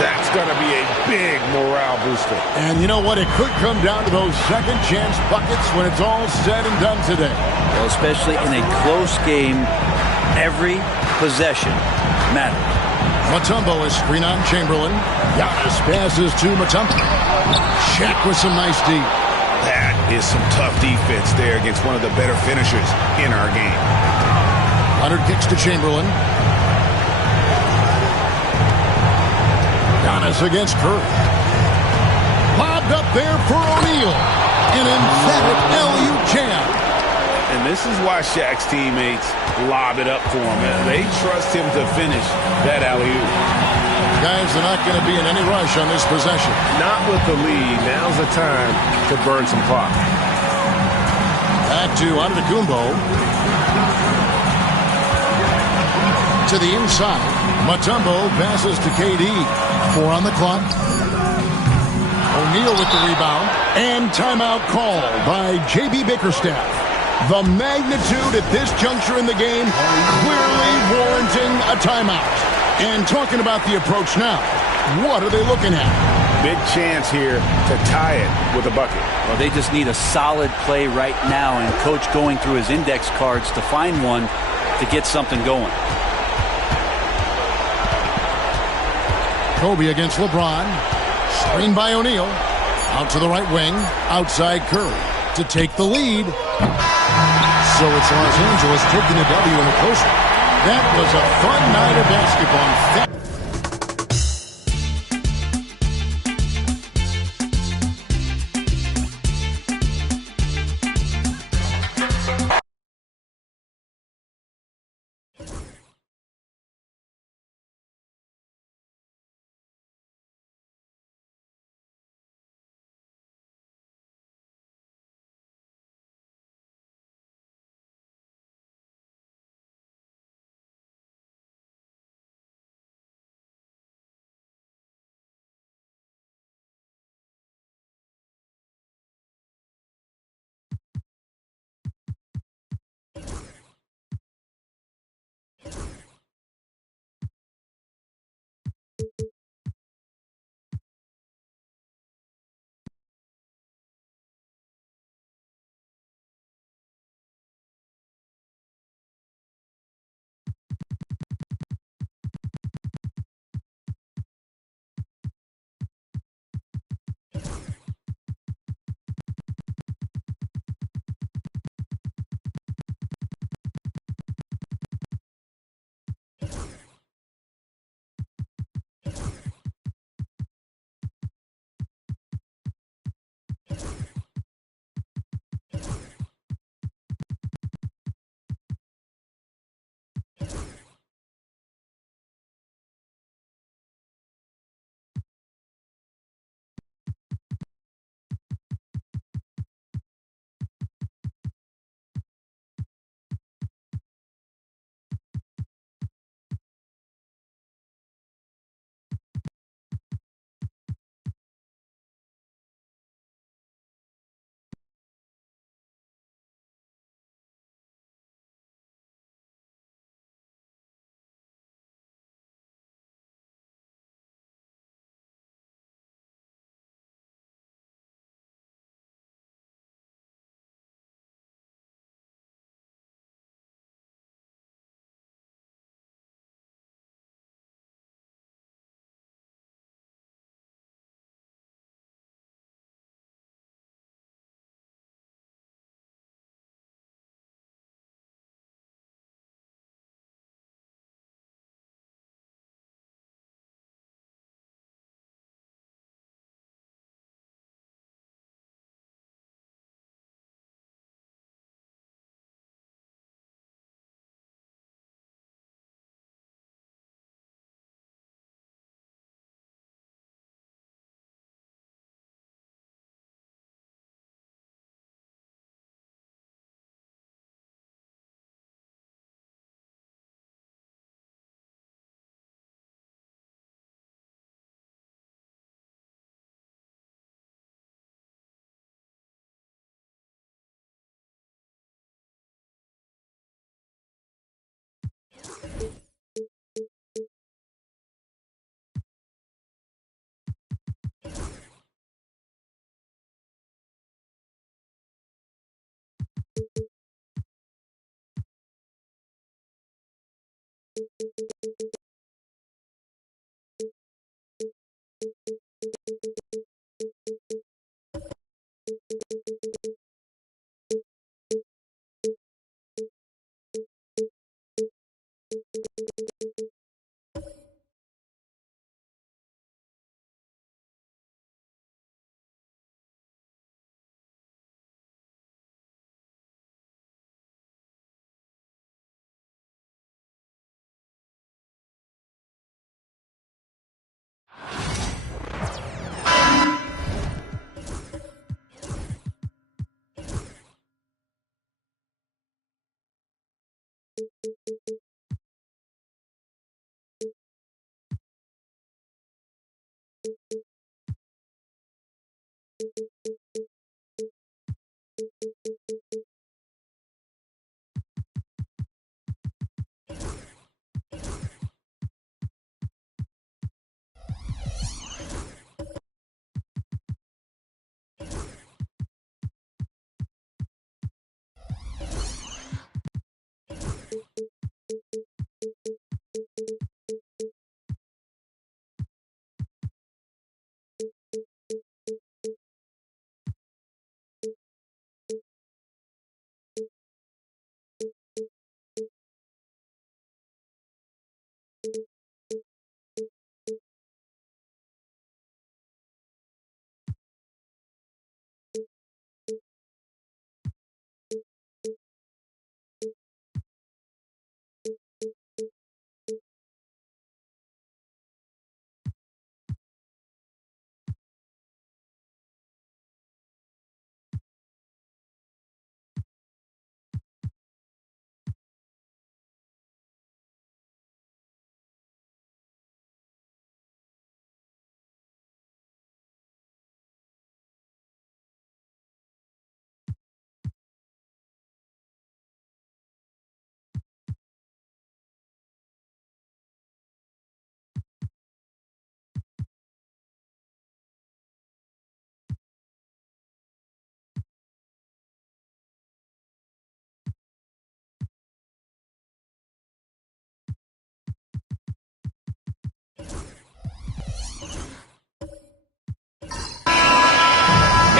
That's going to be a big morale booster. And you know what? It could come down to those second chance buckets when it's all said and done today. Well, especially in a close game, every possession matters. Mutombo is screen on Chamberlain. Giannis passes to Mutombo. Shaq with some nice D. That is some tough defense there against one of the better finishers in our game. Leonard kicks to Chamberlain. Giannis against Curry. Lobbed up there for O'Neal. An emphatic LU jam. And this is why Shaq's teammates lob it up for him. They trust him to finish that alley-oop. Guys, they're not going to be in any rush on this possession. Not with the lead. Now's the time to burn some clock. Back to Antetokounmpo. To the inside. Mutombo passes to KD. 4 on the clock. O'Neal with the rebound. And timeout called by J.B. Bickerstaff. The magnitude at this juncture in the game clearly warranting a timeout. And talking about the approach now, what are they looking at? Big chance here to tie it with a bucket. Well, they just need a solid play right now, and Coach going through his index cards to find one to get something going. Kobe against LeBron. Screen by O'Neal. Out to the right wing. Outside Curry to take the lead. So it's Los Angeles taking a W in a close one. That was a fun night of basketball.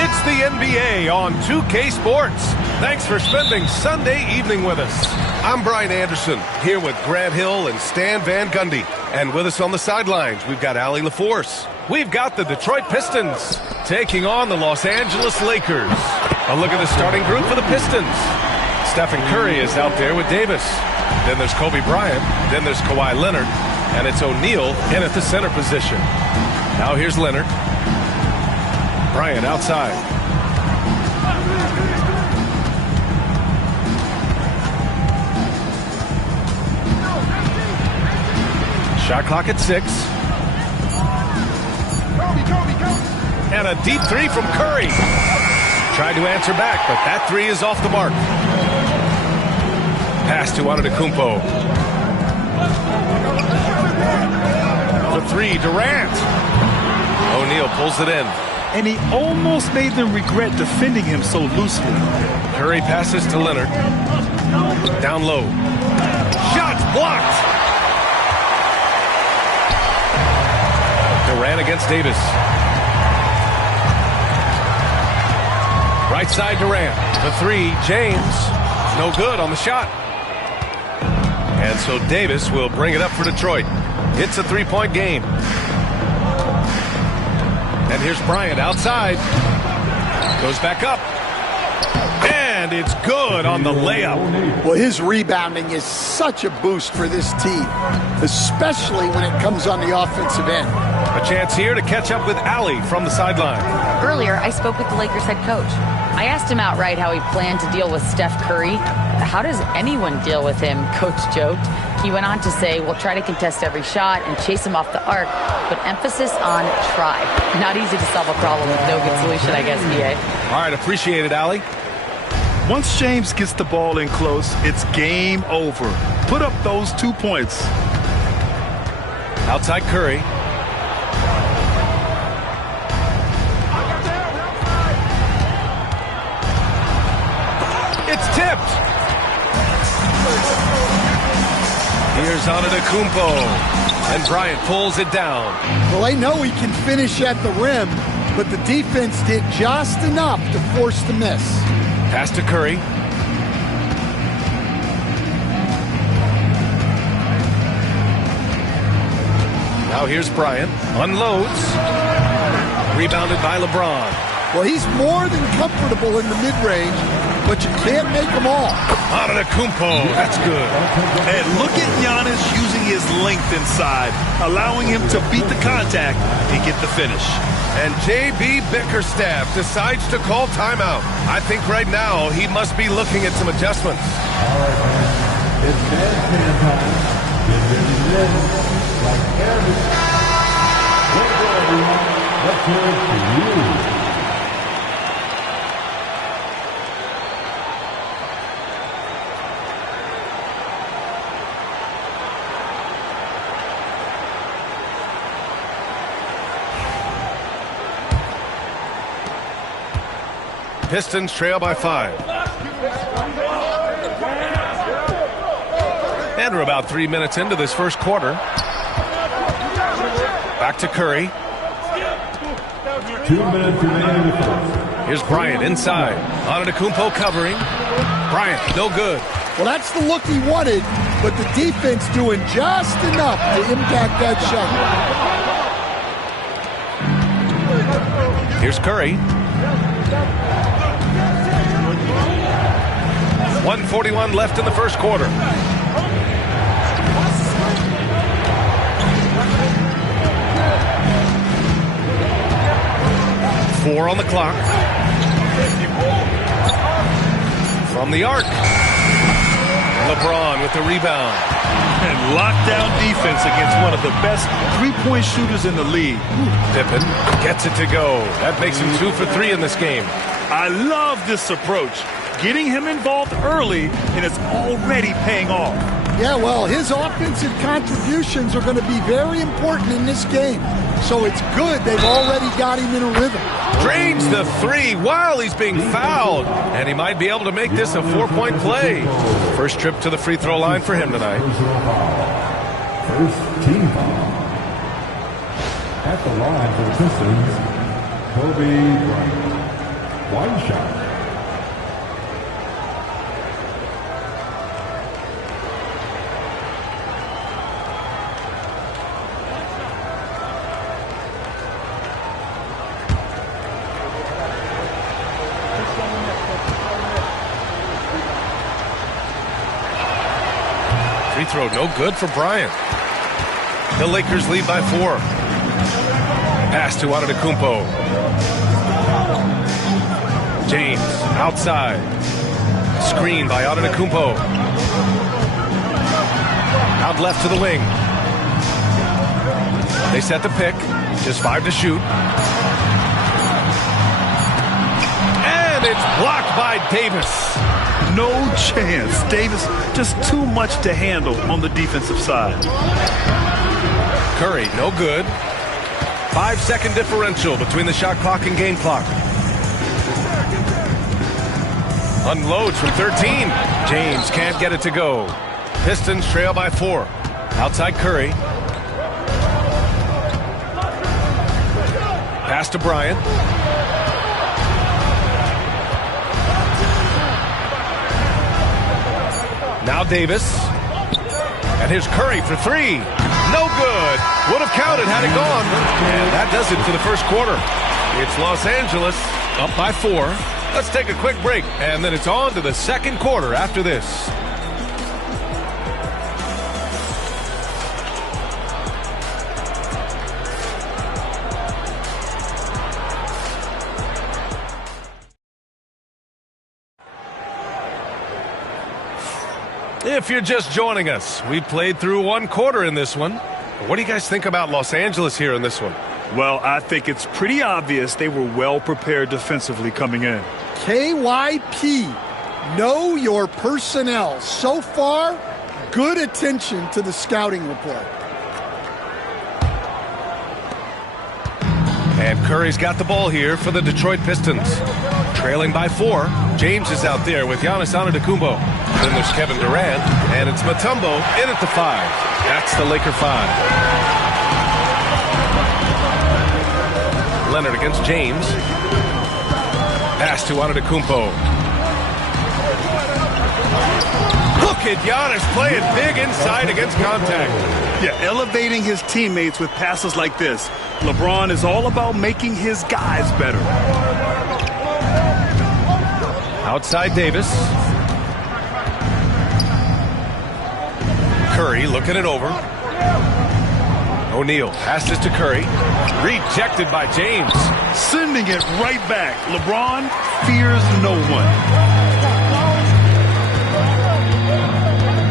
It's the NBA on 2K Sports. Thanks for spending Sunday evening with us. I'm Brian Anderson, here with Grant Hill and Stan Van Gundy. And with us on the sidelines, we've got Allie LaForce. We've got the Detroit Pistons taking on the Los Angeles Lakers. A look at the starting group for the Pistons. Stephen Curry is out there with Davis. Then there's Kobe Bryant. Then there's Kawhi Leonard. And it's O'Neal in at the center position. Now here's Leonard. Bryant outside. Shot clock at 6. And a deep three from Curry. Tried to answer back, but that three is off the mark. Pass to Antetokounmpo. The three, Durant. O'Neal pulls it in. And he almost made them regret defending him so loosely. Curry passes to Leonard. Down low. Shot blocked. Durant against Davis. Right side Durant. The three, James. No good on the shot. And so Davis will bring it up for Detroit. It's a three-point game. And here's Bryant outside. Goes back up. And it's good on the layup. Well, his rebounding is such a boost for this team, especially when it comes on the offensive end. A chance here to catch up with Allie from the sideline. Earlier, I spoke with the Lakers head coach. I asked him outright how he planned to deal with Steph Curry. How does anyone deal with him, Coach joked. He went on to say, we'll try to contest every shot and chase him off the arc, but emphasis on try. Not easy to solve a problem with no good solution, I guess, BA. All right, appreciate it, Allie. Once James gets the ball in close, it's game over. Put up those 2 points. Outside Curry. It's tipped. Here's Antetokounmpo. And Bryant pulls it down. Well, they know he can finish at the rim, but the defense did just enough to force the miss. Pass to Curry. Now here's Bryant. Unloads. Rebounded by LeBron. Well, he's more than comfortable in the mid-range, but you can't make them all. Antetokounmpo, that's good. And look at Giannis using his length inside, allowing him to beat the contact and get the finish. And J.B. Bickerstaff decides to call timeout. I think right now he must be looking at some adjustments. All right, man. It's man time. Get ready to win. Like every... Let's go, everyone. Let's hear it for you. Pistons trail by 5. And we're about 3 minutes into this first quarter. Back to Curry. 2 minutes remaining in the first. Here's Bryant inside. Antetokounmpo covering. Bryant, no good. Well, that's the look he wanted, but the defense doing just enough to impact that shot. Here's Curry. 1:41 left in the first quarter. Four on the clock. From the arc. LeBron with the rebound. And lockdown defense against one of the best three-point shooters in the league. Pippen gets it to go. That makes him 2 for 3 in this game. I love this approach. Getting him involved early, and it's already paying off. Yeah, well, his offensive contributions are going to be very important in this game. So it's good they've already got him in a rhythm. Drains the 3 while he's being fouled. And he might be able to make this a 4-point play. First trip to the free throw line for him tonight. First team foul. At the line for the Pistons, Kobe Bryant. One shot. Free throw no good for Bryant. The Lakers lead by 4. Pass to Antetokounmpo. James outside. Screen by Antetokounmpo. Out left to the wing. They set the pick. Just 5 to shoot. And it's blocked by Davis. No chance. Davis just too much to handle on the defensive side. Curry, no good. 5-second differential between the shot clock and game clock. Unloads from 13. James can't get it to go. Pistons trail by 4. Outside Curry. Pass to Bryant. Now Davis. And here's Curry for 3. No good. Would have counted had it gone. And that does it for the first quarter. It's Los Angeles up by 4. Let's take a quick break, and then it's on to the second quarter after this. If you're just joining us, we played through one quarter in this one. What do you guys think about Los Angeles here in this one? Well, I think it's pretty obvious they were well prepared defensively coming in. KYP, know your personnel. So far, good attention to the scouting report. And Curry's got the ball here for the Detroit Pistons. Trailing by 4. James is out there with Giannis Antetokounmpo. Then there's Kevin Durant, and it's Mutombo in at the 5. That's the Laker 5. Leonard against James. Pass to Antetokounmpo. Look at Giannis playing big inside against contact. Yeah, elevating his teammates with passes like this. LeBron is all about making his guys better. Outside Davis. Curry looking it over. O'Neal passes to Curry. Rejected by James. Sending it right back. LeBron fears no one.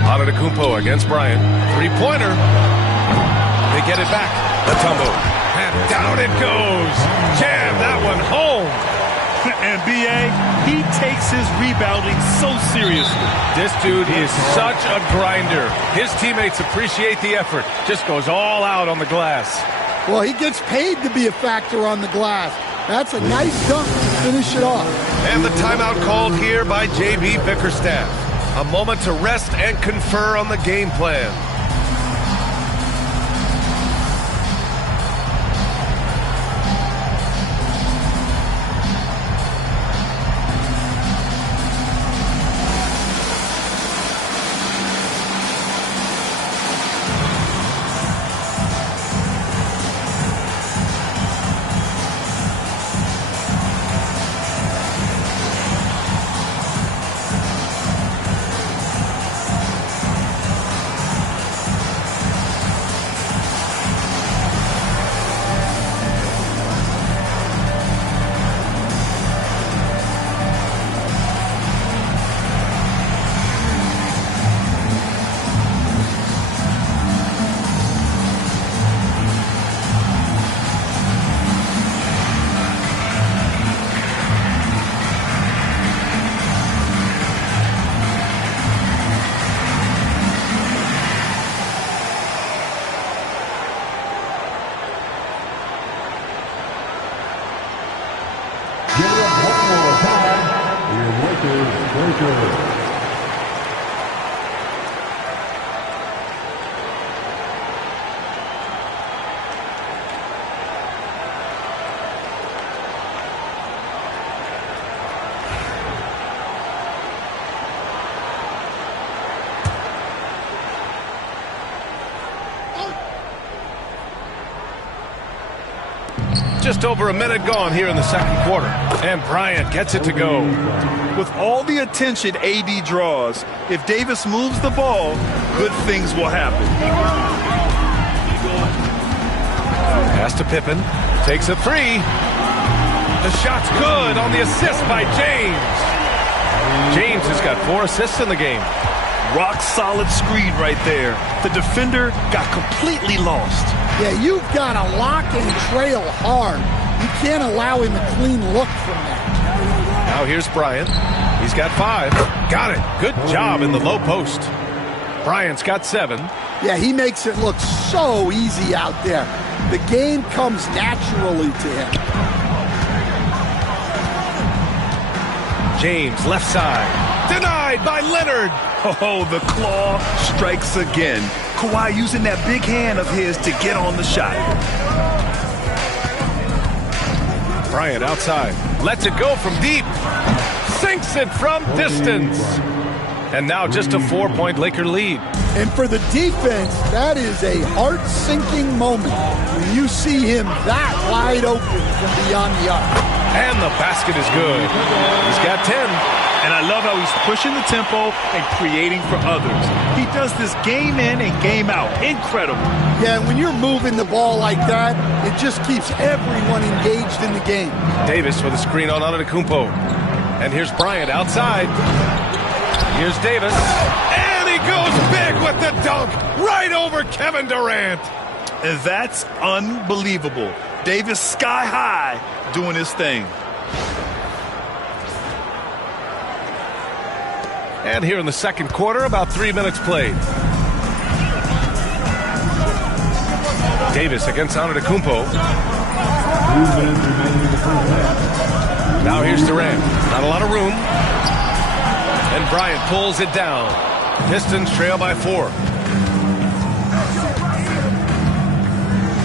Antetokounmpo against Bryant. Three-pointer. They get it back. Mutombo. And down it goes. Jam that one home. And B.A., he takes his rebounding so seriously. This dude is such a grinder. His teammates appreciate the effort. Just goes all out on the glass. Well, he gets paid to be a factor on the glass. That's a nice dunk to finish it off. And the timeout called here by J.B. Bickerstaff. A moment to rest and confer on the game plan. Just over a minute gone here in the second quarter. And Bryant gets it to go. With all the attention AD draws, if Davis moves the ball, good things will happen. Pass to Pippen. Takes a three. The shot's good on the assist by James. James has got 4 assists in the game. Rock solid screen right there. The defender got completely lost. Yeah, you've got to lock and trail hard. You can't allow him a clean look from that. Now here's Bryant. He's got 5. Got it. Good job in the low post. Bryant's got 7. Yeah, he makes it look so easy out there. The game comes naturally to him. James, left side. Denied by Leonard. Oh, the claw strikes again. Kawhi using that big hand of his to get on the shot. Bryant outside. Lets it go from deep. Sinks it from distance. And now just a 4-point Laker lead. And for the defense, that is a heart-sinking moment when you see him that wide open from beyond the arc. And the basket is good. He's got 10. And I love how he's pushing the tempo and creating for others. He does this game in and game out. Incredible. Yeah, when you're moving the ball like that, it just keeps everyone engaged in the game. Davis with a screen on Antetokounmpo. And here's Bryant outside. Here's Davis. And he goes big with the dunk right over Kevin Durant. And that's unbelievable. Davis sky high doing his thing. And here in the second quarter, about 3 minutes played. Davis against Antetokounmpo. 2 minutes remaining in the first half. Now here's Durant. Not a lot of room. And Bryant pulls it down. Pistons trail by 4.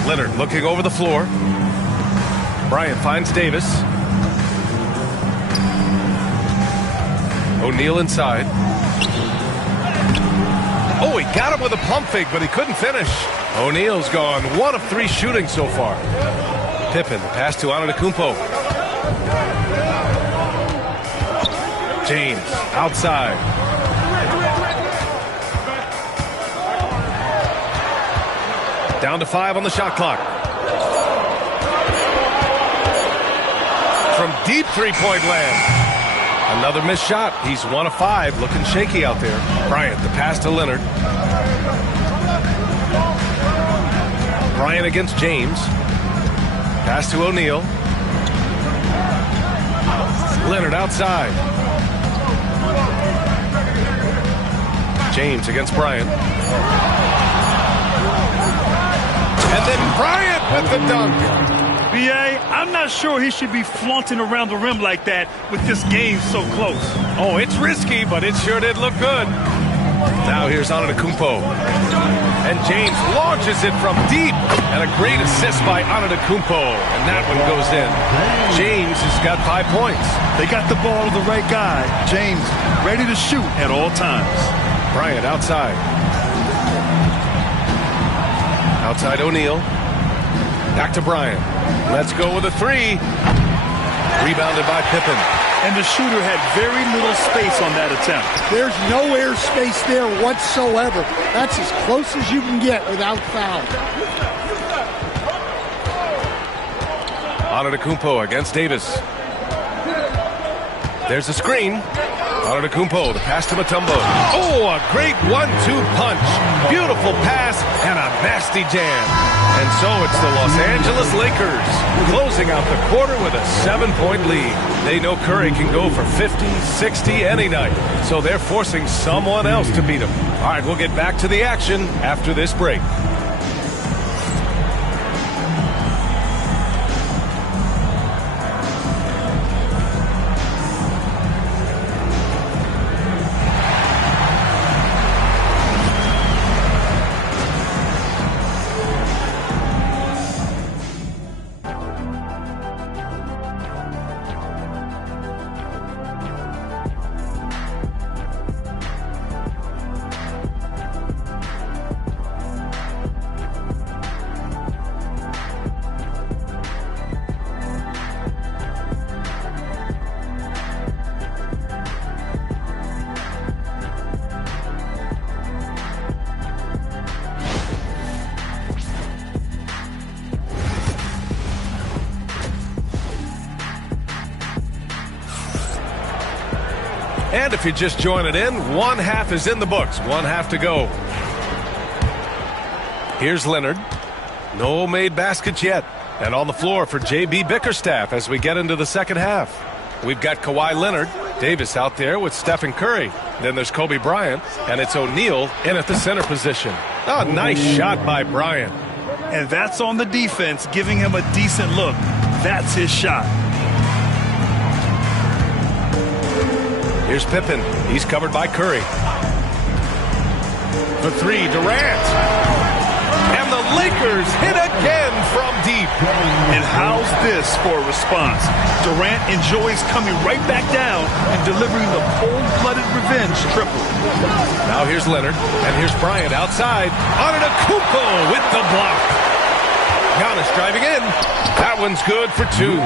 Leonard looking over the floor. Bryant finds Davis. O'Neal inside. Oh, he got him with a pump fake, but he couldn't finish. O'Neal's gone 1 of 3 shooting so far. Pippen, the pass to Antetokounmpo. James, outside. Down to 5 on the shot clock. From deep three-point land. Another missed shot. He's 1 of 5, looking shaky out there. Bryant, the pass to Leonard. Bryant against James. Pass to O'Neal. Leonard outside. James against Bryant. And then Bryant with the dunk. B.A., I'm not sure he should be flaunting around the rim like that with this game so close. Oh, it's risky, but it sure did look good. Now here's Antetokounmpo. And James launches it from deep. And a great assist by Antetokounmpo. And that one goes in. James has got 5 points. They got the ball to the right guy. James ready to shoot at all times. Bryant outside. Outside O'Neal. Back to Bryant. Let's go with a 3. Rebounded by Pippen. And the shooter had very little space on that attempt. There's no air space there whatsoever. That's as close as you can get without foul. Antetokounmpo against Davis. There's a screen. Antetokounmpo, the pass to Mutombo. Oh, a great 1-2 punch. Beautiful pass and a nasty jam. And so it's the Los Angeles Lakers closing out the quarter with a 7-point lead. They know Curry can go for 50, 60 any night. So they're forcing someone else to beat him. All right, we'll get back to the action after this break. And if you're just joining in, 1 half is in the books. 1 half to go. Here's Leonard. No made baskets yet. And on the floor for J.B. Bickerstaff as we get into the second half. We've got Kawhi Leonard, Davis out there with Stephen Curry. Then there's Kobe Bryant, and it's O'Neal in at the center position. Oh, nice shot by Bryant. And that's on the defense, giving him a decent look. That's his shot. Here's Pippen. He's covered by Curry. For 3, Durant. And the Lakers hit again from deep. And how's this for a response? Durant enjoys coming right back down and delivering the cold-blooded revenge triple. Now here's Leonard, and here's Bryant outside. Antetokounmpo with the block. Giannis driving in. That one's good for 2.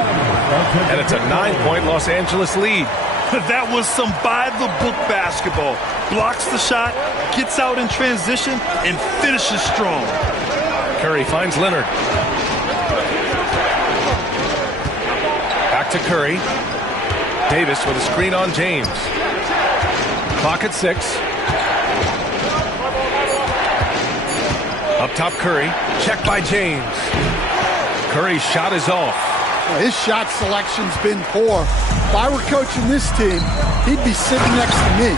And it's a 9-point Los Angeles lead. That was some by-the-book basketball. Blocks the shot, gets out in transition, and finishes strong. Curry finds Leonard. Back to Curry. Davis with a screen on James. Clock at 6. Up top Curry. Check by James. Curry's shot is off. His shot selection's been poor. If I were coaching this team, he'd be sitting next to me.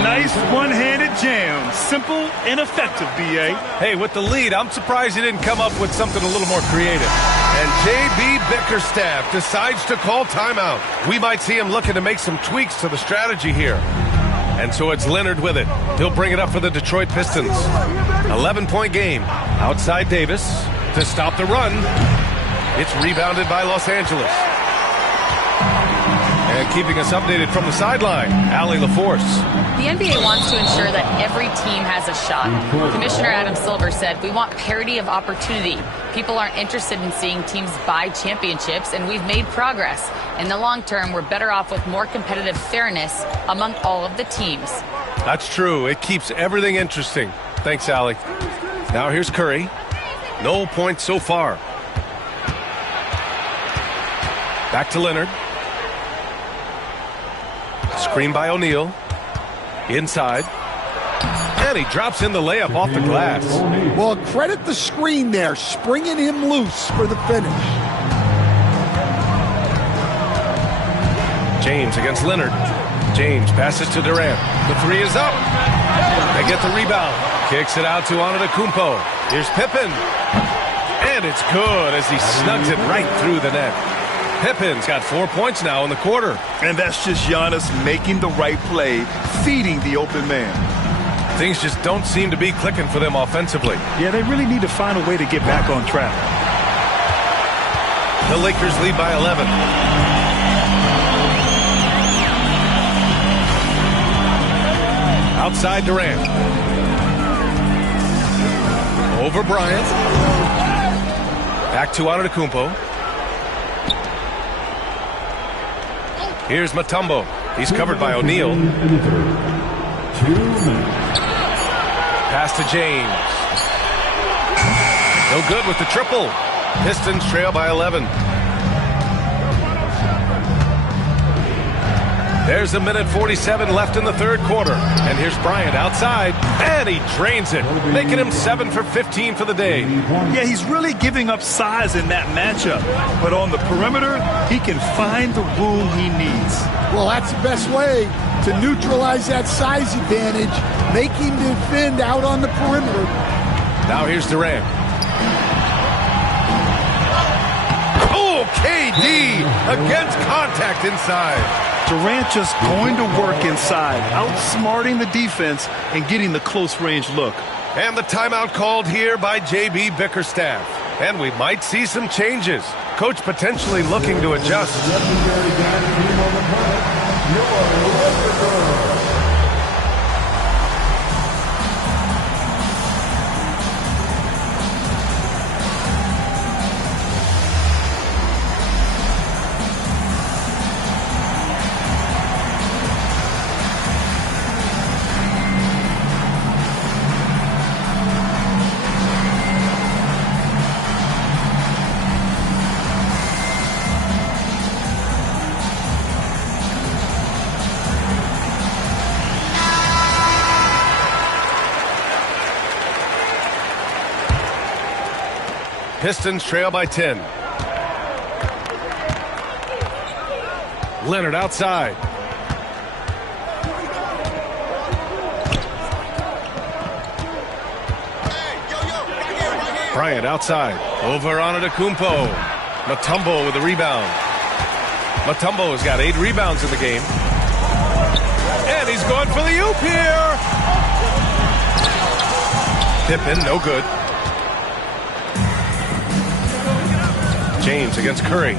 Nice one-handed jam. Simple and effective, B.A. Hey, with the lead, I'm surprised he didn't come up with something a little more creative. And J.B. Bickerstaff decides to call timeout. We might see him looking to make some tweaks to the strategy here. And so it's Leonard with it. He'll bring it up for the Detroit Pistons. 11-point game. Outside Davis to stop the run. It's rebounded by Los Angeles. And keeping us updated from the sideline, Allie LaForce. The NBA wants to ensure that every team has a shot. Commissioner Adam Silver said, we want parity of opportunity. People aren't interested in seeing teams buy championships, and we've made progress. In the long term, we're better off with more competitive fairness among all of the teams. That's true. It keeps everything interesting. Thanks, Allie. Now here's Curry. No points so far. Back to Leonard. Screen by O'Neal. Inside. And he drops in the layup off the glass. Well, credit the screen there, springing him loose for the finish. James against Leonard. James passes to Durant. The three is up. They get the rebound. Kicks it out to Antetokounmpo. Here's Pippen. And it's good as he snugs it right through the net. Pippen's got 4 points now in the quarter. And that's just Giannis making the right play, feeding the open man. Things just don't seem to be clicking for them offensively. Yeah, they really need to find a way to get back on track. The Lakers lead by 11. Outside Durant. Over Bryant. Back to Antetokounmpo. Here's Mutombo. He's covered by O'Neal. Pass to James. No good with the triple. Pistons trail by 11. There's 1:47 left in the third quarter. And here's Bryant outside. And he drains it, making him 7 for 15 for the day. Yeah, he's really giving up size in that matchup. But on the perimeter, he can find the room he needs. Well, that's the best way to neutralize that size advantage. Make him defend out on the perimeter. Now here's Durant. Oh, KD against contact inside. Durant just going to work inside, outsmarting the defense and getting the close-range look. And the timeout called here by J.B. Bickerstaff. And we might see some changes. Coach potentially looking to adjust. Pistons trail by 10. Leonard outside. Bryant outside. Over Antetokounmpo. Mutombo with the rebound. Mutombo's got 8 rebounds in the game. And he's going for the oop here. Pippen, no good. James against Curry.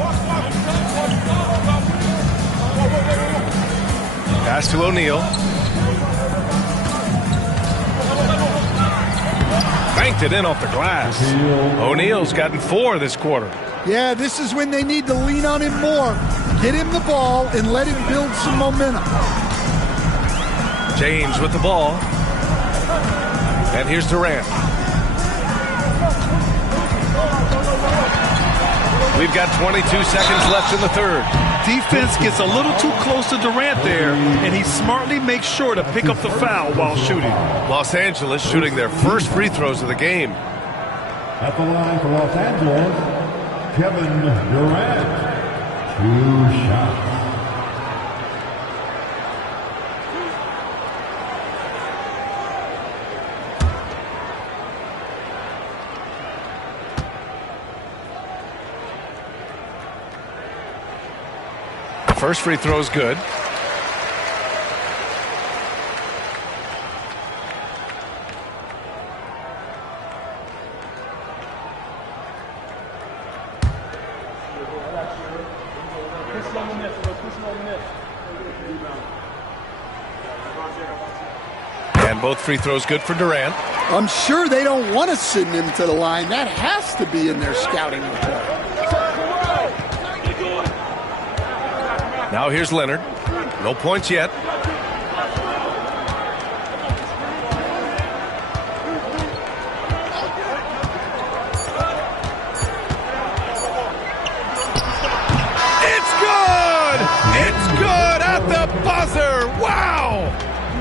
Pass to O'Neal. Banked it in off the glass. O'Neal's gotten 4 this quarter. Yeah, this is when they need to lean on him more. Get him the ball and let him build some momentum. James with the ball. And here's Durant. We've got 22 seconds left in the third. Defense gets a little too close to Durant there, and he smartly makes sure to pick up the foul while shooting. Los Angeles shooting their first free throws of the game. At the line for Los Angeles, Kevin Durant. 2 shots. First free throw is good. And both free throws good for Durant. I'm sure they don't want to send him to the line. That has to be in their scouting report. Now here's Leonard. No points yet. It's good! It's good at the buzzer! Wow!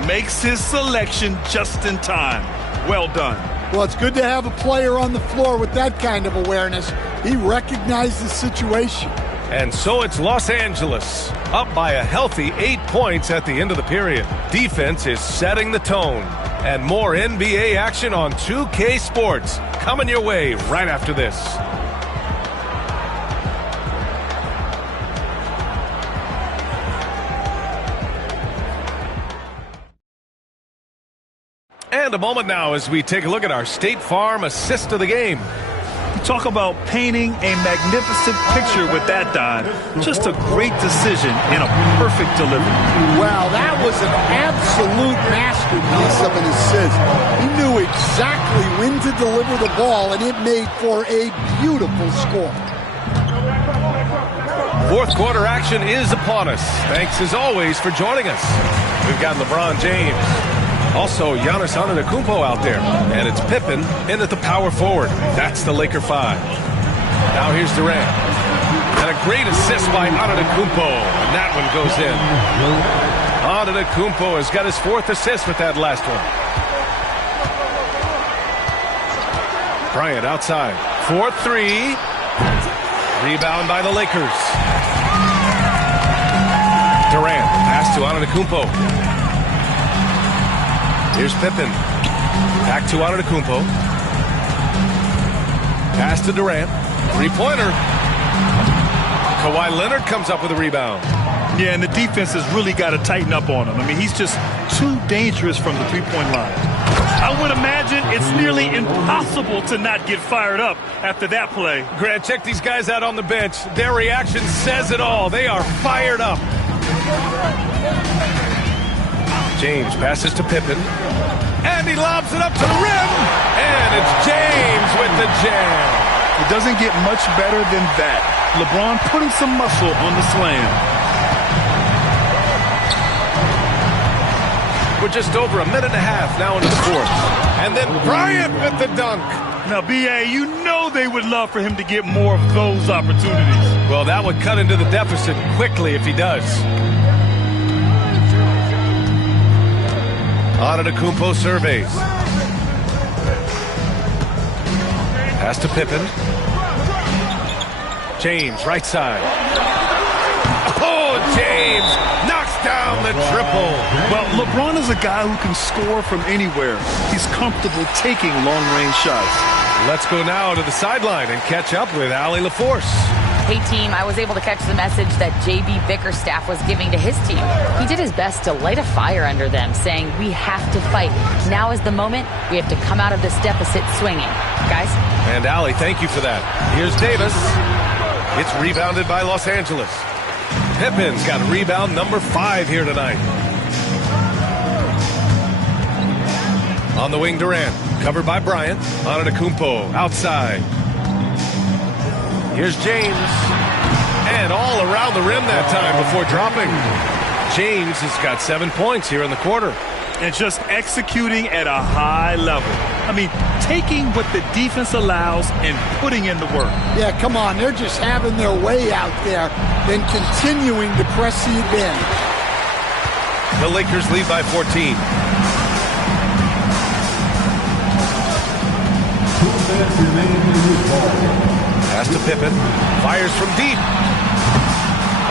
Makes his selection just in time. Well done. Well, it's good to have a player on the floor with that kind of awareness. He recognized the situation. And so it's Los Angeles, up by a healthy 8 points at the end of the period. Defense is setting the tone. And more NBA action on 2K Sports coming your way right after this. And a moment now as we take a look at our State Farm assist of the game. Talk about painting a magnificent picture with that, Don. Just a great decision and a perfect delivery. Wow, that was an absolute masterpiece of an assist. He knew exactly when to deliver the ball, and it made for a beautiful score. Fourth quarter action is upon us. Thanks as always for joining us. We've got LeBron James. Also, Giannis Antetokounmpo out there. And it's Pippen in at the power forward. That's the Laker 5. Now here's Durant. And a great assist by Antetokounmpo. And that one goes in. Antetokounmpo has got his fourth assist with that last one. Bryant outside. 4-3. Rebound by the Lakers. Durant. Pass to Antetokounmpo. Here's Pippen. Back to Antetokounmpo. Pass to Durant. Three-pointer. Kawhi Leonard comes up with a rebound. Yeah, and the defense has really got to tighten up on him. I mean, he's just too dangerous from the three-point line. I would imagine it's nearly impossible to not get fired up after that play. Grant, check these guys out on the bench. Their reaction says it all. They are fired up. James passes to Pippen. And he lobs it up to the rim. And it's James with the jam. It doesn't get much better than that. LeBron putting some muscle on the slam. We're just over a minute and a half now into the fourth. And then Bryant with the dunk. Now, B.A., you know they would love for him to get more of those opportunities. Well, that would cut into the deficit quickly if he does. Antetokounmpo surveys. Pass to Pippen. James, right side. Oh, James knocks down the triple. Well, LeBron is a guy who can score from anywhere. He's comfortable taking long-range shots. Let's go now to the sideline and catch up with Allie LaForce. Hey, team, I was able to catch the message that J.B. Bickerstaff was giving to his team. He did his best to light a fire under them, saying, we have to fight. Now is the moment. We have to come out of this deficit swinging. Guys? And Allie, thank you for that. Here's Davis. It's rebounded by Los Angeles. Pippen's got rebound number 5 here tonight. On the wing, Durant. Covered by Bryant. Antetokounmpo outside. Here's James. And all around the rim that time before dropping. James has got 7 points here in the quarter. And just executing at a high level. I mean, taking what the defense allows and putting in the work. Yeah, come on. They're just having their way out there and continuing to press the advantage. The Lakers lead by 14. Pass to Pippen. Fires from deep.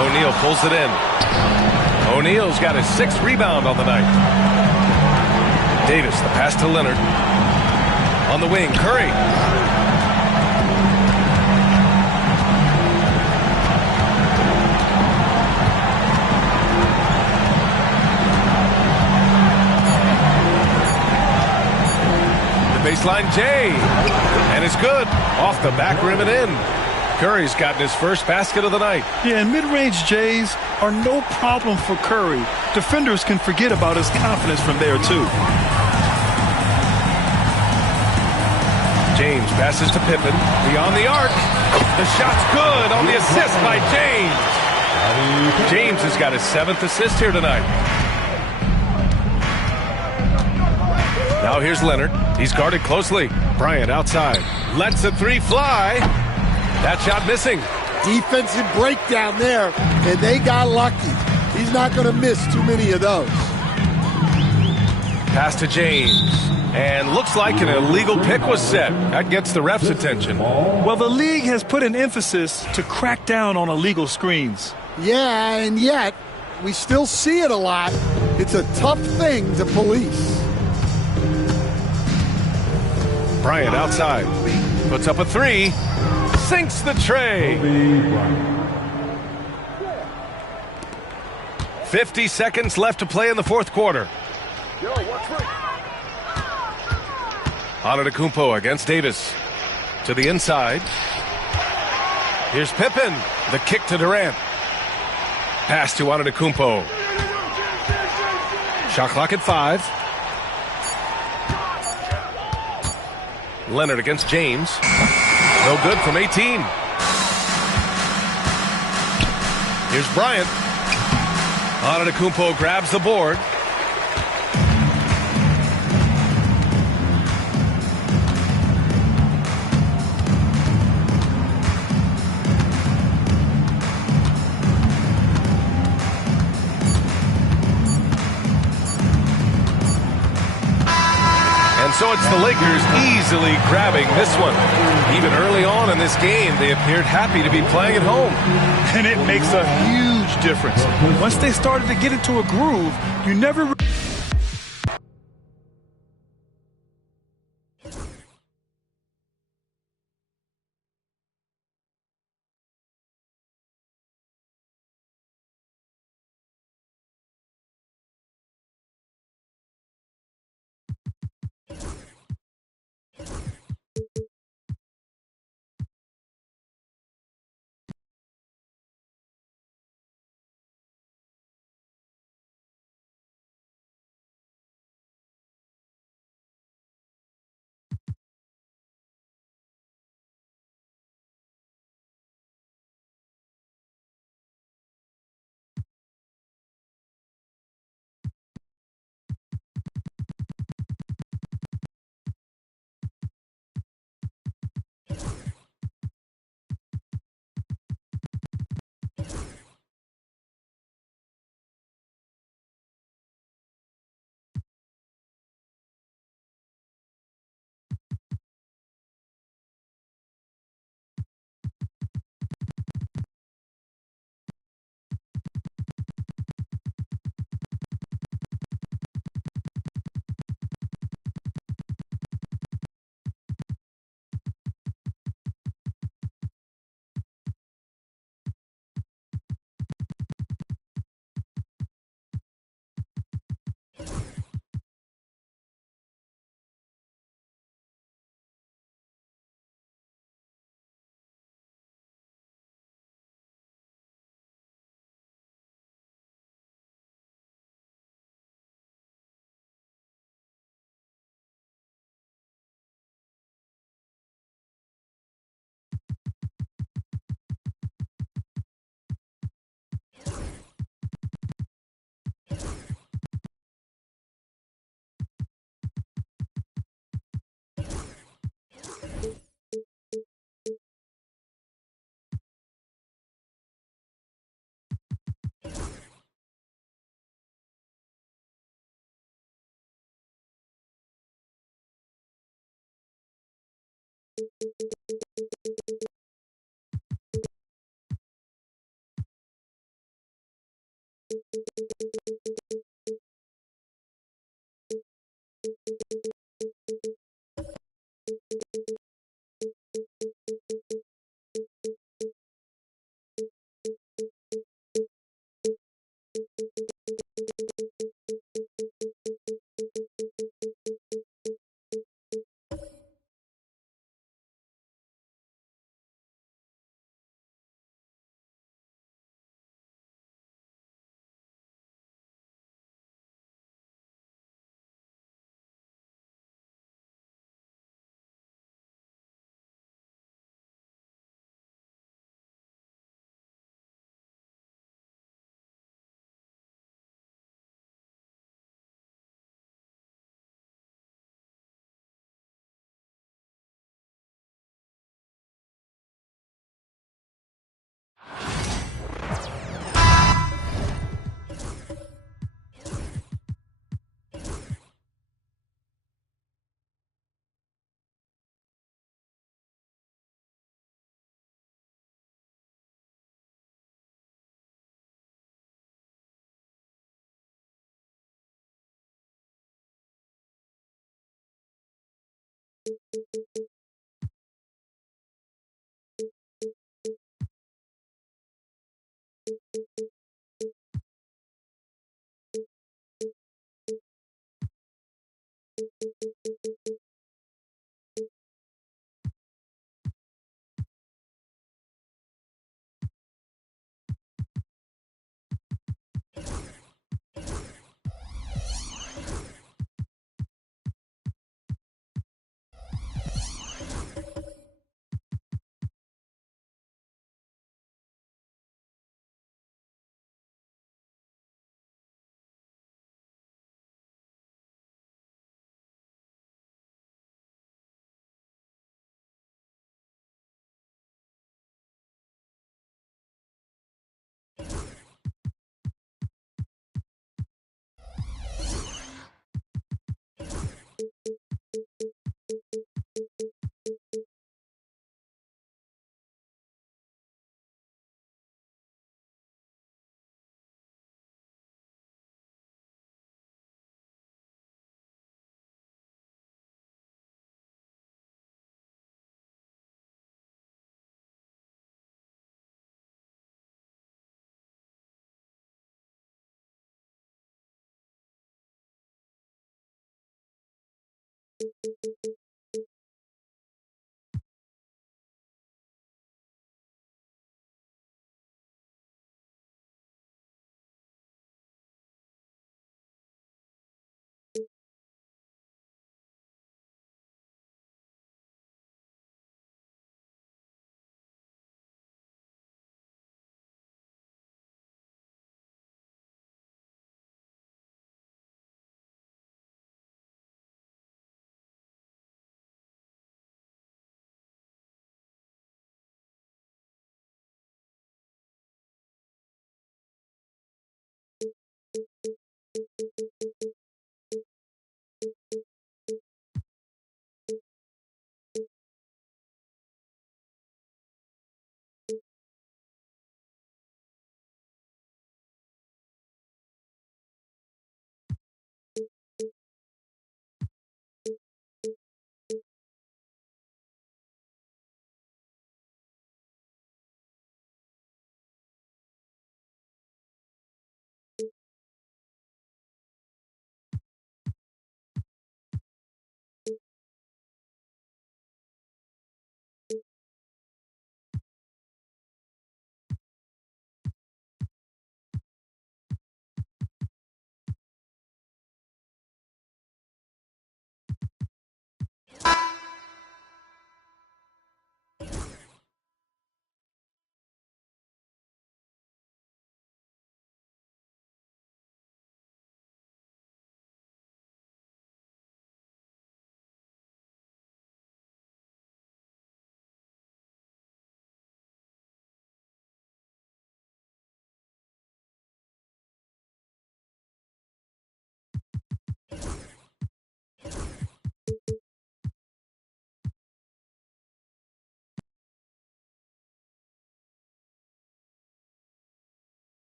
O'Neal pulls it in. O'Neal's got his 6th rebound on the night. Davis, the pass to Leonard. On the wing, Curry. The baseline, Jay. And it's good. Off the back rim and in. Curry's gotten his first basket of the night. Yeah, and mid-range Jays are no problem for Curry. Defenders can forget about his confidence from there, too. James passes to Pippen. Beyond the arc. The shot's good on the assist by James. James has got his 7th assist here tonight. Now here's Leonard. He's guarded closely. Bryant outside. Lets a three fly. That shot missing. Defensive breakdown there, and they got lucky. He's not going to miss too many of those. Pass to James. And looks like an illegal pick was set. That gets the ref's attention. Well, the league has put an emphasis to crack down on illegal screens. Yeah, and yet, we still see it a lot. It's a tough thing to police. Bryant outside. Puts up a three. Sinks the tray. 50 seconds left to play in the fourth quarter. Antetokounmpo against Davis. To the inside. Here's Pippen. The kick to Durant. Pass to Antetokounmpo. Shot clock at 5. Leonard against James. No good from 18. Here's Bryant. Antetokounmpo grabs the board. So it's the Lakers easily grabbing this one. Even early on in this game, they appeared happy to be playing at home. And it makes a huge difference. Once they started to get into a groove, you never...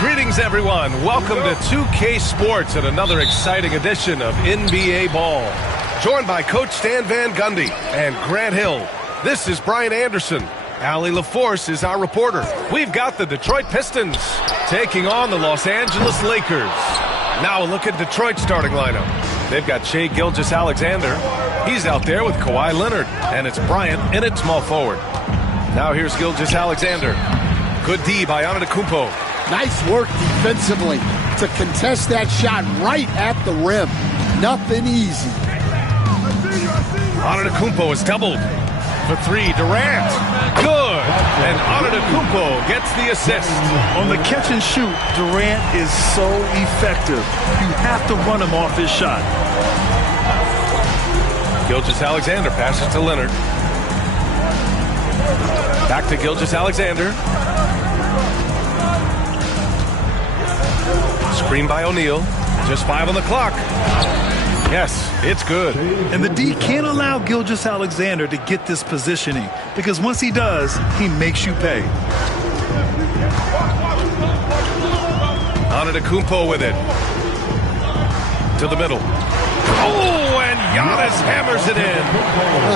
Greetings, everyone. Welcome to 2K Sports and another exciting edition of NBA Ball. Joined by Coach Stan Van Gundy and Grant Hill. This is Brian Anderson. Allie LaForce is our reporter. We've got the Detroit Pistons taking on the Los Angeles Lakers. Now a look at Detroit's starting lineup. They've got Shai Gilgeous-Alexander. He's out there with Kawhi Leonard. And it's Bryant in at small forward. Now here's Gilgeous-Alexander. Good D by Antetokounmpo. Nice work defensively to contest that shot right at the rim. Nothing easy. Antetokounmpo is doubled. For three, Durant. Good. And Antetokounmpo gets the assist. On the catch and shoot, Durant is so effective. You have to run him off his shot. Gilgeous-Alexander passes to Leonard. Back to Gilgeous-Alexander. Screen by O'Neal. Just 5 on the clock. Yes, it's good. And the D can't allow Gilgeous-Alexander to get this positioning because once he does, he makes you pay. Antetokounmpo with it. To the middle. Oh, and Giannis hammers it in.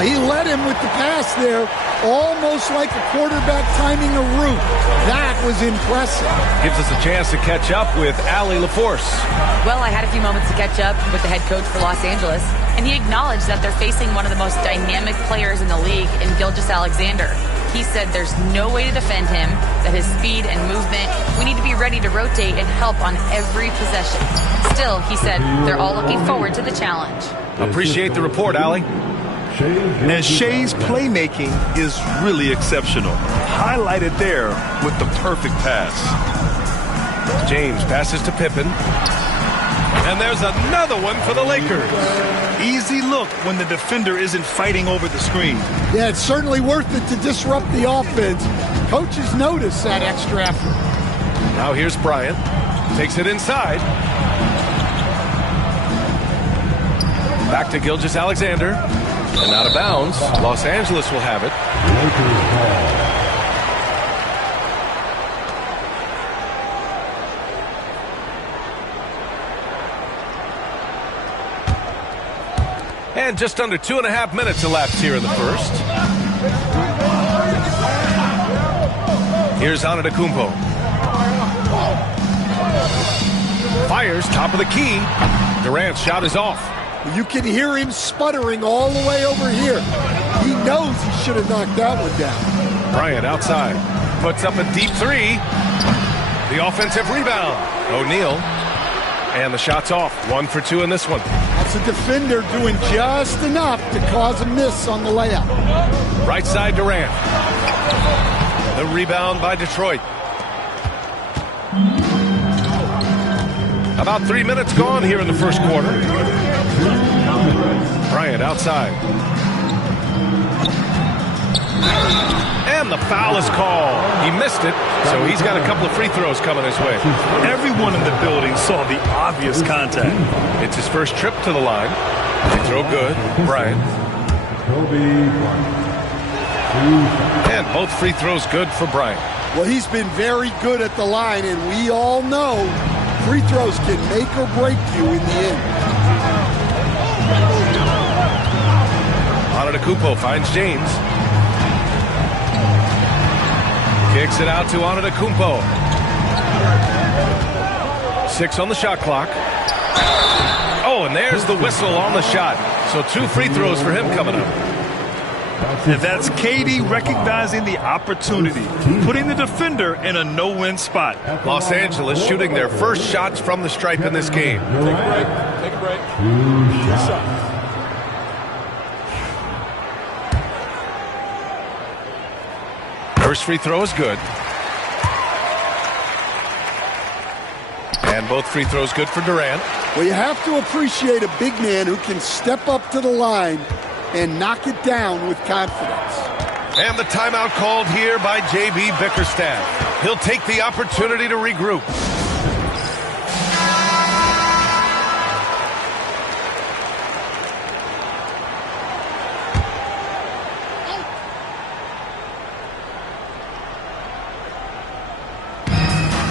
He led him with the pass there, almost like a quarterback timing a route. That was impressive. Gives us a chance to catch up with Allie LaForce. Well, I had a few moments to catch up with the head coach for Los Angeles, and he acknowledged that they're facing one of the most dynamic players in the league in Gilgeous-Alexander. He said there's no way to defend him, that his speed and movement, we need to be ready to rotate and help on every possession. Still, he said they're all looking forward to the challenge. Appreciate the report, Allie. And Shai's playmaking is really exceptional. Highlighted there with the perfect pass. James passes to Pippen. And there's another one for the Lakers. Easy look when the defender isn't fighting over the screen. Yeah, it's certainly worth it to disrupt the offense. Coaches notice that extra effort. Now here's Bryant. Takes it inside. Back to Gilgeous-Alexander. And out of bounds. Los Angeles will have it. And just under 2.5 minutes elapsed here in the first. Here's Antetokounmpo. Fires, top of the key. Durant's shot is off. You can hear him sputtering all the way over here. He knows he should have knocked that one down. Bryant outside. Puts up a deep three. The offensive rebound. O'Neal. And the shot's off. 1 for 2 in this one. That's a defender doing just enough to cause a miss on the layup. Right side Durant. The rebound by Detroit. About 3 minutes gone here in the first quarter. Bryant outside. And the foul is called. He missed it, so he's got a couple of free throws coming his way. Everyone in the building saw the obvious contact. It's his first trip to the line. They throw good. Bryant. And both free throws good for Bryant. Well, he's been very good at the line, and we all know free throws can make or break you in the end. Antetokounmpo finds James. Kicks it out to Antetokounmpo. 6 on the shot clock. Oh, and there's the whistle on the shot. So 2 free throws for him coming up. And that's KD recognizing the opportunity, putting the defender in a no-win spot. Los Angeles shooting their first shots from the stripe in this game. Take a break. Take a break. Good shot. First free throw is good. And both free throws good for Durant. Well, you have to appreciate a big man who can step up to the line and knock it down with confidence. And the timeout called here by J.B. Bickerstaff. He'll take the opportunity to regroup.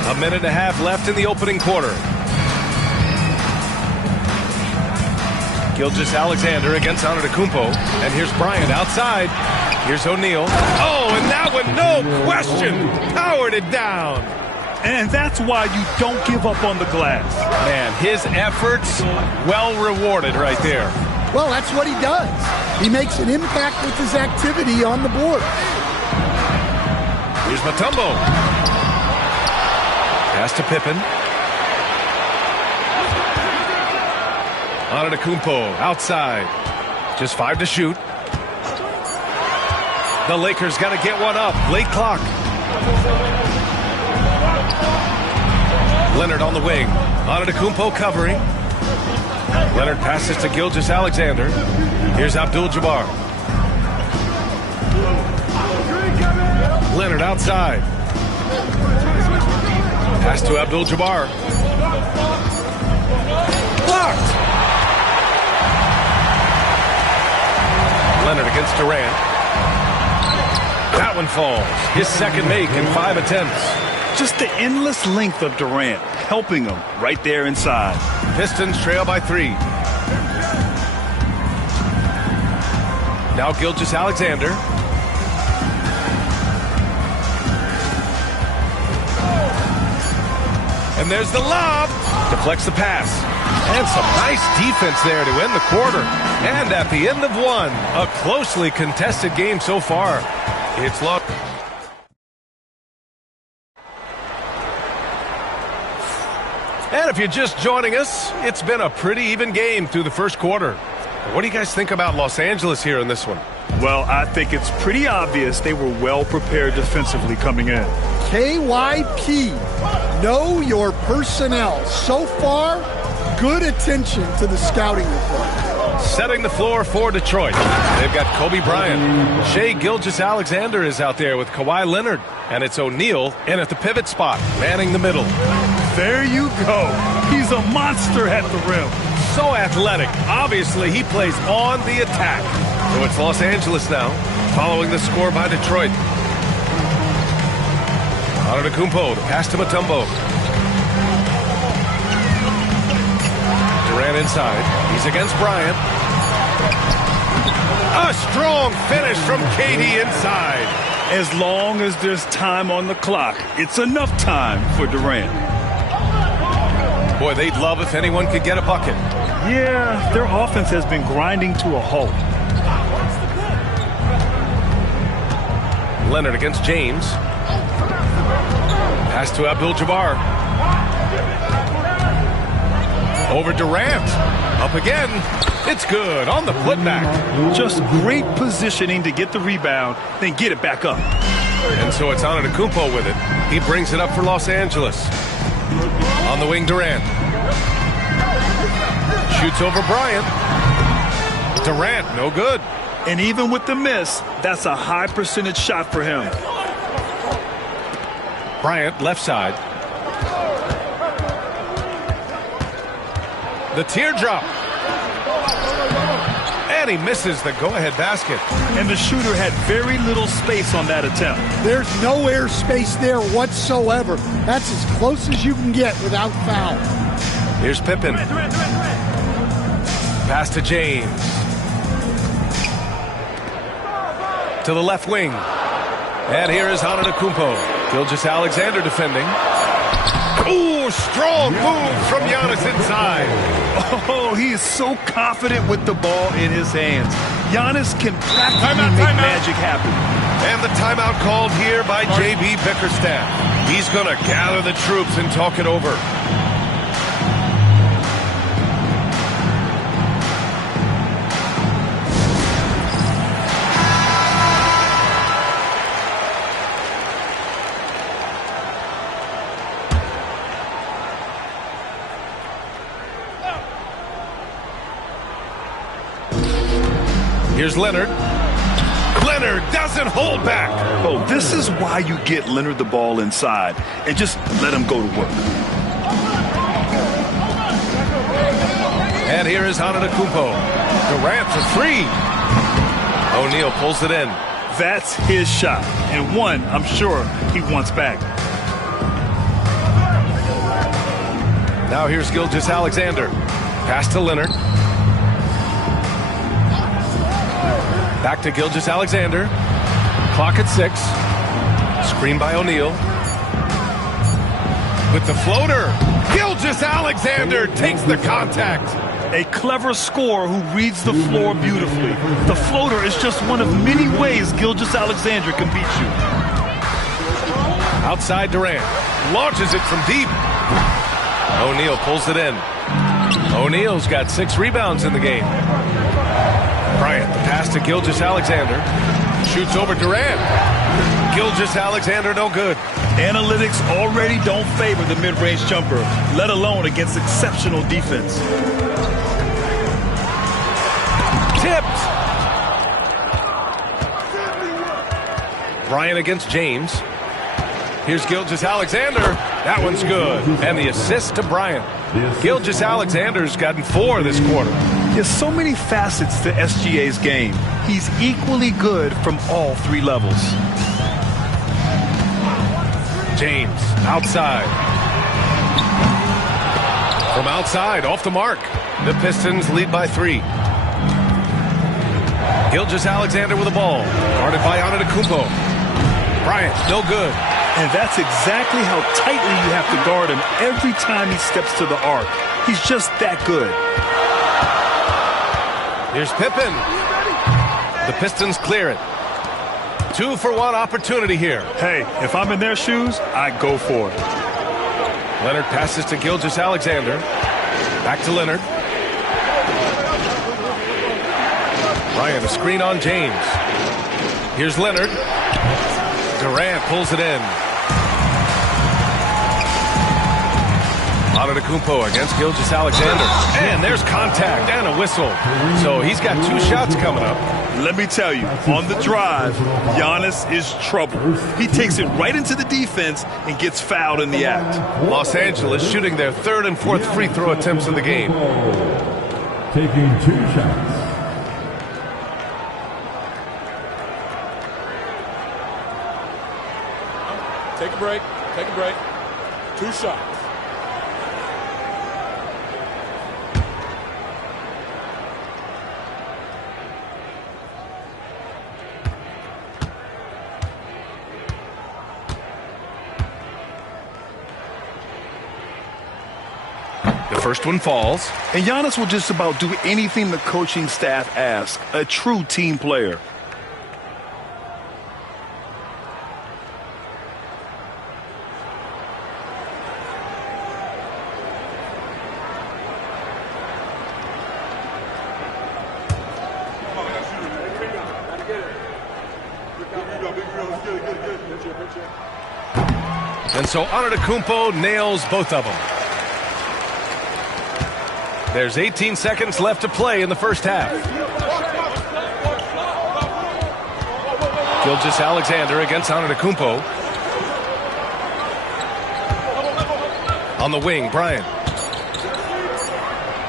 A minute and a half left in the opening quarter. Gilgeous-Alexander against Antetokounmpo. And here's Bryant outside. Here's O'Neal. Oh, and that one, no question, powered it down. And that's why you don't give up on the glass. Man, his efforts, well rewarded right there. Well, that's what he does. He makes an impact with his activity on the board. Here's Mutombo. Pass to Pippen. Antetokounmpo outside. Just 5 to shoot. The Lakers got to get one up. Late clock. Leonard on the wing. Antetokounmpo covering. Leonard passes to Gilgeous-Alexander. Here's Abdul-Jabbar. Leonard outside. Pass to Abdul-Jabbar. Blocked. Leonard against Durant. That one falls. His second make in 5 attempts. Just the endless length of Durant, helping him right there inside. Pistons trail by 3. Now Gilgeous-Alexander. And there's the lob. Deflects the pass. And some nice defense there to end the quarter. And at the end of one, a closely contested game so far. It's low. And if you're just joining us, it's been a pretty even game through the first quarter. What do you guys think about Los Angeles here in this one? Well, I think it's pretty obvious they were well prepared defensively coming in. KYP, know your personnel. So far, good attention to the scouting report. Setting the floor for Detroit. They've got Kobe Bryant. Shai Gilgeous-Alexander is out there with Kawhi Leonard. And it's O'Neal in at the pivot spot, manning the middle. There you go. He's a monster at the rim. So athletic. Obviously, he plays on the attack. So it's Los Angeles now, following the score by Detroit. Antetokounmpo, the pass to Mutombo. Durant inside. He's against Bryant. A strong finish from KD inside. As long as there's time on the clock, it's enough time for Durant. Boy, they'd love if anyone could get a bucket. Yeah, their offense has been grinding to a halt. Leonard against James. Pass to Abdul-Jabbar. Over Durant. Up again. It's good on the putback. Just great positioning to get the rebound, then get it back up. And so it's Antetokounmpo with it. He brings it up for Los Angeles. On the wing, Durant. Shoots over Bryant. Durant, no good. And even with the miss, that's a high percentage shot for him. Bryant, left side. The teardrop. And he misses the go-ahead basket. And the shooter had very little space on that attempt. There's no air space there whatsoever. That's as close as you can get without foul. Here's Pippen. Pass to James. To the left wing. And here is Antetokounmpo. Gilgeous-Alexander defending. Ooh, strong move from Giannis inside. Oh, he is so confident with the ball in his hands. Giannis can practically make magic happen. And the timeout called here by J.B. Bickerstaff. He's going to gather the troops and talk it over. Here's Leonard. Leonard doesn't hold back. Oh, this is why you get Leonard the ball inside and just let him go to work. And here is Antetokounmpo. Durant for three. O'Neal pulls it in. That's his shot, and one I'm sure he wants back. Now here's Gilgeous-Alexander. Pass to Leonard. Back to Gilgeous-Alexander. Clock at 6. Screen by O'Neal. With the floater. Gilgeous-Alexander takes the contact. A clever scorer who reads the floor beautifully. The floater is just one of many ways Gilgeous-Alexander can beat you. Outside Durant. Launches it from deep. O'Neal pulls it in. O'Neal's got 6 rebounds in the game. Bryant, the pass to Gilgeous-Alexander. Shoots over Durant. Gilgeous-Alexander, no good. Analytics already don't favor the mid-range jumper, let alone against exceptional defense. Tipped. Bryant against James. Here's Gilgeous-Alexander. That one's good. And the assist to Bryant. Gilgeous-Alexander's gotten 4 this quarter. There's so many facets to SGA's game. He's equally good from all 3 levels. James, outside. From outside, off the mark. The Pistons lead by 3. Gilgeous-Alexander with the ball. Guarded by Antetokounmpo. Bryant, no good. And that's exactly how tightly you have to guard him every time he steps to the arc. He's just that good. Here's Pippen. The Pistons clear it. 2-for-1 opportunity here. Hey, if I'm in their shoes, I go for it. Leonard passes to Gilgeous-Alexander. Back to Leonard. Bryant, a screen on James. Here's Leonard. Durant pulls it in. Antetokounmpo against Gilgeous-Alexander. And there's contact and a whistle. So he's got 2 shots coming up. Let me tell you, on the drive, Giannis is trouble. He takes it right into the defense and gets fouled in the act. Los Angeles shooting their 3rd and 4th free throw attempts of the game. Taking 2 shots. Take a break. Take a break. 2 shots. The first one falls. And Giannis will just about do anything the coaching staff asks. A true team player. And so Antetokounmpo nails both of them. There's 18 seconds left to play in the first half. Gilgeous-Alexander against Antetokounmpo. On the wing, Bryant.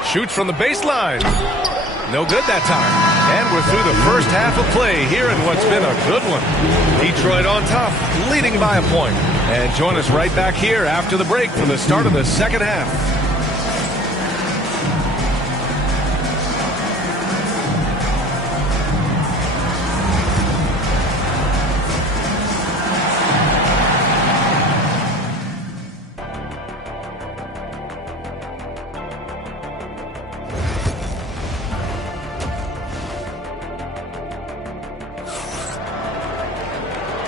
Shoots from the baseline. No good that time. And we're through the first half of play here in what's been a good one. Detroit on top, leading by a point. And join us right back here after the break for the start of the second half.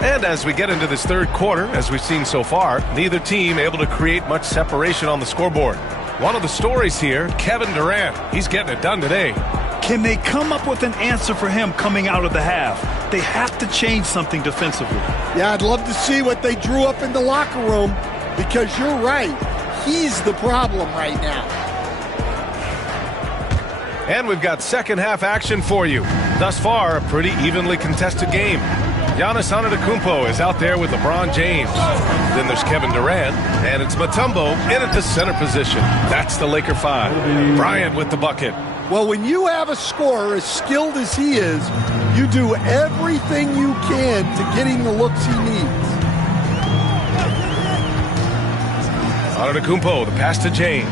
And as we get into this third quarter, as we've seen so far, neither team able to create much separation on the scoreboard. One of the stories here, Kevin Durant. He's getting it done today. Can they come up with an answer for him coming out of the half? They have to change something defensively. Yeah, I'd love to see what they drew up in the locker room, because you're right. He's the problem right now. And we've got second half action for you. Thus far, a pretty evenly contested game. Giannis Antetokounmpo is out there with LeBron James. Then there's Kevin Durant, and it's Mutombo in at the center position. That's the Laker 5. Bryant with the bucket. Well, when you have a scorer as skilled as he is, you do everything you can to get him the looks he needs. Antetokounmpo, the pass to James.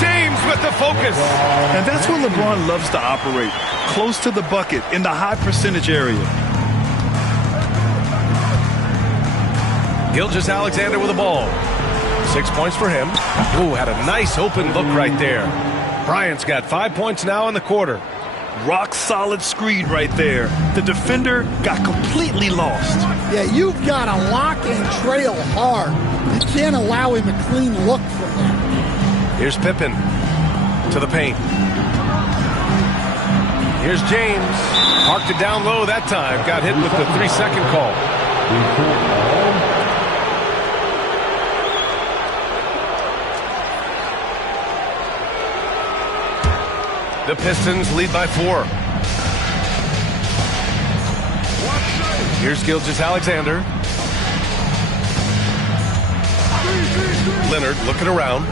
James with the focus. And that's where LeBron loves to operate, close to the bucket in the high percentage area. Gilgeous-Alexander with the ball. 6 points for him. Ooh, had a nice open look right there. Bryant's got 5 points now in the quarter. Rock solid screen right there. The defender got completely lost. Yeah, you've got to lock and trail hard. You can't allow him a clean look from that. Here's Pippen to the paint. Here's James. Parked it down low that time. Got hit with the 3-second call. The Pistons lead by 4. Here's Gilgeous-Alexander. Leonard looking around.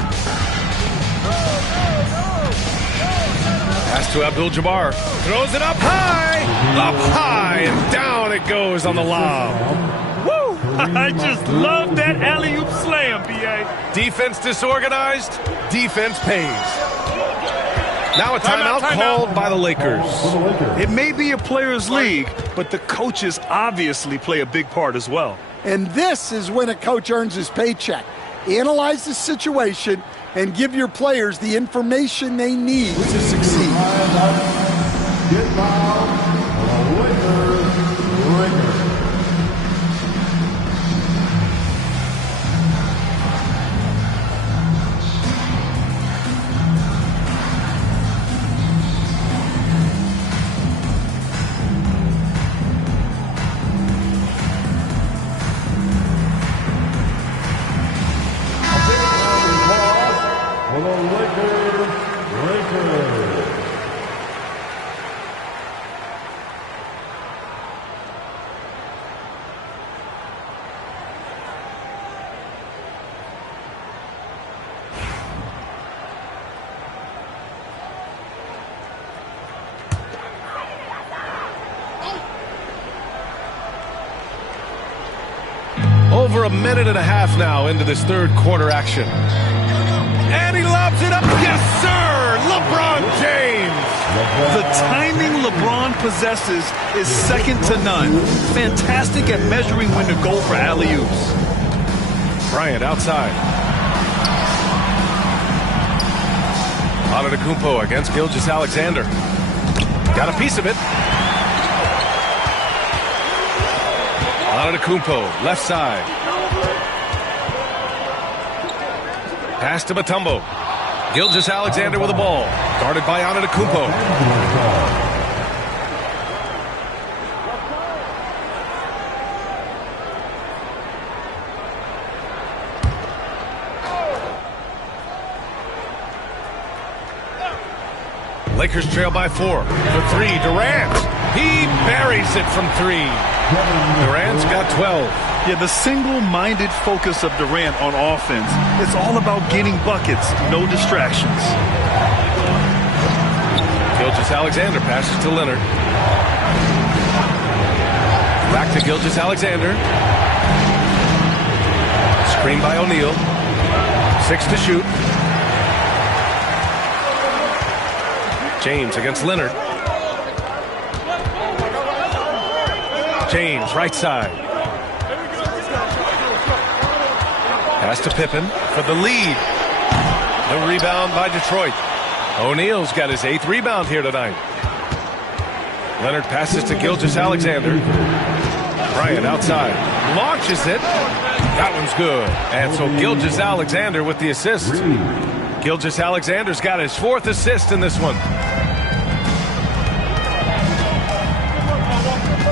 Pass to Abdul-Jabbar. Throws it up high, and down it goes on the lob. Woo! I just love that alley-oop slam, B.A. Defense disorganized, defense pays. Now a timeout called by the Lakers. It may be a players' league, but the coaches obviously play a big part as well. And this is when a coach earns his paycheck. Analyze the situation and give your players the information they need to succeed. Get loud. Lakers. Over a minute and a half now into this third quarter action. And he lobs it up. Yes, sir! LeBron James! The timing LeBron possesses is second to none. Fantastic at measuring when to go for alley-oops. Bryant outside. Antetokounmpo against Gilgeous-Alexander. Got a piece of it. Antetokounmpo, left side. Pass to Mutombo. Gilgeous-Alexander with the ball. Guarded by Antetokounmpo. Lakers trail by 4. For 3, Durant. He buries it from 3. Durant's got 12. Yeah, the single-minded focus of Durant on offense. It's all about getting buckets, no distractions. Gilgeous-Alexander passes to Leonard. Back to Gilgeous-Alexander. Screen by O'Neal. 6 to shoot. James against Leonard. James, right side. Pass to Pippen for the lead. No rebound by Detroit. O'Neal's got his 8th rebound here tonight. Leonard passes to Gilgeous-Alexander. Bryant outside. Launches it. That one's good. And so Gilgeous-Alexander with the assist. Gilgeous-Alexander's got his 4th assist in this one.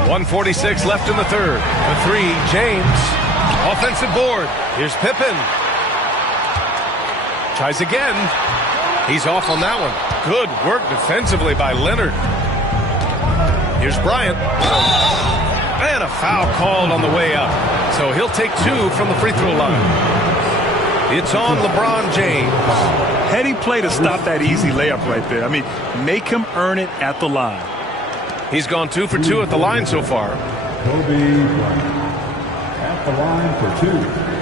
1:46 left in the third. The 3, James. Offensive board. Here's Pippen. Tries again. He's off on that one. Good work defensively by Leonard. Here's Bryant. And a foul called on the way up. So he'll take 2 from the free throw line. It's on LeBron James. Heady play to stop that easy layup right there. I mean, make him earn it at the line. He's gone 2 for 2 at the line so far. Kobe Bryant at the line for 2.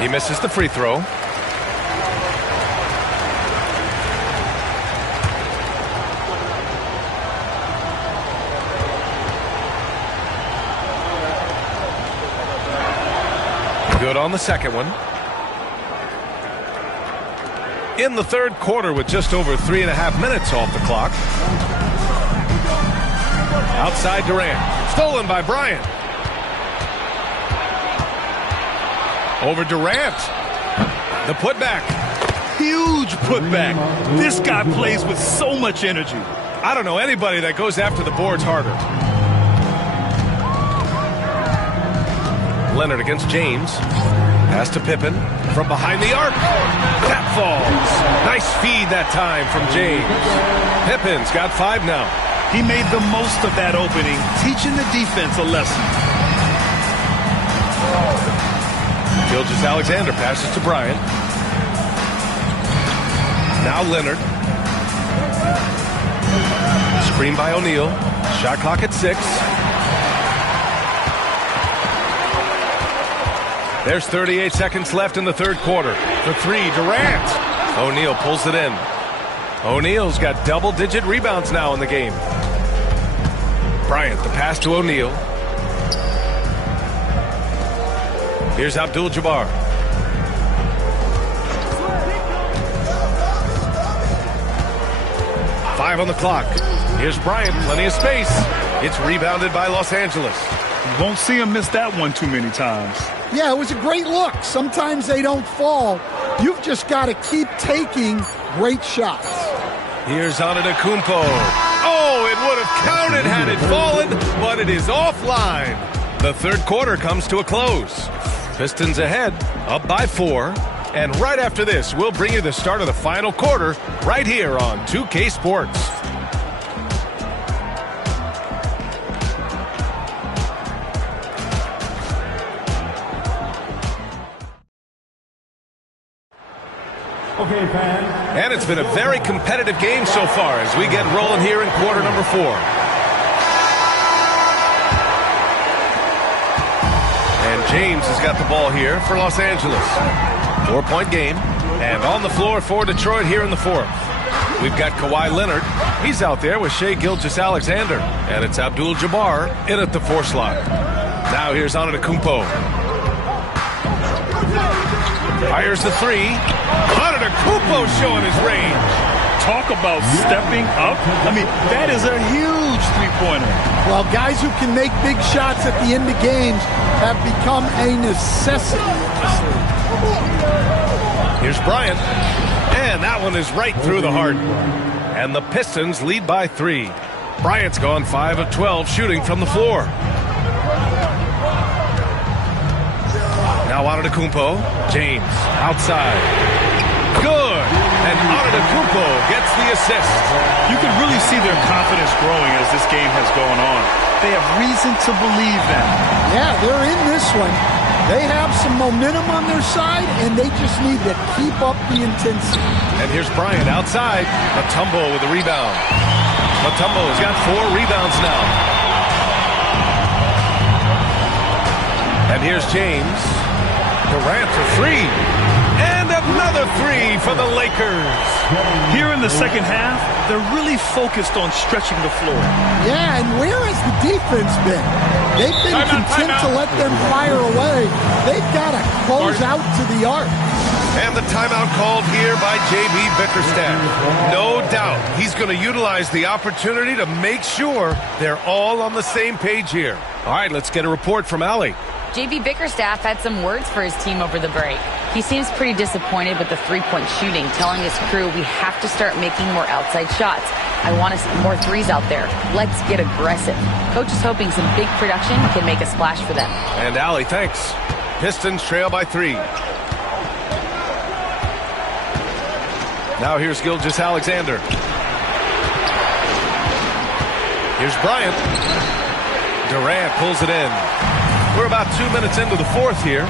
He misses the free throw. Good on the second one. In the third quarter with just over 3.5 minutes off the clock. Outside Durant. Stolen by Bryant. Over Durant. The putback. Huge putback. This guy plays with so much energy. I don't know anybody that goes after the boards harder. Leonard against James. Pass to Pippen from behind the arc. That falls. Nice feed that time from James. Pippen's got 5 now. He made the most of that opening, teaching the defense a lesson. Gilgeous-Alexander passes to Bryant. Now Leonard. Screen by O'Neal. Shot clock at 6. There's 38 seconds left in the third quarter. The 3, Durant. O'Neal pulls it in. O'Neal's got double-digit rebounds now in the game. Bryant, the pass to O'Neal. Here's Abdul-Jabbar. Five on the clock. Here's Bryant, plenty of space. It's rebounded by Los Angeles. You won't see him miss that one too many times. Yeah, it was a great look. Sometimes they don't fall. You've just got to keep taking great shots. Here's Antetokounmpo. Oh, it would have counted had it fallen, but it is offline. The third quarter comes to a close. Pistons ahead, up by 4. And right after this, we'll bring you the start of the final quarter right here on 2K Sports. Okay, fans. And it's been a very competitive game so far as we get rolling here in quarter number 4. And James has got the ball here for Los Angeles. 4-point game. And on the floor for Detroit here in the fourth. We've got Kawhi Leonard. He's out there with Shai Gilgeous-Alexander. And it's Abdul-Jabbar in at the 4 slot. Now here's Antetokounmpo. Fires the 3. Antetokounmpo showing his range. Talk about stepping up. I mean, that is a huge three-pointer. Well, guys who can make big shots at the end of games have become a necessity. Here's Bryant. And that one is right through the heart. And the Pistons lead by 3. Bryant's gone 5 of 12 shooting from the floor. Now Antetokounmpo. James outside. Good. And Antetokounmpo gets the assist. You can really see their confidence growing as this game has gone on. They have reason to believe that. Yeah, they're in this one. They have some momentum on their side, and they just need to keep up the intensity. And here's Bryant outside. Mutombo with the rebound. Mutombo's got 4 rebounds now. And here's James. Durant for 3. And another the three for the Lakers. Here in the second half, they're really focused on stretching the floor. Yeah, and where has the defense been? They've been content to let them fire away. They've got to close out to the arc. And the timeout called here by J.B. Bickerstaff. No doubt he's going to utilize the opportunity to make sure they're all on the same page here. All right, let's get a report from Allie. J.B. Bickerstaff had some words for his team over the break. He seems pretty disappointed with the three-point shooting, telling his crew we have to start making more outside shots. I want to see more threes out there. Let's get aggressive. Coach is hoping some big production can make a splash for them. And Allie, thanks. Pistons trail by 3. Now here's Gilgeous-Alexander. Here's Bryant. Durant pulls it in. We're about 2 minutes into the fourth here.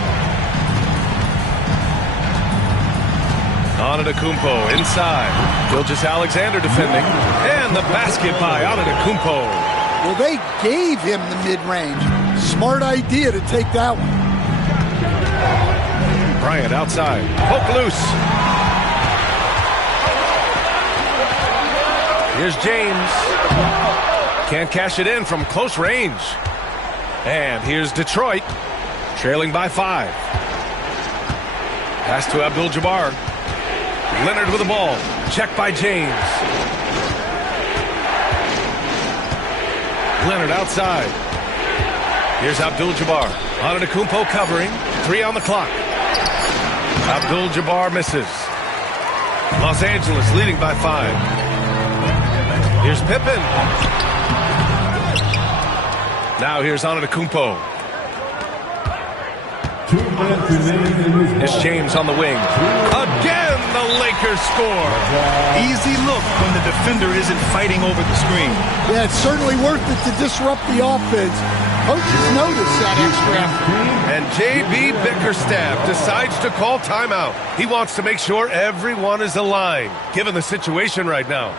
Antetokounmpo inside. Gilgeous-Alexander defending. And the basket by Antetokounmpo. Well, they gave him the mid-range. Smart idea to take that one. Bryant outside. Poke loose. Here's James. Can't cash it in from close range. And here's Detroit, trailing by 5. Pass to Abdul-Jabbar. Leonard with the ball. Checked by James. Leonard outside. Here's Abdul-Jabbar. Antetokounmpo covering. 3 on the clock. Abdul-Jabbar misses. Los Angeles leading by 5. Here's Pippen. Now here's Antetokounmpo. 2 minutes remaining. Here's James on the wing. Again, the Lakers score. Easy look when the defender isn't fighting over the screen. Yeah, it's certainly worth it to disrupt the offense. Coaches notice that extra effort. And J.B. Bickerstaff decides to call timeout. He wants to make sure everyone is aligned, given the situation right now.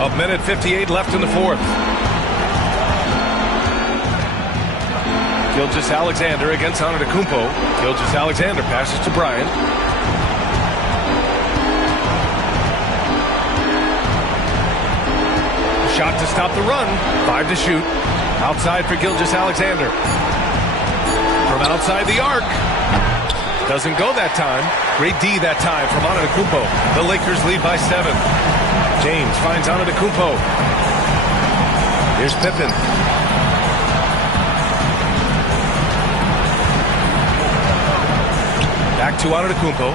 A minute 58 left in the fourth. Gilgeous-Alexander against Antetokounmpo. Gilgeous-Alexander passes to Bryant. Shot to stop the run. 5 to shoot. Outside for Gilgeous-Alexander. From outside the arc. Doesn't go that time. Great D that time from Antetokounmpo. The Lakers lead by 7. James finds Antetokounmpo. Here's Pippen. Back to Antetokounmpo.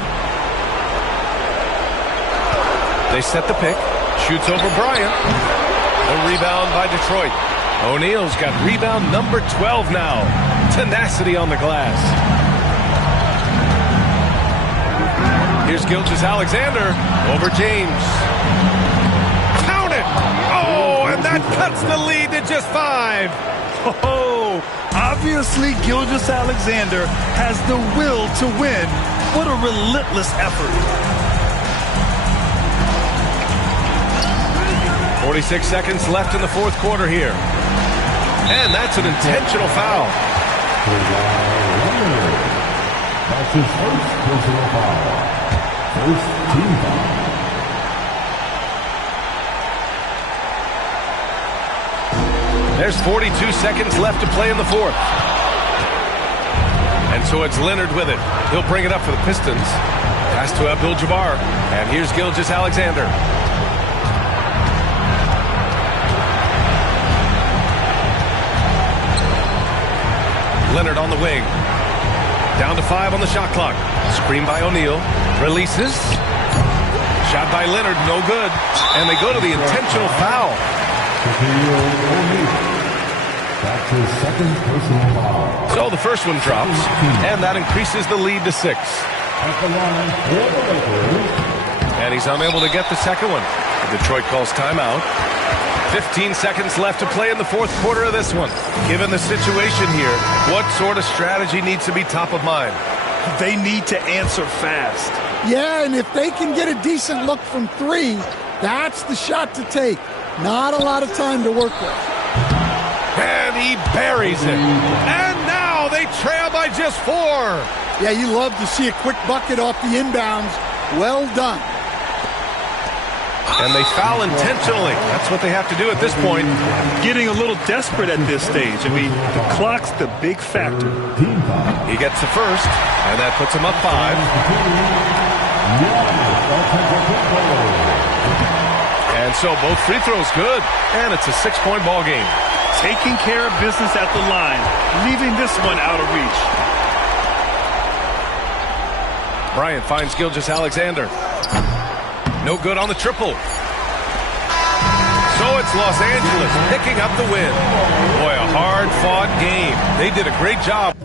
They set the pick. Shoots over Bryant. A rebound by Detroit. O'Neal's got rebound number 12 now. Tenacity on the glass. Here's Gilgeous-Alexander over James. Count it! Oh, and that cuts the lead to just 5. Oh, obviously Gilgeous-Alexander has the will to win. What a relentless effort. 46 seconds left in the fourth quarter here. And that's an intentional foul. That's his first personal foul. First team foul. There's 42 seconds left to play in the fourth. And so it's Leonard with it. He'll bring it up for the Pistons. Pass to Abdul-Jabbar. And here's Gilgeous-Alexander. Leonard on the wing. Down to 5 on the shot clock. Screen by O'Neal. Releases. Shot by Leonard, no good. And they go to the intentional foul. That's his second personal foul. So the first one drops, and that increases the lead to 6. At the line for the Lakers. And he's unable to get the second one. Detroit calls timeout. 15 seconds left to play in the fourth quarter of this one. Given the situation here, what sort of strategy needs to be top of mind? They need to answer fast. Yeah, and if they can get a decent look from 3, that's the shot to take. Not a lot of time to work with. And he buries it. And now they trail by just 4. Yeah, you love to see a quick bucket off the inbounds. Well done. And they foul intentionally. That's what they have to do at this point. Getting a little desperate at this stage. I mean, the clock's the big factor. He gets the first, and that puts him up 5. And so both free throws good, and it's a 6-point ball game. Taking care of business at the line, leaving this one out of reach. Bryant finds Gilgeous-Alexander. No good on the triple. So it's Los Angeles picking up the win. Boy, a hard-fought game. They did a great job.